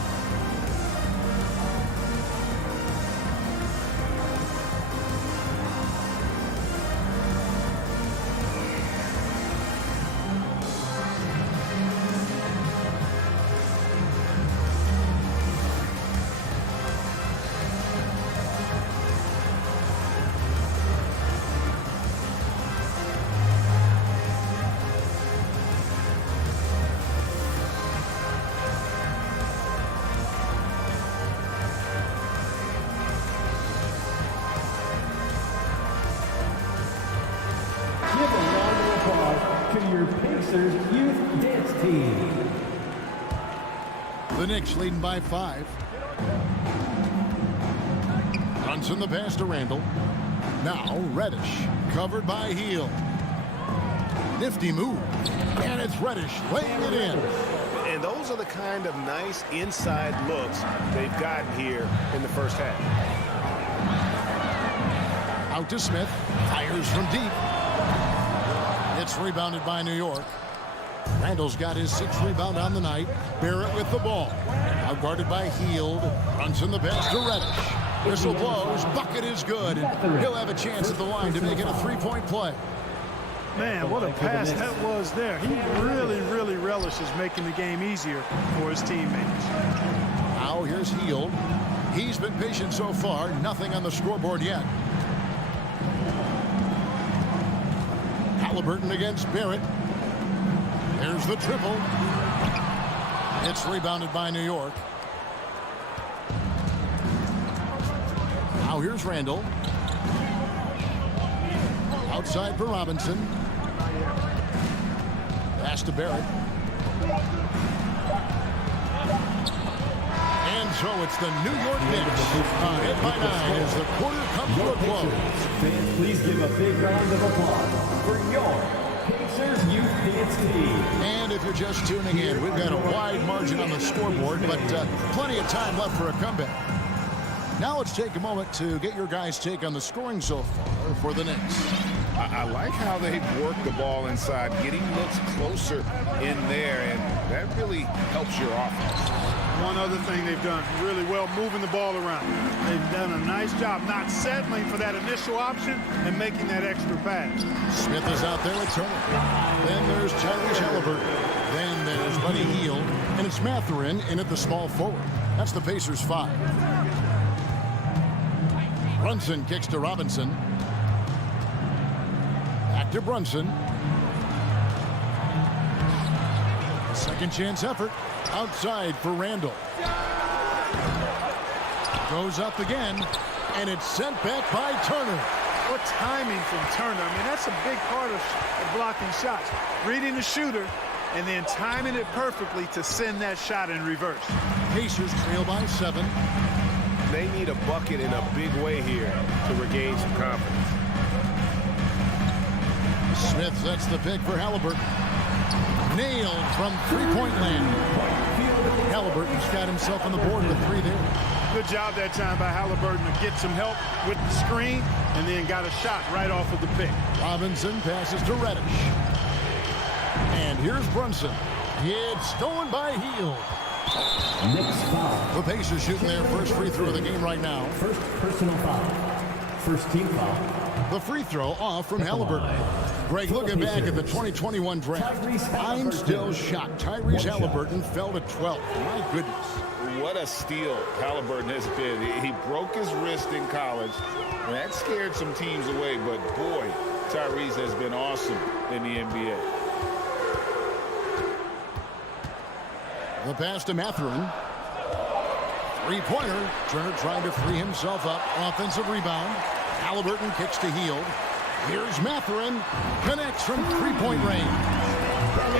Youth Dance Team. The Knicks leading by 5. Brunson the pass to Randall. Now Reddish covered by Hield. Nifty move, and it's Reddish laying it in. And those are the kind of nice inside looks they've gotten here in the first half. Out to Smith, fires from deep. It's rebounded by New York. Randall's got his 6th rebound on the night. Barrett with the ball. Out guarded by Hield. Brunson the pass to Reddish. Whistle blows. Bucket is good. And he'll have a chance at the line to make it a 3-point play. Man, what a pass that was there. He really relishes making the game easier for his teammates. Now here's Hield. He's been patient so far. Nothing on the scoreboard yet. Halliburton against Barrett. There's the triple. It's rebounded by New York. Now here's Randall. Outside for Robinson. Pass to Barrett. And so it's the New York Knicks. Ahead by 9 as the quarter comes to a close. Fans, please give a big round of applause for your Pacers Youth Dance Team. And if you're just tuning in, we've got a wide margin on the scoreboard, but plenty of time left for a comeback. Now let's take a moment to get your guys' take on the scoring so far for the Knicks. I like how they've worked the ball inside, getting looks closer in there, and that really helps your offense. One other thing they've done really well, moving the ball around. They've done a nice job not settling for that initial option and making that extra pass. Smith is out there with Turner. Then there's Tyrese Halliburton. Then there's Buddy Hield. And it's Mathurin in at the small forward. That's the Pacers 5. Brunson kicks to Robinson. Back to Brunson. Second chance effort. Outside for Randall. Goes up again. And it's sent back by Turner. What timing from Turner. I mean, that's a big part of blocking shots. Reading the shooter and then timing it perfectly to send that shot in reverse. Pacers trail by 7. They need a bucket in a big way here to regain some confidence. Smith sets the pick for Halliburton. Nailed from three-point land. Halliburton's got himself on the board with 3 there. Good job that time by Halliburton to get some help with the screen and then got a shot right off of the pick. Robinson passes to Reddish. And here's Brunson. It's stolen by Hield. Knicks foul. The Pacers shooting their first free throw of the game right now. First personal foul. First team foul. The free throw off from Halliburton. Greg, looking back at the 2021 draft, I'm still shocked. Tyrese Halliburton fell to 12th. My goodness. What a steal Halliburton has been. He broke his wrist in college, and that scared some teams away, but boy, Tyrese has been awesome in the NBA. The pass to Mathurin. Three-pointer. Turner trying to free himself up. Offensive rebound. Halliburton kicks to Hield. Here's Mathurin. Connects from three-point range.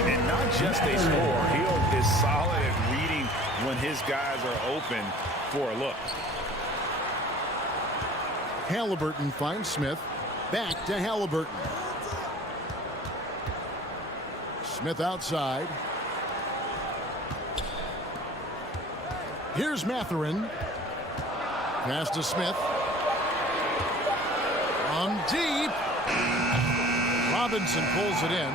And not just a scorer. Hield is solid at reading when his guys are open for a look. Halliburton finds Smith. Back to Halliburton. Smith outside. Here's Mathurin. Pass to Smith. From deep. Robinson pulls it in.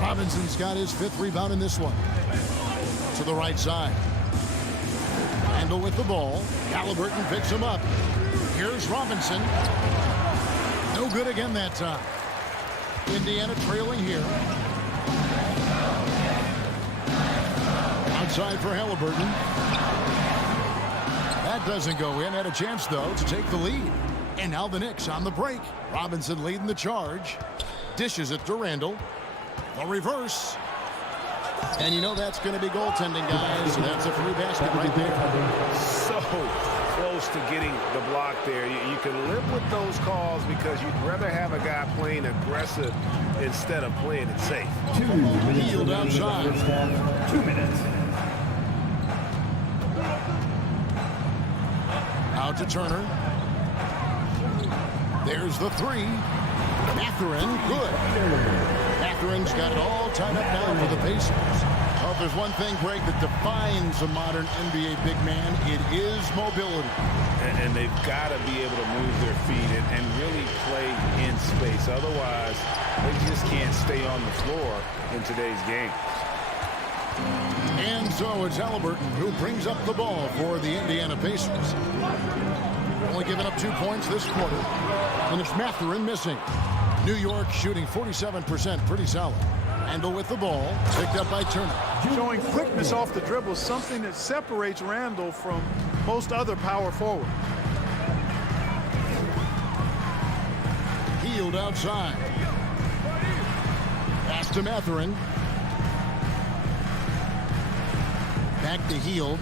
Robinson's got his 5th rebound in this one. To the right side. Randall with the ball. Halliburton picks him up. Here's Robinson. No good again that time. Indiana trailing here. Outside for Halliburton. That doesn't go in. Had a chance, though, to take the lead. And now the Knicks on the break. Robinson leading the charge. Dishes it to Randall. The reverse. And you know that's going to be goaltending, guys. That's a free basket right there. So close to getting the block there. You can live with those calls because you'd rather have a guy playing aggressive instead of playing it safe. 2 minutes. Hield outside. 2 minutes. Out to Turner. There's the 3. Mathurin, good. Mathurin's got it all tied up now for the Pacers. Well, if there's one thing, Greg, that defines a modern NBA big man, it is mobility. And they've got to be able to move their feet and really play in space. Otherwise, they just can't stay on the floor in today's game. And so it's Halliburton who brings up the ball for the Indiana Pacers. Only giving up 2 points this quarter. And it's Mathurin missing. New York shooting 47%, pretty solid. Randall with the ball, picked up by Turner. Showing quickness off the dribble, something that separates Randall from most other power forward. Hield outside. Pass to Mathurin. Back to Heald.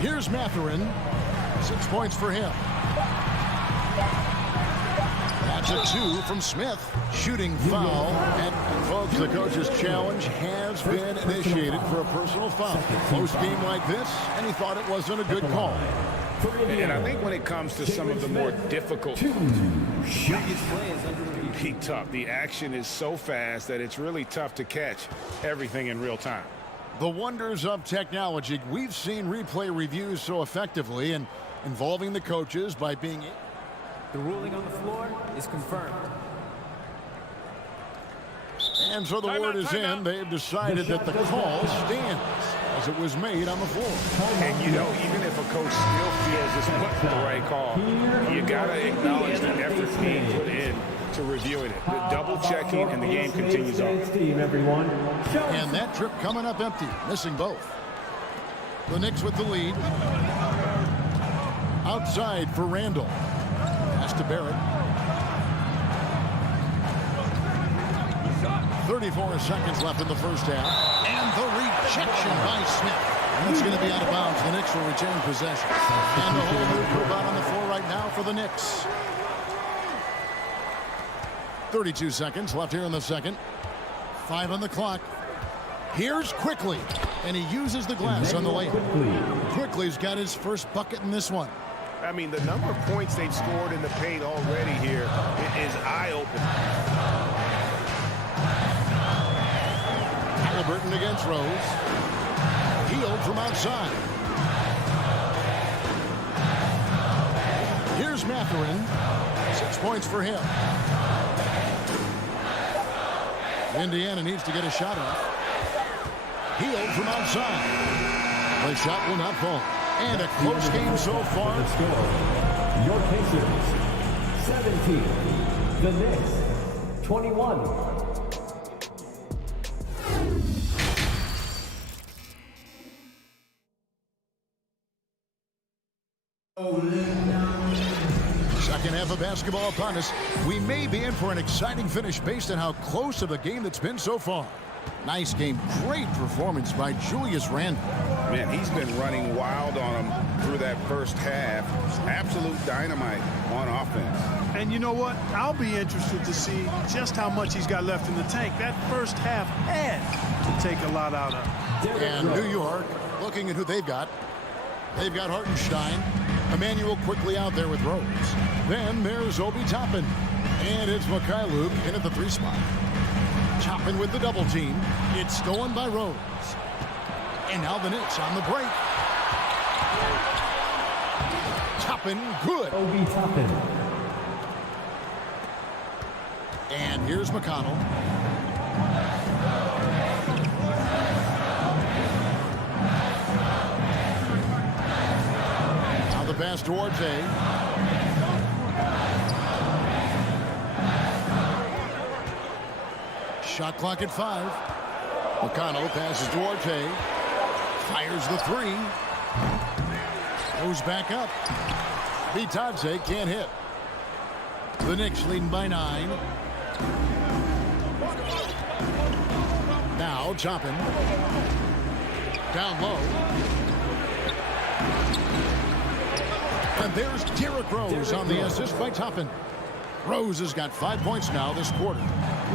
Here's Mathurin. 6 points for him. That's a 2 from Smith. Shooting foul. And folks, the coach's challenge has been initiated for a personal foul. Close game like this, and he thought it wasn't a good call. And I think when it comes to some of the more difficult be tough. The action is so fast that it's really tough to catch everything in real time. The wonders of technology. We've seen replay reviews so effectively and involving the coaches by being... The ruling on the floor is confirmed. And so the word is in. They've decided that the call stands as it was made on the floor. And, you know, even if a coach still feels this wasn't the right call, you got to acknowledge the effort being put in to reviewing it. The double checking, and the game continues on. And that trip coming up empty, missing both. The Knicks with the lead. Outside for Randall. Pass to Barrett. 34 seconds left in the first half. And the rejection by Smith. And that's going to be out of bounds. The Knicks will retain possession. And a whole new group out on the floor right now for the Knicks. 32 seconds left here in the second. 5 on the clock. Here's Quickly. And he uses the glass on the layup. Quickly's got his first bucket in this one. I mean, the number of points they've scored in the paint already here is eye-opening. Halliburton against Rose. Heald from outside. Here's Mathurin. 6 points for him. Indiana needs to get a shot off. Heald from outside. The shot will not fall. And a close game so far. Your Pacers, 17. The Knicks, 21. Second half of basketball upon us. We may be in for an exciting finish based on how close of a game that's been so far. Nice game. Great performance by Julius Randle. Man, he's been running wild on him through that first half. Absolute dynamite on offense. And you know what? I'll be interested to see just how much he's got left in the tank. That first half had to take a lot out of him. And New York, looking at who they've got. They've got Hartenstein. Emmanuel quickly out there with Rose. Then there's Obi Toppin. And it's Mikhailuk in at the 3 spot. Toppin with the double team. It's stolen by Rose. And now the Knicks on the break. Toppin, good. Obi Toppin. And here's McConnell. Now the pass towards A. Shot clock at 5. McConnell passes towards A. Fires the 3. Goes back up. Bitadze can't hit. The Knicks leading by 9. Now Toppin. Down low. And there's Derrick Rose on the assist by Toppin. Rose has got 5 points now this quarter.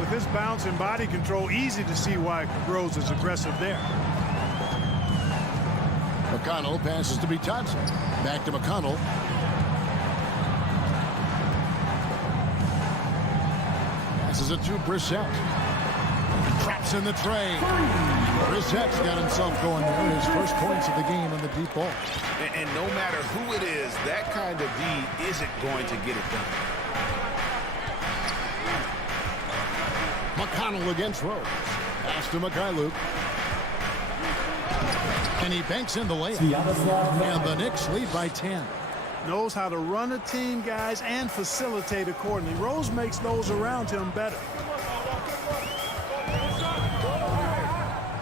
With his bounce and body control, easy to see why Rose is aggressive there. McConnell passes to Bitadze. Back to McConnell. Passes it to Brissett. Traps in the tray. Brissett's got himself going there. His first points of the game on the deep ball. And no matter who it is, that kind of D isn't going to get it done. McConnell against Rose. Pass to Mikhailuk. And he banks in the layup. And the Knicks lead by 10. Knows how to run a team, guys, and facilitate accordingly. Rose makes those around him better.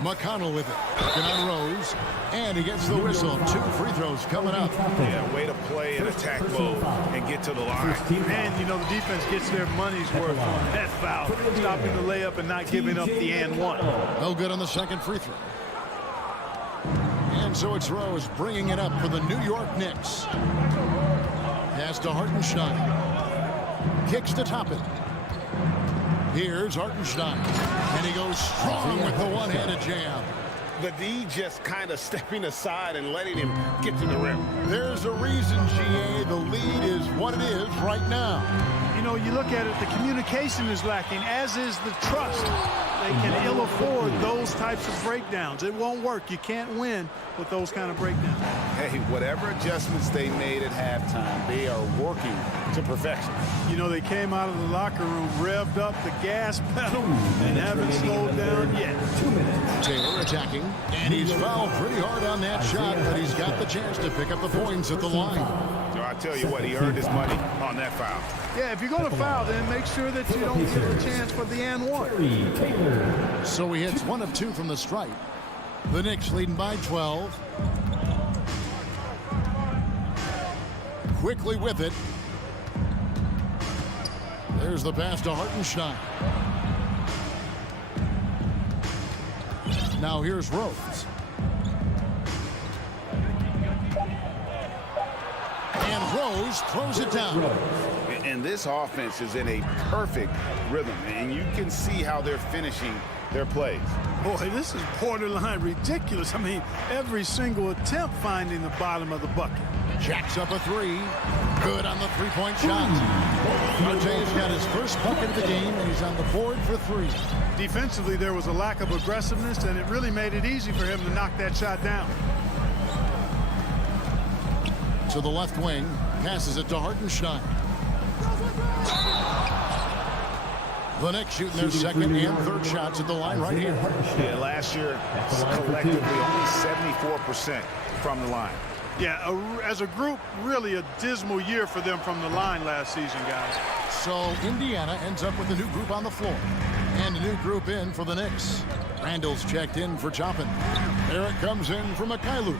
McConnell with it. Working on Rose. And he gets the whistle. 2 free throws coming up. Yeah, way to play in attack mode and get to the line. And, you know, the defense gets their money's worth on that foul. Stopping the layup and not giving up the and one. No good on the second free throw. And so it's Rose bringing it up for the New York Knicks. Pass to Hartenstein. Kicks to Toppin. Here's Hartenstein. And he goes strong with the one-handed jam. The D just kind of stepping aside and letting him get to the rim. There's a reason, GA, the lead is what it is right now. You know, you look at it, the communication is lacking, as is the trust. They can ill afford those types of breakdowns. It won't work. You can't win with those kind of breakdowns. Hey, whatever adjustments they made at halftime, they are working to perfection. You know, they came out of the locker room, revved up the gas pedal, and haven't slowed down yet. 2 minutes. Taylor attacking, and he's fouled pretty hard on that shot, but he's got the chance to pick up the points at the line. So I tell you what, he earned his money on that foul. Yeah, if you're going to foul, then make sure that you don't give a chance for the and one. So he hits 1 of 2 from the stripe. The Knicks leading by 12. Quickly with it. There's the pass to Hartenstein. Now here's Rose. And Rose throws it down. And this offense is in a perfect rhythm, and you can see how they're finishing their plays. Boy, this is borderline ridiculous. I mean, every single attempt finding the bottom of the bucket. Jacks up a 3. Good on the three-point shot. Monte's got his first bucket of the game, and he's on the board for 3. Defensively, there was a lack of aggressiveness, and it really made it easy for him to knock that shot down. To the left wing, passes it to Hartenstein. The Knicks shooting their second and third shots at the line right here. Yeah, last year, collectively, only 74% from the line. Yeah, as a group, really a dismal year for them from the line last season, guys. So Indiana ends up with a new group on the floor. And a new group in for the Knicks. Randall's checked in for Toppin. Eric comes in for Mikhailuk.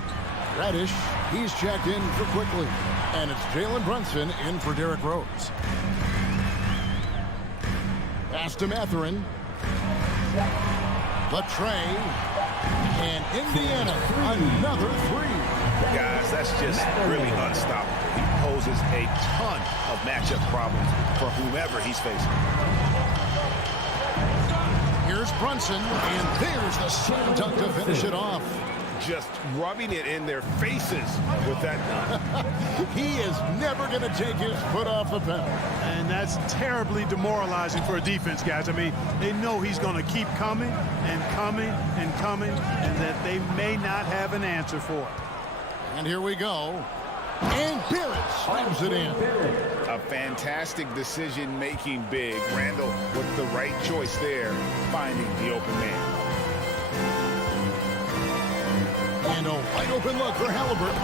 Radish, he's checked in for Quickly. And it's Jalen Brunson in for Derrick Rose. Pass to Mathurin. Latre. And Indiana, another 3. Guys, that's just really unstoppable. He poses a ton of matchup problems for whomever he's facing. Here's Brunson, and there's the slam dunk to finish it off. Just rubbing it in their faces with that dunk. He is never going to take his foot off the pedal. And that's terribly demoralizing for a defense, guys. I mean, they know he's going to keep coming and coming and coming, and that they may not have an answer for it. And here we go. And Barrett slams it in. A fantastic decision-making big. Randall with the right choice there, finding the open man. And a wide open look for Halliburton.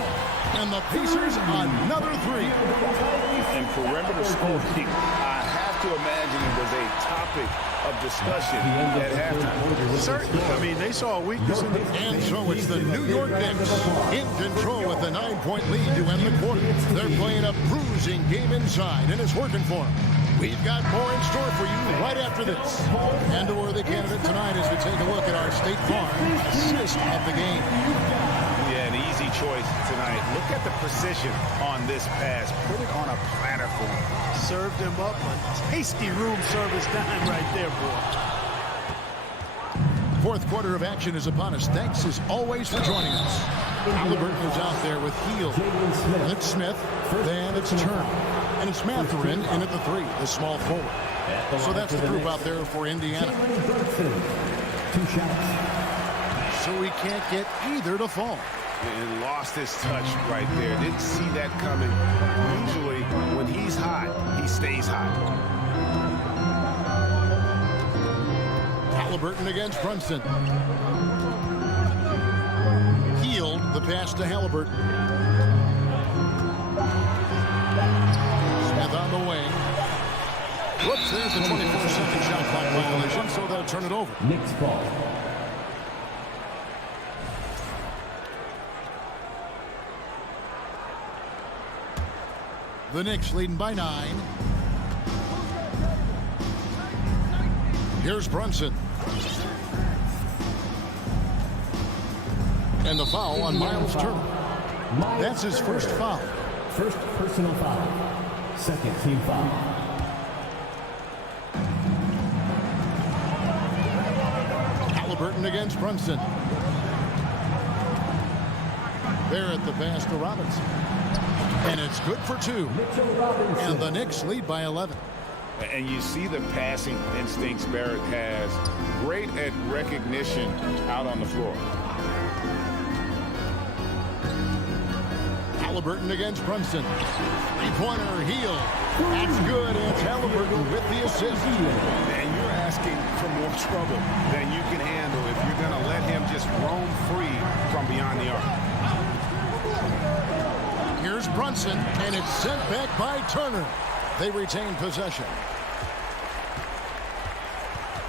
And the Pacers another 3. And perimeter scoring, I have to imagine it was a topic of discussion at halftime. Certainly. I mean, they saw a weakness in the... And so it's the New York Knicks in control with the 9-point lead to end the quarter. They're playing a bruising game inside, and it's working for them. We've got more in store for you right after this. And a worthy candidate tonight as we take a look at our State Farm assist of the game. Yeah, an easy choice tonight. Look at the precision on this pass. Put it on a platter for him. Served him up a tasty room service dime right there, boy. Fourth quarter of action is upon us. Thanks as always for joining us. Halliburton is out there with Heel. And it's Smith. Then it's Turner. And it's Mathurin in at the 3, the small forward. So that's the group out there for Indiana. 2 shots. So he can't get either to fall. And lost his touch right there. Didn't see that coming. Usually, when he's hot, he stays hot. Halliburton against Brunson. Healed the pass to Halliburton. Smith on the wing. Whoops, there's the 24-second shot clock violation, so they'll turn it over. Knicks ball. The Knicks leading by 9. Here's Brunson. And the foul on Miles Turner. That's his first foul. First personal foul. Second team foul. Halliburton against Brunson. Barrett the pass to Robinson. And it's good for 2. And the Knicks lead by 11. And you see the passing instincts Barrett has. Great at recognition out on the floor. Halliburton against Brunson. Three-pointer, heel. That's good. It's Halliburton with the assist. And you're asking for more trouble than you can handle if you're going to let him just roam free from beyond the arc. Here's Brunson, and it's sent back by Turner. They retain possession.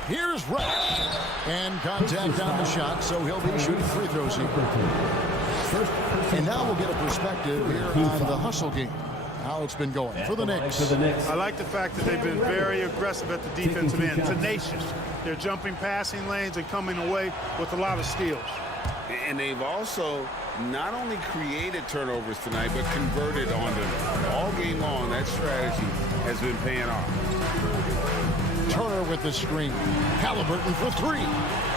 Here's Rex. And contact on the shot, so he'll be shooting free throws here. And now we'll get a perspective here on the hustle game. How it's been going for the Knicks. I like the fact that they've been very aggressive at the defensive end. Tenacious. They're jumping passing lanes and coming away with a lot of steals. And they've also not only created turnovers tonight, but converted on them. All game long, that strategy has been paying off. Turner with the screen. Halliburton for 3.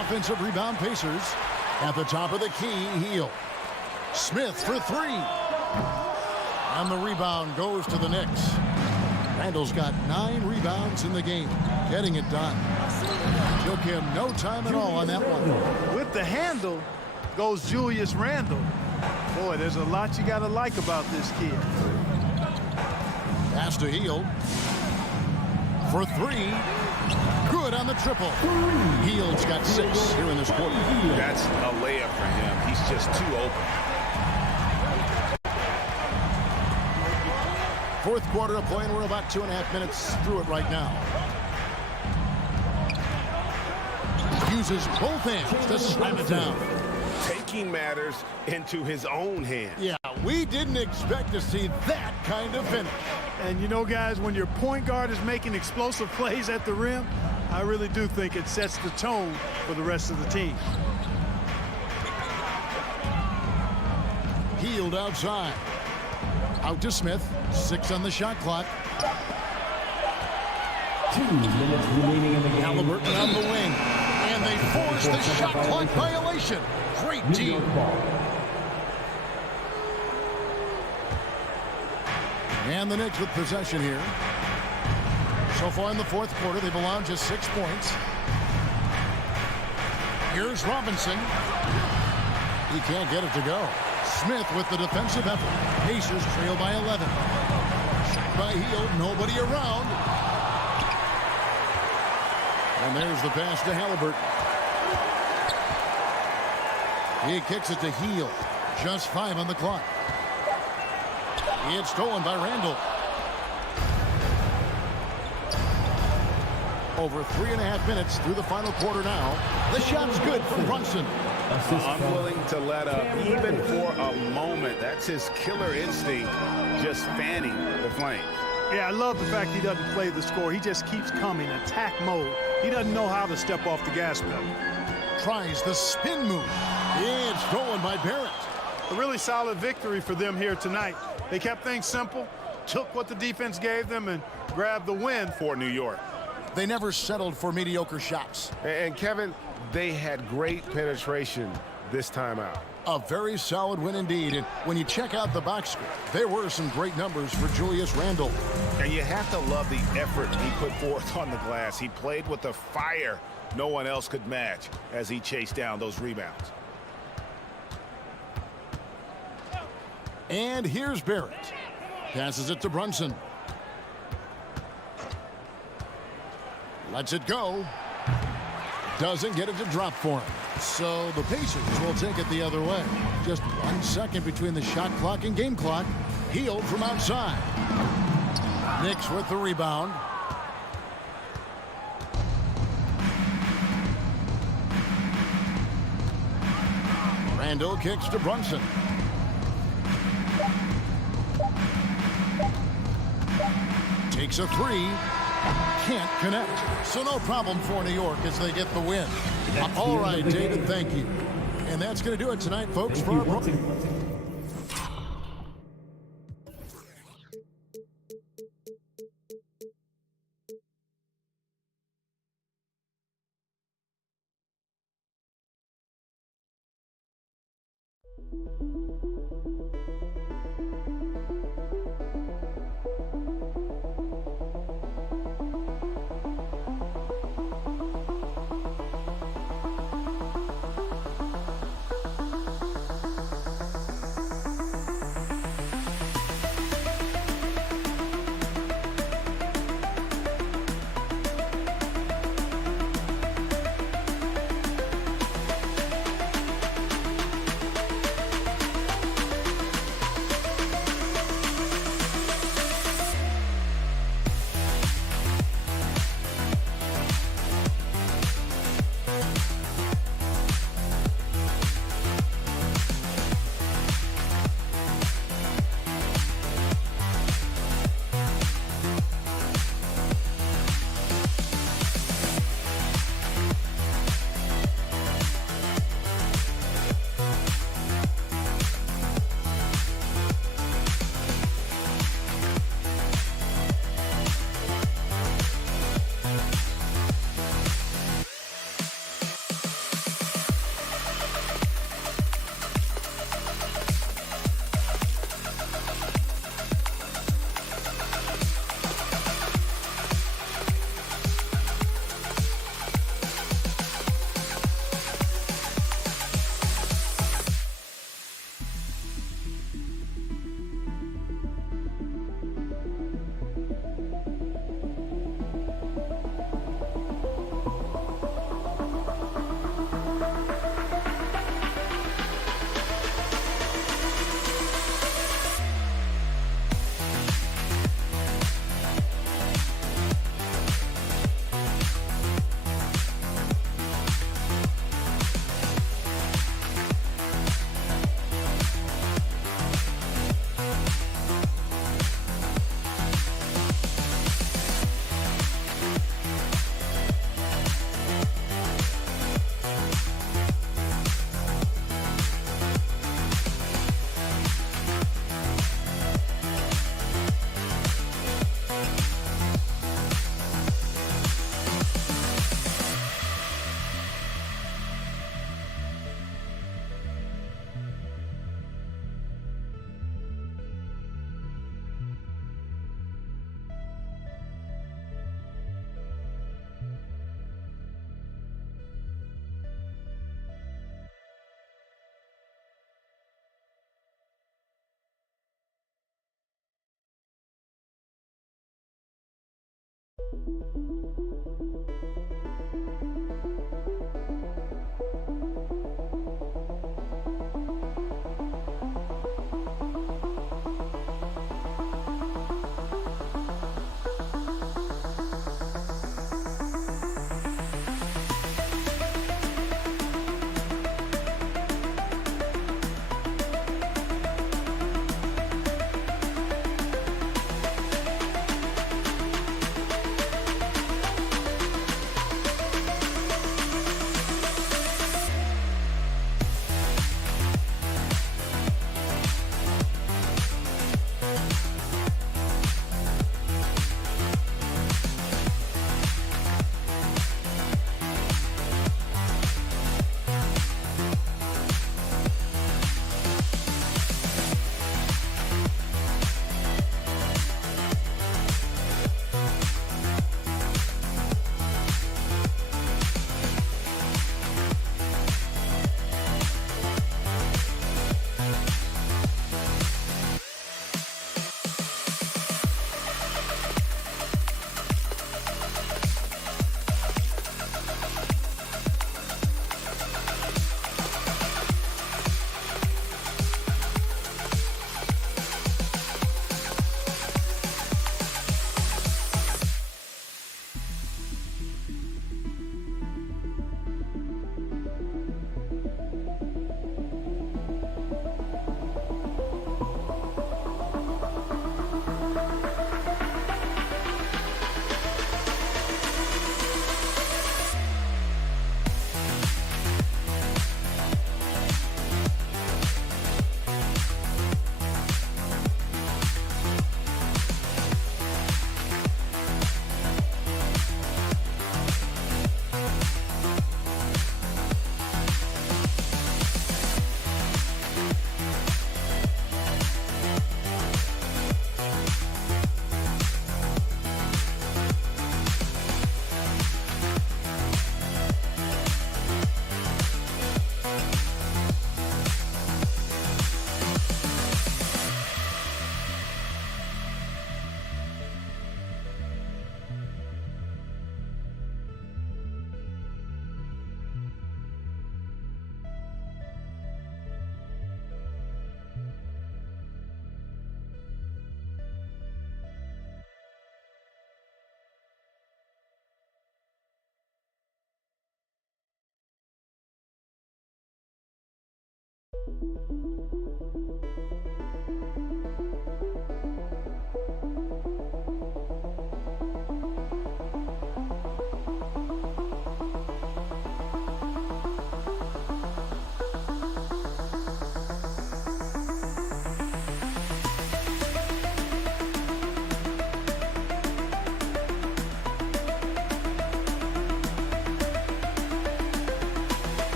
Offensive rebound, Pacers. At the top of the key, Heel. Smith for 3. And the rebound goes to the Knicks. Randall's got 9 rebounds in the game. Getting it done. Took him no time at all on that one. With the handle goes Julius Randle. Boy, there's a lot you got to like about this kid. Pass to Heel. For 3. Good on the triple. Heald's got 6 here in this quarter. That's a layup for him. He's just too open. Fourth quarter of play, and we're about 2.5 minutes through it right now. Uses both hands to slam it down. Taking matters into his own hands. Yeah, we didn't expect to see that kind of finish. And you know, guys, when your point guard is making explosive plays at the rim, I really do think it sets the tone for the rest of the team. Healed outside. Out to Smith. 6 on the shot clock. 2 minutes remaining in the game. Halliburton on the wing. And they force the shot clock violation. Great team. And the Knicks with possession here. So far in the fourth quarter, they've allowed just 6 points. Here's Robinson. He can't get it to go. Smith with the defensive effort. Pacers trail by 11. Shot by Hield, nobody around. And there's the pass to Halliburton. He kicks it to Hield. Just 5 on the clock. It's stolen by Randall. Over 3.5 minutes through the final quarter now. The shot's good from Brunson. Unwilling to let up, even for a moment. That's his killer instinct, just fanning the flames. Yeah, I love the fact he doesn't play the score. He just keeps coming, attack mode. He doesn't know how to step off the gas pedal. Tries the spin move. It's stolen by Barrett. A really solid victory for them here tonight. They kept things simple, took what the defense gave them, and grabbed the win for New York. They never settled for mediocre shots. And Kevin, they had great penetration this time out. A very solid win indeed. And when you check out the box score, there were some great numbers for Julius Randle. And you have to love the effort he put forth on the glass. He played with a fire no one else could match as he chased down those rebounds. And here's Barrett. Passes it to Brunson. Lets it go. Doesn't get it to drop for him. So the Pacers will take it the other way. Just 1 second between the shot clock and game clock. Hield from outside. Knicks with the rebound. Randall kicks to Brunson. Takes a three. Can't connect. So no problem for New York as they get the win. All right, David, thank you. And that's going to do it tonight, folks, for our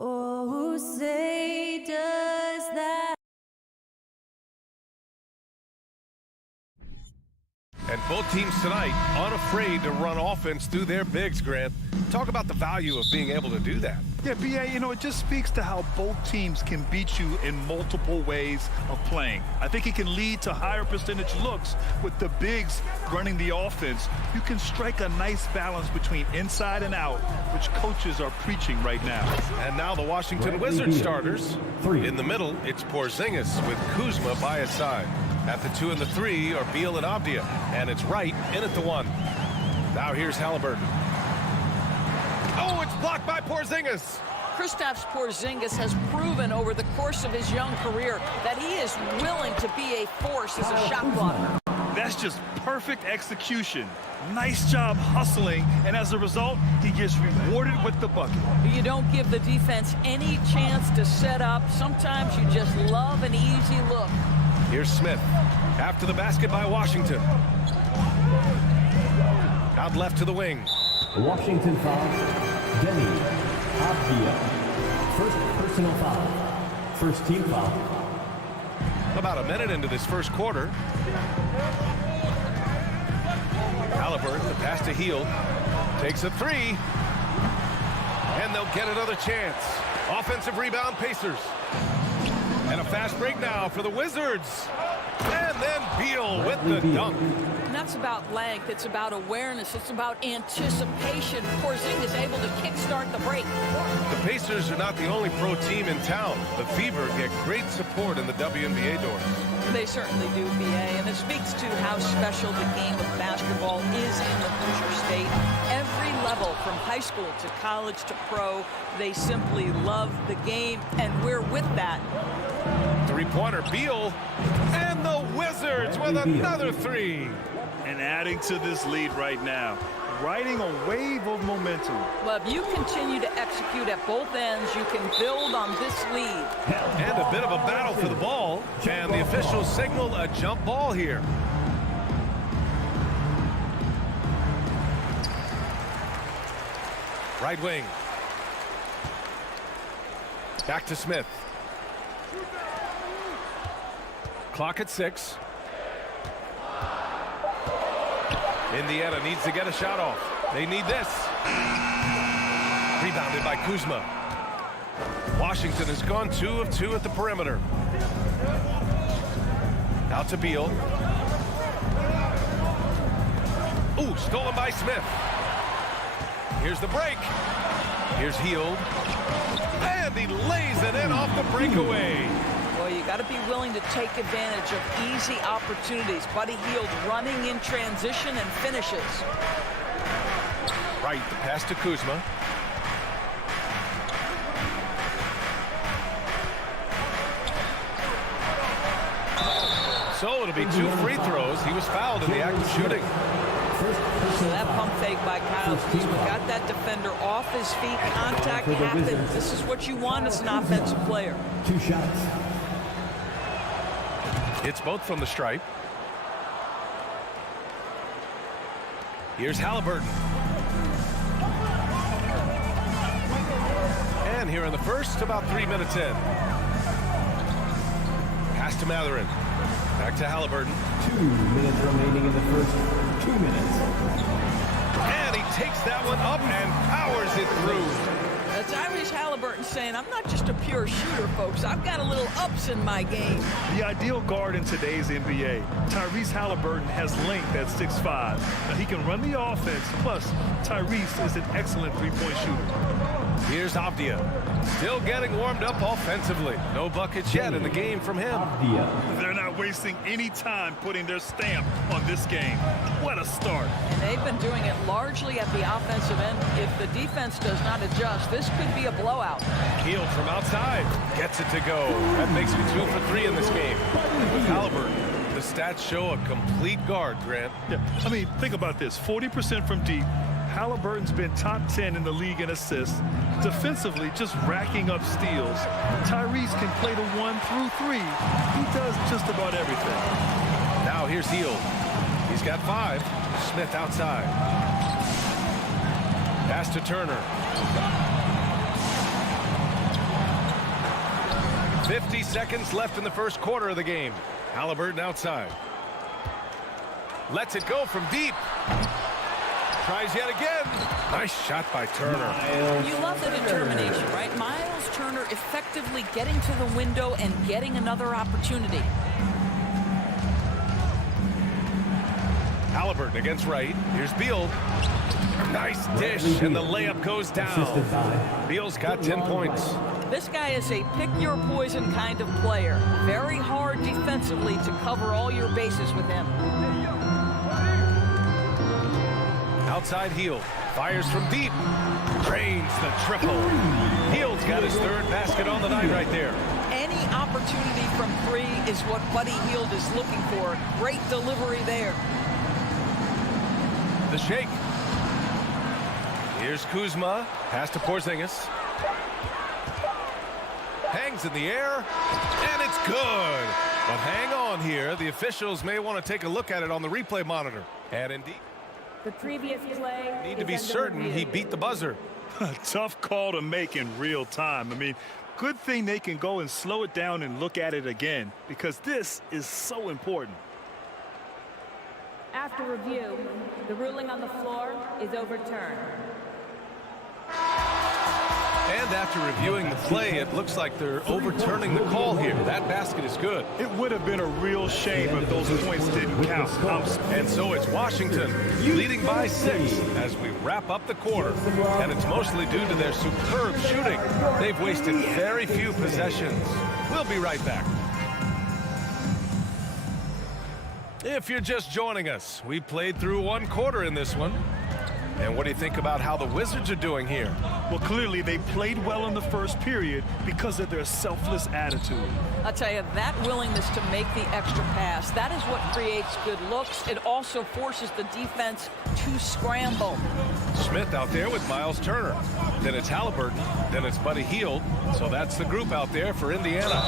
Oh, say does that. And both teams tonight unafraid to run offense through their bigs, Grant. Talk about the value of being able to do that. Yeah, B.A., you know, it just speaks to how both teams can beat you in multiple ways of playing. I think it can lead to higher percentage looks with the bigs running the offense. You can strike a nice balance between inside and out, which coaches are preaching right now. And now the Washington Wizards starters. In the middle, it's Porzingis with Kuzma by his side. At the 2 and the 3 are Beal and Avdia. And it's Wright in at the 1. Now here's Halliburton. Oh, it's blocked by Porzingis. Kristaps Porzingis has proven over the course of his young career that he is willing to be a force as a shot blocker. That's just perfect execution. Nice job hustling, and as a result, he gets rewarded with the bucket. You don't give the defense any chance to set up. Sometimes you just love an easy look. Here's Smith. After the basket by Washington. Out left to the wing. Washington foul, Denny Avdia. First personal foul. First team foul. About a minute into this first quarter. Halliburton, the pass to Hield. Takes a three. And they'll get another chance. Offensive rebound, Pacers. And a fast break now for the Wizards. And then Beal with the dunk. And that's about length. It's about awareness. It's about anticipation. Porzingis able to kickstart the break. The Pacers are not the only pro team in town. The Fever get great support in the WNBA doors. They certainly do, BA, and it speaks to how special the game of basketball is in the Hoosier State. Every level, from high school to college to pro, they simply love the game, and we're with that. Three-pointer, Beal, and the Wizards with another three. And adding to this lead right now, riding a wave of momentum. Well, if you continue to execute at both ends, you can build on this lead. And a bit of a battle for the ball, and the officials signal a jump ball here. Right wing. Back to Smith. Clock at 6. Indiana needs to get a shot off. They need this. Rebounded by Kuzma. Washington has gone 2 of 2 at the perimeter. Out to Beal. Ooh, stolen by Smith. Here's the break. Here's Hield. And he lays it in off the breakaway. Well, you got to be willing to take advantage of easy opportunities. Buddy Hield running in transition and finishes. Right, the pass to Kuzma. So it'll be 2 free throws. He was fouled in the act of shooting. So that pump fake by Kyle Kuzma got that defender off his feet. Contact happened. This is what you want as an offensive player. 2 shots. It's both from the stripe. Here's Halliburton. And here in the first, about 3 minutes in. Pass to Matherin. Back to Halliburton. 2 minutes remaining in the first 2 minutes. And he takes that one up and powers it through. Tyrese Halliburton saying, I'm not just a pure shooter, folks. I've got a little ups in my game. The ideal guard in today's NBA. Tyrese Halliburton has length at 6'5". Now, he can run the offense, plus Tyrese is an excellent three-point shooter. Here's Avdia. Still getting warmed up offensively. No buckets yet in the game from him. They're not wasting any time putting their stamp on this game. What a start. And they've been doing it largely at the offensive end. If the defense does not adjust, this could be a blowout. Hield from outside. Gets it to go. That makes me 2 for 3 in this game. With Halliburton, the stats show a complete guard, Grant. Yeah, I mean, think about this. 40% from deep. Halliburton's been top 10 in the league in assists. Defensively, just racking up steals. Tyrese can play the 1 through 3. He does just about everything. Now here's Hield. He's got 5. Smith outside. Pass to Turner. 50 seconds left in the first quarter of the game. Halliburton outside. Lets it go from deep. Tries yet again. Nice shot by Turner. You love the determination, right? Miles Turner effectively getting to the window and getting another opportunity. Halliburton against Wright. Here's Beal. Nice dish, and the layup goes down. Beal's got 10 points. This guy is a pick-your-poison kind of player. Very hard defensively to cover all your bases with him. Outside Hield. Fires from deep. Drains the triple. Hield's got his 3rd basket on the night right there. Any opportunity from 3 is what Buddy Hield is looking for. Great delivery there. The shake. Here's Kuzma. Pass to Porzingis. Hangs in the air. And it's good. But hang on here. The officials may want to take a look at it on the replay monitor. And indeed, The previous play need to be certain he beat the buzzer. Tough call to make in real time. I mean, Good thing they can go and slow it down and look at it again, because this is so important. After review, the ruling on the floor is overturned. And after reviewing the play, it looks like they're overturning the call here. That basket is good. It would have been a real shame if those points didn't count. And so it's Washington leading by 6 as we wrap up the quarter. And it's mostly due to their superb shooting. They've wasted very few possessions. We'll be right back. If you're just joining us, we played through 1 quarter in this one. And what do you think about how the Wizards are doing here? Well, clearly they played well in the first period because of their selfless attitude. I'll tell you, that willingness to make the extra pass, that is what creates good looks. It also forces the defense to scramble. Smith out there with Miles Turner. Then it's Halliburton. Then it's Buddy Hield. So that's the group out there for Indiana.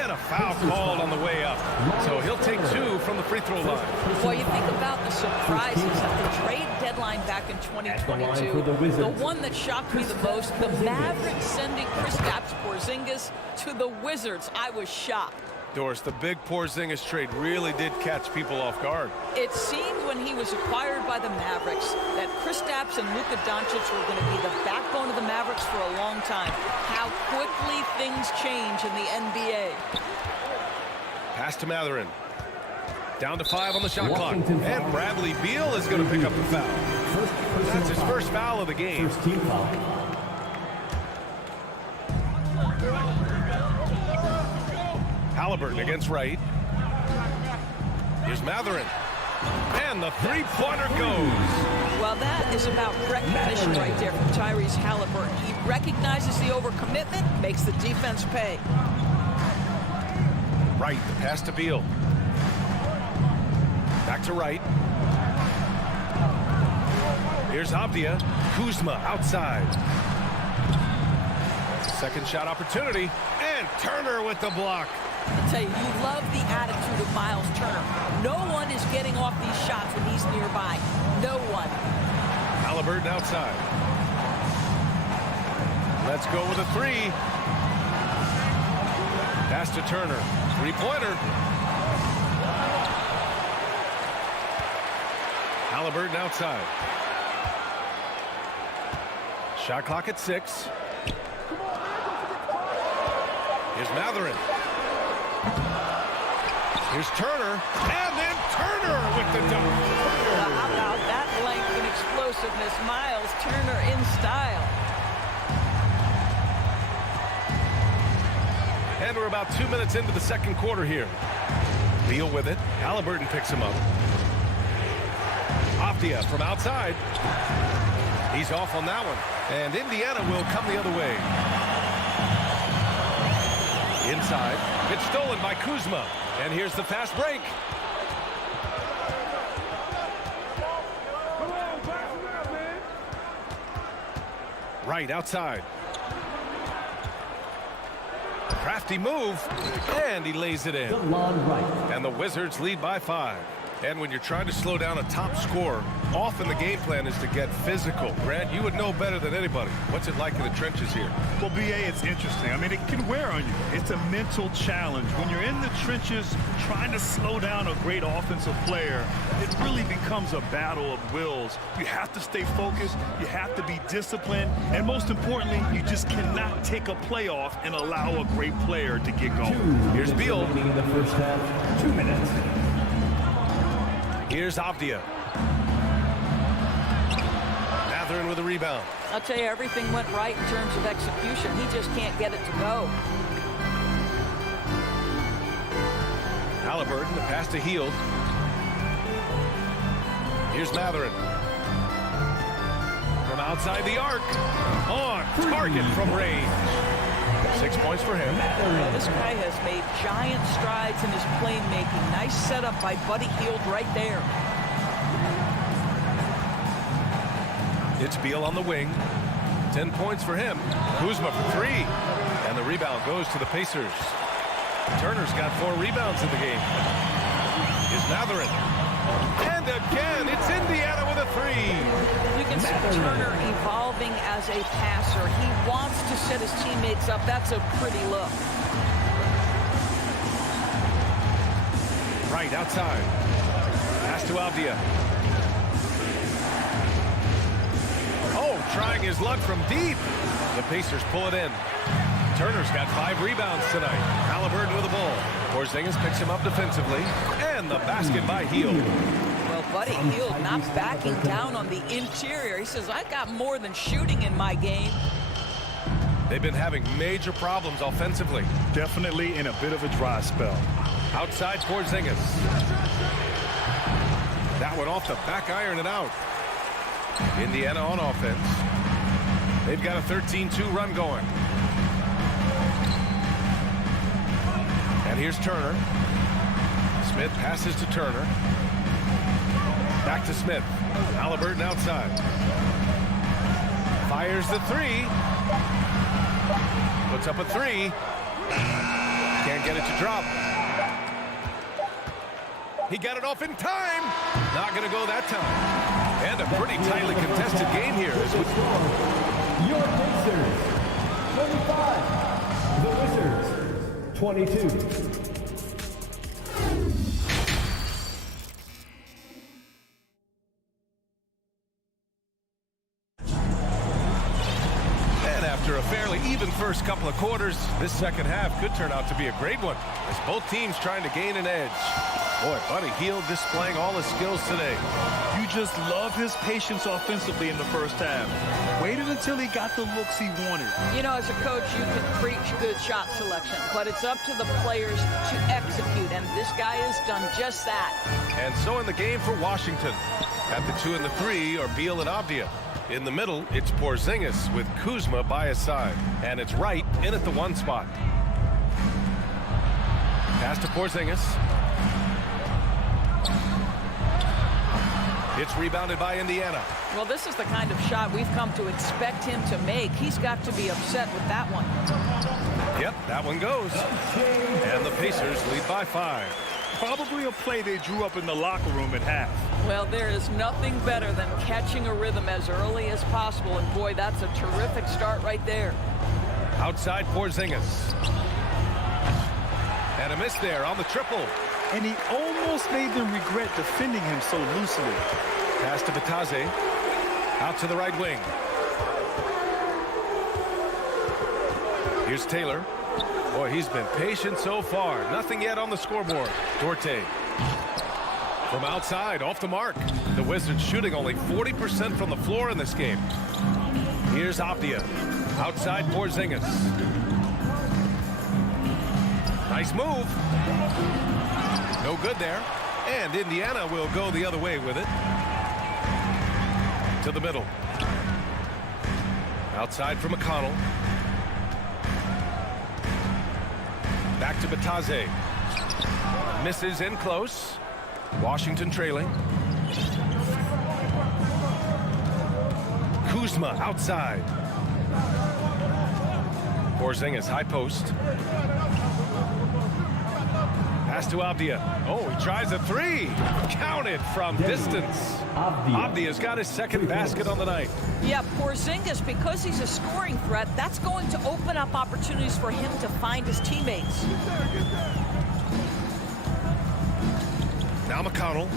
And a foul called on the way up. So he'll take 2 from the free throw line. Well, you think about the surprises at the trade deadline back in 2022. The one that shocked me the most, the Mavericks sending Kristaps Porzingis to the Wizards. I was shocked. Doris, the big Porzingis trade really did catch people off guard. It seemed when he was acquired by the Mavericks that Kristaps and Luka Doncic were going to be the backbone of the Mavericks for a long time. How quickly things change in the NBA. Pass to Matherin. Down to 5 on the shot clock. And Bradley Beal is going to pick up the foul. That's his first foul of the game. First team foul. Halliburton against Wright. Here's Matherin. And the three-pointer goes. Well, that is about recognition right there from Tyrese Halliburton. He recognizes the overcommitment, makes the defense pay. Wright, the pass to Beal. Back to Wright. Here's Avdia. Kuzma outside. Second shot opportunity. And Turner with the block. I tell you, you love the attitude of Miles Turner. No one is getting off these shots when he's nearby. No one. Halliburton outside. Let's go with a 3. Pass to Turner. Three-pointer. Halliburton outside. Shot clock at 6. Here's Matherin. Here's Turner. And then Turner with the dunk. Well, how about that length and explosiveness? Miles Turner in style. And we're about 2 minutes into the second quarter here. Beal with it. Halliburton picks him up. Avdia from outside. He's off on that one. And Indiana will come the other way. Inside. It's stolen by Kuzma. And here's the fast break. Right outside. Crafty move. And he lays it in. And the Wizards lead by 5. And when you're trying to slow down a top scorer, often the game plan is to get physical. Grant, you would know better than anybody. What's it like in the trenches here? Well, B.A., it's interesting. I mean, it can wear on you. It's a mental challenge. When you're in the trenches trying to slow down a great offensive player, it really becomes a battle of wills. You have to stay focused. You have to be disciplined. And most importantly, you just cannot take a play off and allow a great player to get going. Here's Beal. In the first half, 2 minutes. Here's Avdia. Matherin with a rebound. I'll tell you, everything went right in terms of execution. He just can't get it to go. Halliburton, the pass to Hield. Here's Matherin. From outside the arc. On target from range. 6 points for him. Well, this guy has made giant strides in his playmaking. Nice setup by Buddy Hield right there. It's Beal on the wing. 10 points for him. Kuzma for 3. And the rebound goes to the Pacers. Turner's got 4 rebounds in the game. Here's Matherin. And again, it's Indiana with a three. You can see Turner evolving as a passer. He wants to set his teammates up. That's a pretty look. Right outside. Pass to Avdia. Oh, trying his luck from deep. The Pacers pull it in. Turner's got 5 rebounds tonight. Halliburton with the ball. Porzingis picks him up defensively. And the basket by Hield. Well, Buddy Hield not backing down on the interior. He says, I got more than shooting in my game. They've been having major problems offensively. Definitely in a bit of a dry spell. Outside Porzingis. That one off the back iron and out. Indiana on offense. They've got a 13-2 run going. And here's Turner. Smith passes to Turner. Back to Smith. Halliburton outside. Fires the three. Puts up a three. Can't get it to drop. He got it off in time. Not going to go that time. And a pretty tightly contested game here. Your Pacers, 25. The Wizards, 22. After a fairly even first couple of quarters, this second half could turn out to be a great one as both teams trying to gain an edge. Boy, Buddy Hield displaying all his skills today. You just love his patience offensively in the first half. Waited until he got the looks he wanted. You know, as a coach, you can preach good shot selection, but it's up to the players to execute, and this guy has done just that. And so in the game for Washington, at the 2 and the 3 are Beal and Avdia. In the middle, it's Porzingis with Kuzma by his side. And it's Wright in at the 1 spot. Pass to Porzingis. It's rebounded by Indiana. Well, this is the kind of shot we've come to expect him to make. He's got to be upset with that one. Yep, that one goes. And the Pacers lead by 5. Probably a play they drew up in the locker room at half. Well, there is nothing better than catching a rhythm as early as possible, and boy, that's a terrific start right there. Outside Porzingis. And a miss there on the triple. And he almost made them regret defending him so loosely. Pass to Bataze. Out to the right wing. Here's Taylor. Boy, he's been patient so far. Nothing yet on the scoreboard. Duarte. From outside, off the mark. The Wizards shooting only 40% from the floor in this game. Here's Avdia. Outside Porzingis. Nice move. No good there. And Indiana will go the other way with it. To the middle. Outside for McConnell. Back to Bataze. Misses in close. Washington trailing. Kuzma outside. Porzingis high post. Pass to Avdia. Oh, he tries a three. Counted from distance. Avdia's got his second basket on the night. Yeah, Porzingis, because he's a scoring threat, that's going to open up opportunities for him to find his teammates. Now McConnell.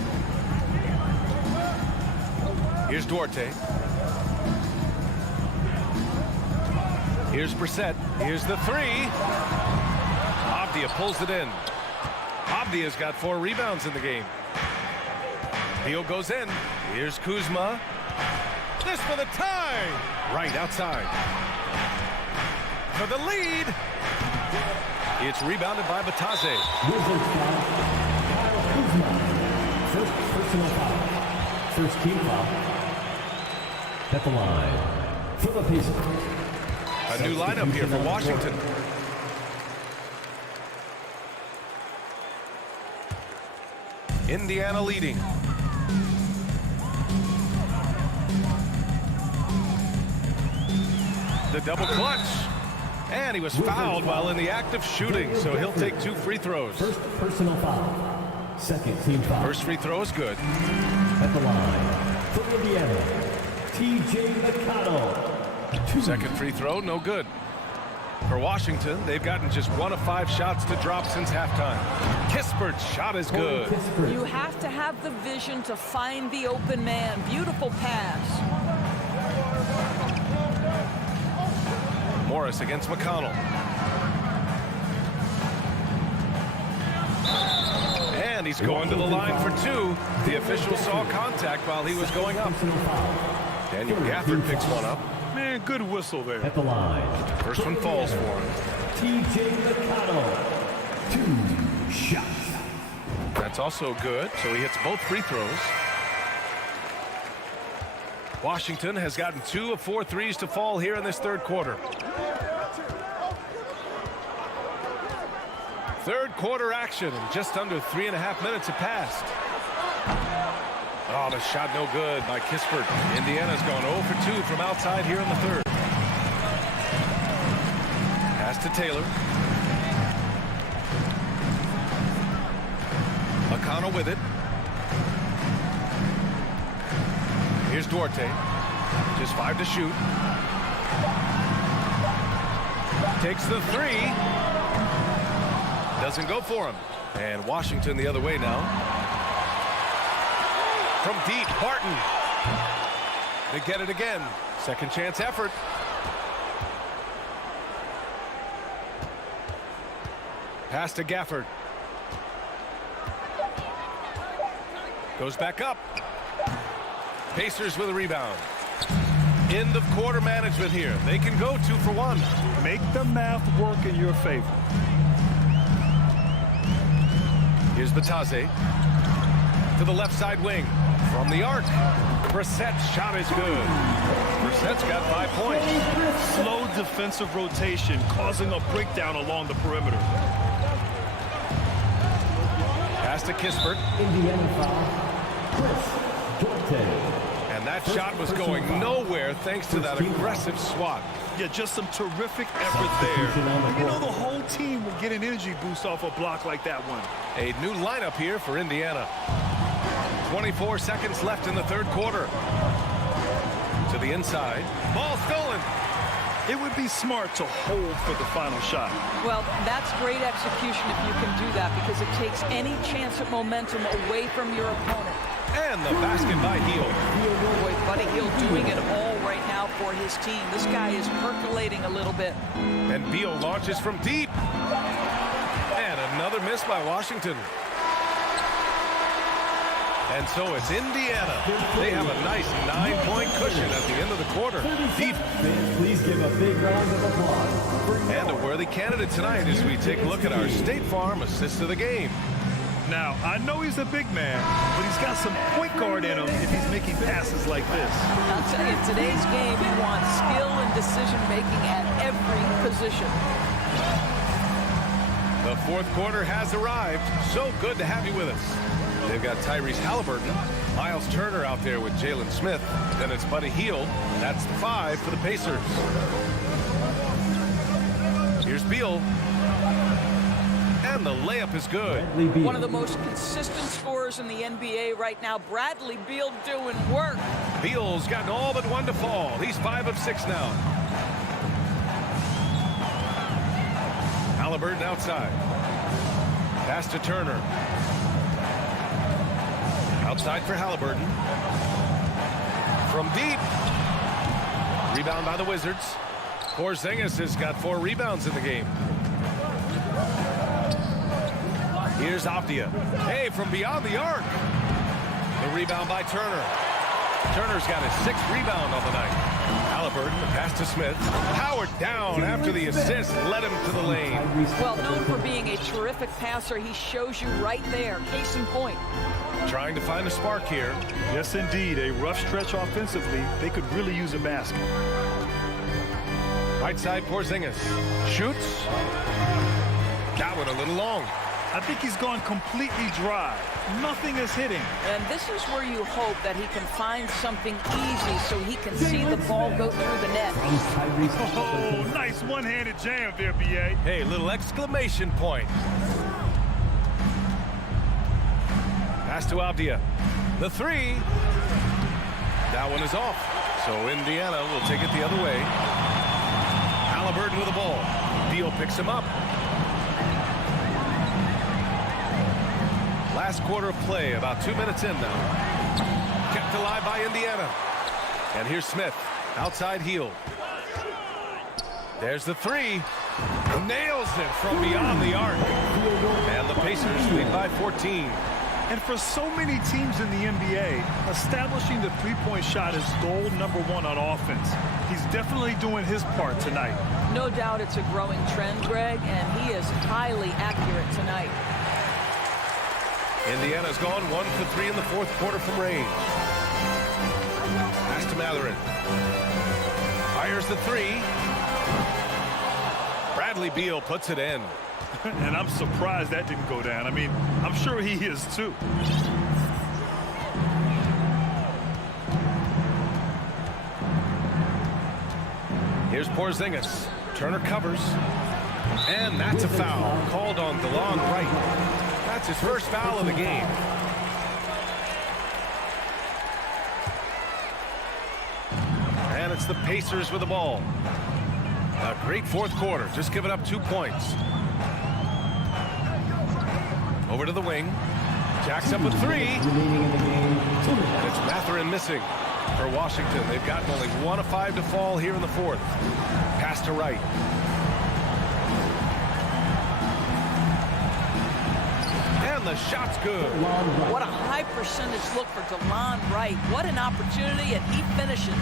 Here's Duarte. Here's Brissett. Here's the three. Avdia pulls it in. Avdia's got 4 rebounds in the game. Beal goes in. Here's Kuzma. This for the tie. Right outside. For the lead. It's rebounded by Bataze. First personal foul. First team foul. At the line for the Pacers. A new lineup here for Washington. Indiana leading. The double clutch. And he was fouled while in the act of shooting, so he'll take 2 free throws. First personal foul. Second team foul. First free throw is good. At the line For Indiana, T.J. McConnell. Second free throw, no good. For Washington, they've gotten just 1 of 5 shots to drop since halftime. Kispert's shot is good. You have to have the vision to find the open man. Beautiful pass. Morris against McConnell. And he's going to the line for 2. The official saw contact while he was going up. Daniel Gafford picks one up. Man, good whistle there. At the line. First one falls for him. T.J. McConnell. 2 shots. That's also good, so he hits both free throws. Washington has gotten 2 of 4 threes to fall here in this third quarter. Third quarter action, and just under 3.5 minutes have passed. Oh, the shot no good by Kispert. Indiana's gone 0 for 2 from outside here in the third. Pass to Taylor. McConnell with it. Here's Duarte. Just 5 to shoot. Takes the 3. Doesn't go for him. And Washington the other way now. From deep, Barton. They get it again. Second chance effort. Pass to Gafford. Goes back up. Pacers with a rebound. End of quarter management here. They can go 2 for 1. Make the math work in your favor. Here's Batase. To the left side wing. From the arc. Brissett's shot is good. Brissett's got 5 points. Slow defensive rotation causing a breakdown along the perimeter. Pass to Kispert. Indiana foul. Chris Duarte. And that shot was going nowhere thanks to that aggressive swat. Yeah, just some terrific effort there. You know, the whole team will get an energy boost off a block like that one. A new lineup here for Indiana. 24 seconds left in the third quarter. To the inside. Ball stolen. It would be smart to hold for the final shot. Well, that's great execution if you can do that, because it takes any chance at momentum away from your opponent. And the basket by Hield. Boy, Buddy Hield doing it all right now for his team. This guy is percolating a little bit. And Beal launches from deep. And another miss by Washington. And so it's Indiana. They have a nice 9-point cushion at the end of the quarter. Deep. Please give a big round of applause. And a worthy candidate tonight as we take a look at our State Farm assist of the game. Now, I know he's a big man, but he's got some point guard in him if he's making passes like this. I'll tell you, in today's game, you want skill and decision-making at every position. The fourth quarter has arrived. So good to have you with us. They've got Tyrese Halliburton, Miles Turner out there with Jalen Smith. Then it's Buddy Hield. That's the 5 for the Pacers. Here's Beal. And the layup is good. One of the most consistent scorers in the NBA right now. Bradley Beal doing work. Beal's gotten all but 1 to fall. He's 5 of 6 now. Halliburton outside. Pass to Turner. Outside for Halliburton. From deep. Rebound by the Wizards. Porzingis has got 4 rebounds in the game. Here's Avdia. Hey, from beyond the arc. The rebound by Turner. Turner's got his 6th rebound on the night. Halliburton, the pass to Smith. Howard down after the assist led him to the lane. Well, known for being a terrific passer, he shows you right there. Case in point. Trying to find a spark here. Yes, indeed. A rough stretch offensively. They could really use a basket. Right side, Porzingis. Shoots. That one a little long. I think he's gone completely dry. Nothing is hitting. And this is where you hope that he can find something easy so he can see the ball go through the net. Oh, nice one-handed jam there, B.A. Hey, little exclamation point. Pass to Avdia. The 3. That one is off. So Indiana will take it the other way. Halliburton with the ball. Beal picks him up. Last quarter of play, about 2 minutes in now. Kept alive by Indiana. And here's Smith, outside heel. There's the three. Nails it from beyond the arc. And the Pacers lead by 14. And for so many teams in the NBA, establishing the three-point shot is goal number one on offense. He's definitely doing his part tonight. No doubt it's a growing trend, Greg, and he is highly accurate tonight. Indiana's gone 1 for 3 in the fourth quarter from range. Pass to Mathurin. Fires the three. Bradley Beal puts it in. And I'm surprised that didn't go down. I mean, I'm sure he is too. Here's Porzingis. Turner covers. And that's a foul called on DeLon Wright. That's his first foul of the game. And it's the Pacers with the ball. A great fourth quarter, just giving up 2 points. Over to the wing. Jacks up a three. And it's Mathurin missing for Washington. They've gotten only 1 of 5 to fall here in the fourth. Pass to Wright. And the shot's good. What a high percentage look for DeLon Wright. What an opportunity, and he finishes.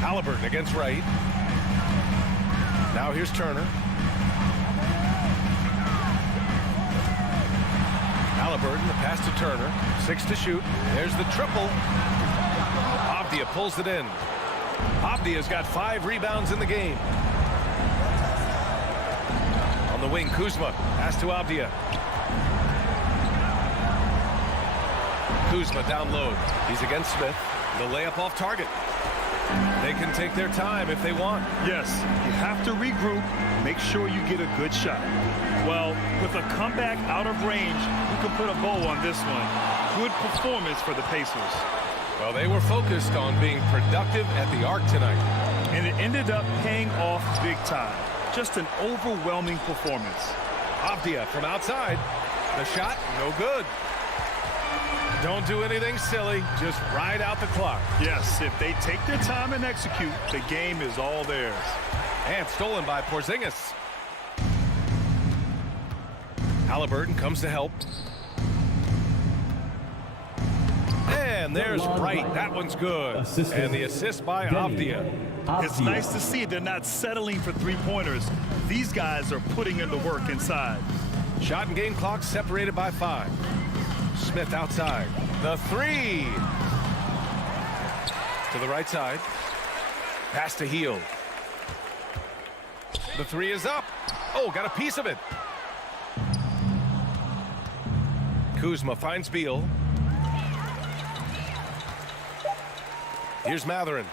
Halliburton against Wright. Now here's Turner. Halliburton, the pass to Turner. 6 to shoot. There's the triple. Avdia pulls it in. Avdia's got 5 rebounds in the game. On the wing, Kuzma. Pass to Avdia. Kuzma down low. He's against Smith. The layup off target. They can take their time if they want. Yes, you have to regroup, make sure you get a good shot. Well, with a comeback out of range, you can put a bow on this one. Good performance for the Pacers. Well, they were focused on being productive at the arc tonight. And it ended up paying off big time. Just an overwhelming performance. Avdia from outside. The shot, no good. Don't do anything silly. Just ride out the clock. Yes, if they take their time and execute, the game is all theirs. And stolen by Porzingis. Halliburton comes to help. And there's Wright. That one's good. And the assist by Avdia. It's nice to see they're not settling for three-pointers. These guys are putting in the work inside. Shot and game clock separated by 5. Smith outside. The three. To the right side. Pass to Hield. The three is up. Oh, got a piece of it. Kuzma finds Beal. Here's Mathurin.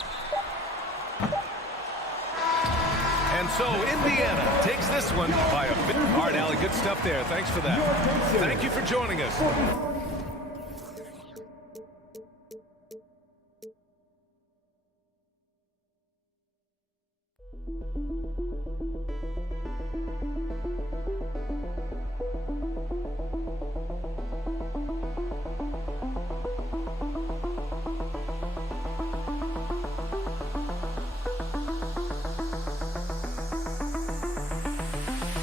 And so Indiana takes this one by a bit. All right, Allie, good stuff there. Thanks for that. Thank you for joining us.